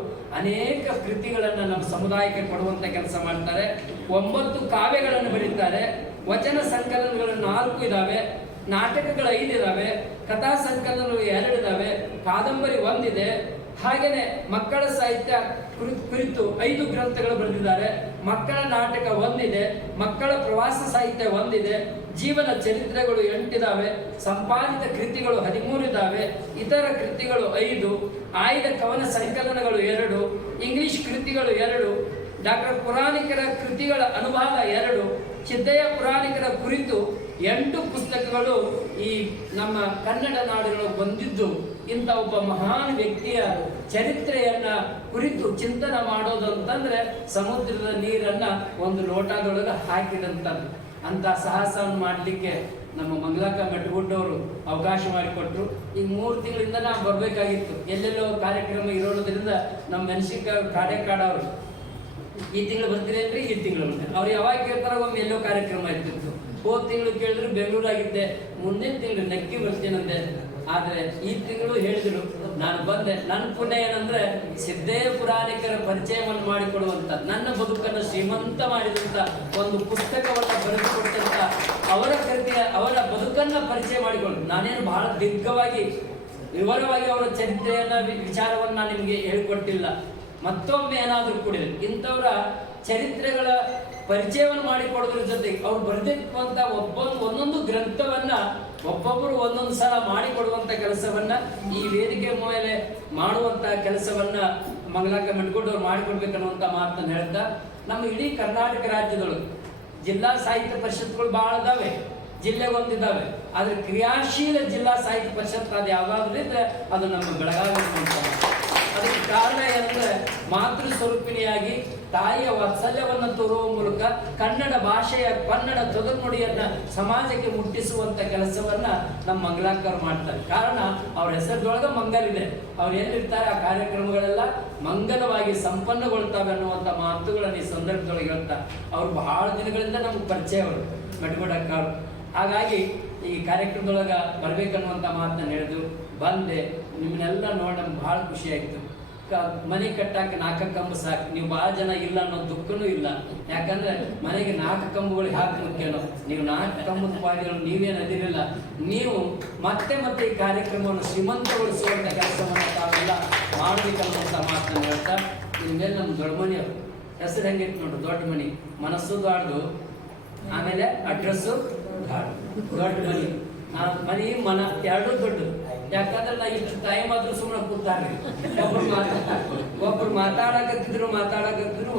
ಅನೇಕ ಕೃತಿಗಳನ್ನು ನಮ್ಮ ಸಮುದಾಯಕ್ಕೆ ಕೊಡುವಂತ ಕೆಲಸ ಮಾಡ್ತಾರೆ. 9 ಕಾವ್ಯಗಳನ್ನು ಬರೀತಾರೆ. ವಚನ ಸಂಕಲನಗಳು 4 ಇದಾವೆ, ನಾಟಕಗಳು 5 ಇದಾವೆ, ಕಥಾ ಸಂಕಲನಗಳು 2 ಇದಾವೆ, ಕಾದಂಬರಿ 1 ಇದೆ. ಹಾಗೇನೆ ಮಕ್ಕಳ ಸಾಹಿತ್ಯ ಕುರಿತು 5 ಗ್ರಂಥಗಳು ಬರೆದಿದ್ದಾರೆ. ಮಕ್ಕಳ ನಾಟಕ 1 ಇದೆ, ಮಕ್ಕಳ ಪ್ರವಾಸ ಸಾಹಿತ್ಯ 1 ಇದೆ, ಜೀವನ ಚರಿತ್ರೆಗಳು 8 ಇದಾವೆ, ಸಂಪಾದಿತ ಕೃತಿಗಳು 13 ಇದಾವೆ, ಇತರ ಕೃತಿಗಳು 5, ಆಯ್ದ ಕವನ ಸಂಕಲನಗಳು 2, ಇಂಗ್ಲಿಷ್ ಕೃತಿಗಳು 2, ಡಾಕ್ಟರ್ ಪುರಾಣಿಕರ ಕೃತಿಗಳ ಅನುಭಾಗ 2, ಸಿದ್ದಯ್ಯ ಪುರಾಣಿಕರ ಕುರಿತು 8 ಪುಸ್ತಕಗಳು ಈ ನಮ್ಮ ಕನ್ನಡ ನಾಡುಗಳು ಬಂದಿದ್ದು. ಇಂಥ ಒಬ್ಬ ಮಹಾನ್ ವ್ಯಕ್ತಿಯ ಚರಿತ್ರೆಯನ್ನ ಕುರಿತು ಚಿಂತನ ಮಾಡೋದು ಅಂತಂದ್ರೆ ಸಮುದ್ರದ ನೀರನ್ನ ಒಂದು ಲೋಟದೊಳಗೆ ಹಾಕಿದಂಥದ್ದು. ಅಂತ ಸಾಹಸವನ್ನು ಮಾಡಲಿಕ್ಕೆ ನಮ್ಮ ಮಂಗಲಕ್ಕ ಮೆಟ್ಟಗುಡ್ಡವರು ಅವಕಾಶ ಮಾಡಿಕೊಟ್ರು. ಈಗ 3 ತಿಂಗಳಿಂದ ನಾವು ಬರಬೇಕಾಗಿತ್ತು. ಎಲ್ಲೆಲ್ಲೋ ಕಾರ್ಯಕ್ರಮ ಇರೋದ್ರಿಂದ ನಮ್ಮ ಮೆಣಸಿನಕಾಯಿ ಕಾಡೇಕಾಡವ್ರು ಈ ತಿಂಗಳು ಬರ್ತೀರೇನ್ರಿ, ಈ ತಿಂಗಳು ಅವ್ರು ಯಾವಾಗ ಕೇಳ್ತಾರ ಒಮ್ಮೆ ಎಲ್ಲೋ ಕಾರ್ಯಕ್ರಮ ಇರ್ತಿತ್ತು. ಹೋದ ತಿಂಗಳು ಕೇಳಿದ್ರು ಬೆಂಗಳೂರಾಗಿದ್ದೆ, ಮುಂದಿನ ತಿಂಗಳು ನಕ್ಕಿ ಬರ್ತೀನಂದೆ. ಆದ್ರೆ ಈ ತಿಂಗಳು ಹೇಳಿದ್ರು, ನಾನು ಬಂದೆ. ನನ್ನ ಪುಣ್ಯ ಏನಂದ್ರೆ ಸಿದ್ದಯ್ಯ ಪುರಾಣಿಕರ ಪರಿಚಯವನ್ನು ಮಾಡಿಕೊಡುವಂತ, ನನ್ನ ಬದುಕನ್ನು ಶ್ರೀಮಂತ ಮಾಡಿದಂತ ಒಂದು ಪುಸ್ತಕವನ್ನ ಬರೆದುಕೊಟ್ಟಂತ ಅವರ ಕೃತಿಯ ಅವರ ಬದುಕನ್ನ ಪರಿಚಯ ಮಾಡಿಕೊಂಡು, ನಾನೇನು ಬಹಳ ದಿಗ್ಗವಾಗಿ ವಿವರವಾಗಿ ಅವರ ಚರಿತ್ರೆಯನ್ನ ವಿಚಾರವನ್ನ ನಿಮಗೆ ಹೇಳಿಕೊಟ್ಟಿಲ್ಲ. ಮತ್ತೊಮ್ಮೆ ಏನಾದರೂ ಕೂಡ ಇಂಥವರ ಚರಿತ್ರೆಗಳ ಪರಿಚಯವನ್ನು ಮಾಡಿಕೊಡೋದ್ರ ಜೊತೆಗೆ ಅವ್ರು ಬರೆದಿರುವಂತ ಒಂದೊಂದು ಗ್ರಂಥವನ್ನ ಒಬ್ಬೊಬ್ಬರು ಒಂದೊಂದು ಸಲ ಮಾಡಿಕೊಡುವಂತ ಕೆಲಸವನ್ನ ಈ ವೇದಿಕೆ ಮೇಲೆ ಮಾಡುವಂತ ಕೆಲಸವನ್ನ ಮಂಗಲಾಕ ಮೆಟ್ಕೊಂಡವ್ರು ಮಾಡಿಕೊಡ್ಬೇಕನ್ನುವಂತ ಮಾತನ್ನು ಹೇಳ್ತಾ, ನಮ್ಮ ಇಡೀ ಕರ್ನಾಟಕ ರಾಜ್ಯದೊಳಗೆ ಜಿಲ್ಲಾ ಸಾಹಿತ್ಯ ಪರಿಷತ್ಗಳು ಬಹಳ ಇದಾವೆ, ಜಿಲ್ಲೆಗೊಂದಿದ್ದಾವೆ. ಆದ್ರೆ ಕ್ರಿಯಾಶೀಲ ಜಿಲ್ಲಾ ಸಾಹಿತ್ಯ ಪರಿಷತ್ ಅದು ಯಾವಾಗಲೂ ಇದ್ರೆ ಅದು ನಮ್ಮ ಬೆಳಗಾವಿ. ಅದಕ್ಕೆ ಕಾರಣ ಏನಂದ್ರೆ ಮಾತೃ ಸ್ವರೂಪಿಣಿಯಾಗಿ ತಾಯಿಯ ವಾತ್ಸಲ್ಯವನ್ನು ತೋರುವ ಮೂಲಕ ಕನ್ನಡ ಭಾಷೆಯ ಕನ್ನಡ ತೊದರ್ನುಡಿಯನ್ನ ಸಮಾಜಕ್ಕೆ ಮುಟ್ಟಿಸುವಂತ ಕೆಲಸವನ್ನ ನಮ್ಮ ಮಂಗಲಾಕರು ಮಾಡ್ತಾರೆ. ಕಾರಣ ಅವ್ರ ಹೆಸರದೊಳಗ ಮಂಗಲಿದೆ. ಅವ್ರು ಎಲ್ಲಿರ್ತಾರೆ ಆ ಕಾರ್ಯಕ್ರಮಗಳೆಲ್ಲ ಮಂಗಲವಾಗಿ ಸಂಪನ್ನಗೊಳ್ತಾವೆ ಅನ್ನುವಂಥ ಮಾತುಗಳನ್ನು ಈ ಸಂದರ್ಭದೊಳಗೆ ಹೇಳ್ತಾ, ಅವ್ರು ಬಹಳ ದಿನಗಳಿಂದ ನಮ್ಗೆ ಪರಿಚಯ ಅವರು ಮೆಟ್ಗೋಡಕ್ಕ. ಹಾಗಾಗಿ ಈ ಕಾರ್ಯಕ್ರಮದೊಳಗ ಬರ್ಬೇಕನ್ನುವಂಥ ಮಾತನ್ನ ಹೇಳಿದ್ರು. ಬಂದೆ, ನಿಮ್ಮನ್ನೆಲ್ಲ ನೋಡಿ ನಮ್ಗೆ ಬಹಳ ಖುಷಿ ಆಯ್ತು. ಮನೆ ಕಟ್ಟಾಕ 4 ಕಂಬ ಸಾಕು, ನೀವು ಬಹಳ ಜನ ಇಲ್ಲ ಅನ್ನೋ ದುಃಖನೂ ಇಲ್ಲ. ಯಾಕಂದ್ರೆ ಮನೆಗೆ 4 ಕಂಬಗಳು ಹಾಕಿ ಮುಖ್ಯನೋ, ನೀವು 4 ಕಂಬದ ಪಾಡಿಗಳು ನೀವೇನು ಅದಿರಲಿಲ್ಲ. ನೀವು ಮತ್ತೆ ಮತ್ತೆ ಈ ಕಾರ್ಯಕ್ರಮವನ್ನು ಶ್ರೀಮಂತಗೊಳಿಸುವಂತ ಕೆಲಸವನ್ನು ತಾವೆಲ್ಲ ಮಾಡಬೇಕನ್ನುವಂಥ ಮಾತನ್ನು ಹೇಳ್ತಾ, ಇನ್ಮೇಲೆ ನಮ್ಮ ದೊಡ್ಡ ಮನೆಯವರು ಹೆಸರು ಹೆಂಗಿತ್ತು ನೋಡ್ರಿ, ದೊಡ್ಡ ಮನೆ, ಮನಸ್ಸು ದಾಡ್ದು, ಆಮೇಲೆ ಅಡ್ರೆಸ್ಸು ದಾಡು, ದೊಡ್ಡ ಮನೆ. ಮನೆ ಮನ ಎರಡೂ ದೊಡ್ಡದು. ಯಾಕಂದ್ರೆ ನಾ ಇಷ್ಟು ಟೈಮ್ ಆದ್ರೂ ಸುಮ್ಮನೆ ಕೂತಾರ್ರಿ. ಒಬ್ರು ಮಾತಾಡಕತ್ತಿದ್ರು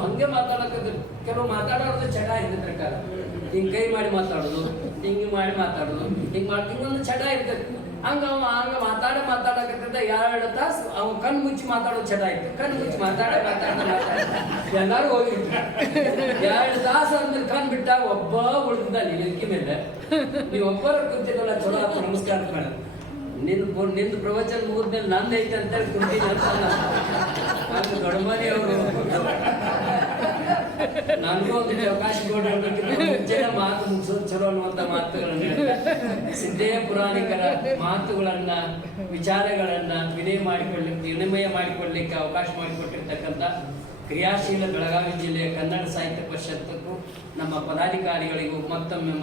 ಹಂಗೆ ಮಾತಾಡಕತ್ತಿದ್ರು. ಕೆಲವು ಮಾತಾಡೋದು ಚಟ ಇರ್ತೈತೆ ಕಾಲ, ಹಿಂಗ್ ಕೈ ಮಾಡಿ ಮಾತಾಡೋದು, ಹಿಂಗೆ ಮಾಡಿ ಮಾತಾಡೋದು, ಹಿಂಗೊಂದು ಚಟ ಇರ್ತೈತಿ. ಹಂಗ ಮಾತಾಡಕತ್ತಿದ್ದ 2 ತಾಸು ಅವ ಕಣ್ಣು ಮುಚ್ಚಿ ಮಾತಾಡೋ ಚಟ ಇತ್ತು. ಕಣ್ಣು ಮುಚ್ಚಿ ಮಾತಾಡ ಎಲ್ಲಾರು ಹೋಗಿದ್ರು. 2 ತಾಸು ಅಂದ್ರೆ ಕಣ್ ಬಿಟ್ಟಾಗ ಒಬ್ಬ ಉಳಿದ ನಿಲ್ಕಿ ಮೇಲೆ ನೀವು ಒಬ್ಬರ ಕುಂತಿದ್ದಲ್ಲ, ಚಲೋ ಆಯ್ತು, ನಮಸ್ಕಾರ ಮೇಡಮ್, ನಿಂದು ಪ್ರವಚನ ಮುಗಿದ್ಮೇಲೆ ನಂದು ಐತೆ ಅಂತೇಳಿ ಕುಂತೀನಿ ಅಂತ ದೊಡ್ಡ ಮನೆಯವರು ನನಗೂ ಒಂದು ಅವಕಾಶ ಕೊಡೋಣ ಮಾತು ಮುಗಿಸೋದು ಚಲೋ ಅನ್ನುವಂಥ ಮಾತುಗಳನ್ನು ಸಿದ್ಧೇಯ ಪುರಾಣಿಕರ ಮಾತುಗಳನ್ನ ವಿಚಾರಗಳನ್ನ ವಿನಿಮಯ ಮಾಡಿಕೊಳ್ಳಿಕ್ಕೆ ಅವಕಾಶ ಮಾಡಿಕೊಟ್ಟಿರ್ತಕ್ಕಂಥ ಕ್ರಿಯಾಶೀಲ ಬೆಳಗಾವಿ ಜಿಲ್ಲೆಯ ಕನ್ನಡ ಸಾಹಿತ್ಯ ಪರಿಷತ್ತಕ್ಕೂ ನಮ್ಮ ಪದಾಧಿಕಾರಿಗಳಿಗೂ ಮತ್ತೊಮ್ಮೆ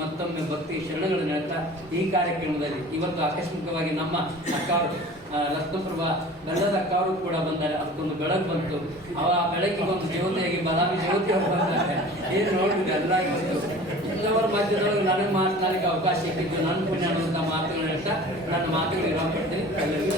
ಭಕ್ತಿ ಶರಣಗಳನ್ನು ಹೇಳ್ತಾ, ಈ ಕಾರ್ಯಕ್ರಮದಲ್ಲಿ ಇವತ್ತು ಆಕಸ್ಮಿಕವಾಗಿ ನಮ್ಮ ಅಕ್ಕವರು ರತ್ನಪ್ರಭಾ ಗಂಧದ ಅಕ್ಕವರು ಕೂಡ ಬಂದರೆ ಅದಕ್ಕೊಂದು ಬೆಳಕು ಬಂತು. ಆ ಬೆಳಕಿಗೆ ಒಂದು ಜ್ಯೋತಿಯಾಗಿ ಬದಾಮಿ ಜ್ಯೋತಿ ಅವರು ಬಂದರೆ ಏನು ನೋಡಿದ್ರೆ ಎಲ್ಲ ಇವತ್ತು ಎಲ್ಲವರ ಮಧ್ಯದೊಳಗೆ ನನಗೆ ಮಾತನಾಡಲಿಕ್ಕೆ ಅವಕಾಶ ಸಿಕ್ಕಿದ್ದು ನನ್ನ ಪುಣ್ಯ ಅನ್ನುವಂಥ ಮಾತುಗಳು ಹೇಳ್ತಾ ನನ್ನ ಮಾತುಗಳಿಗೆ ಇರಪಡ್ತೀನಿ. ಎಲ್ಲರಿಗೂ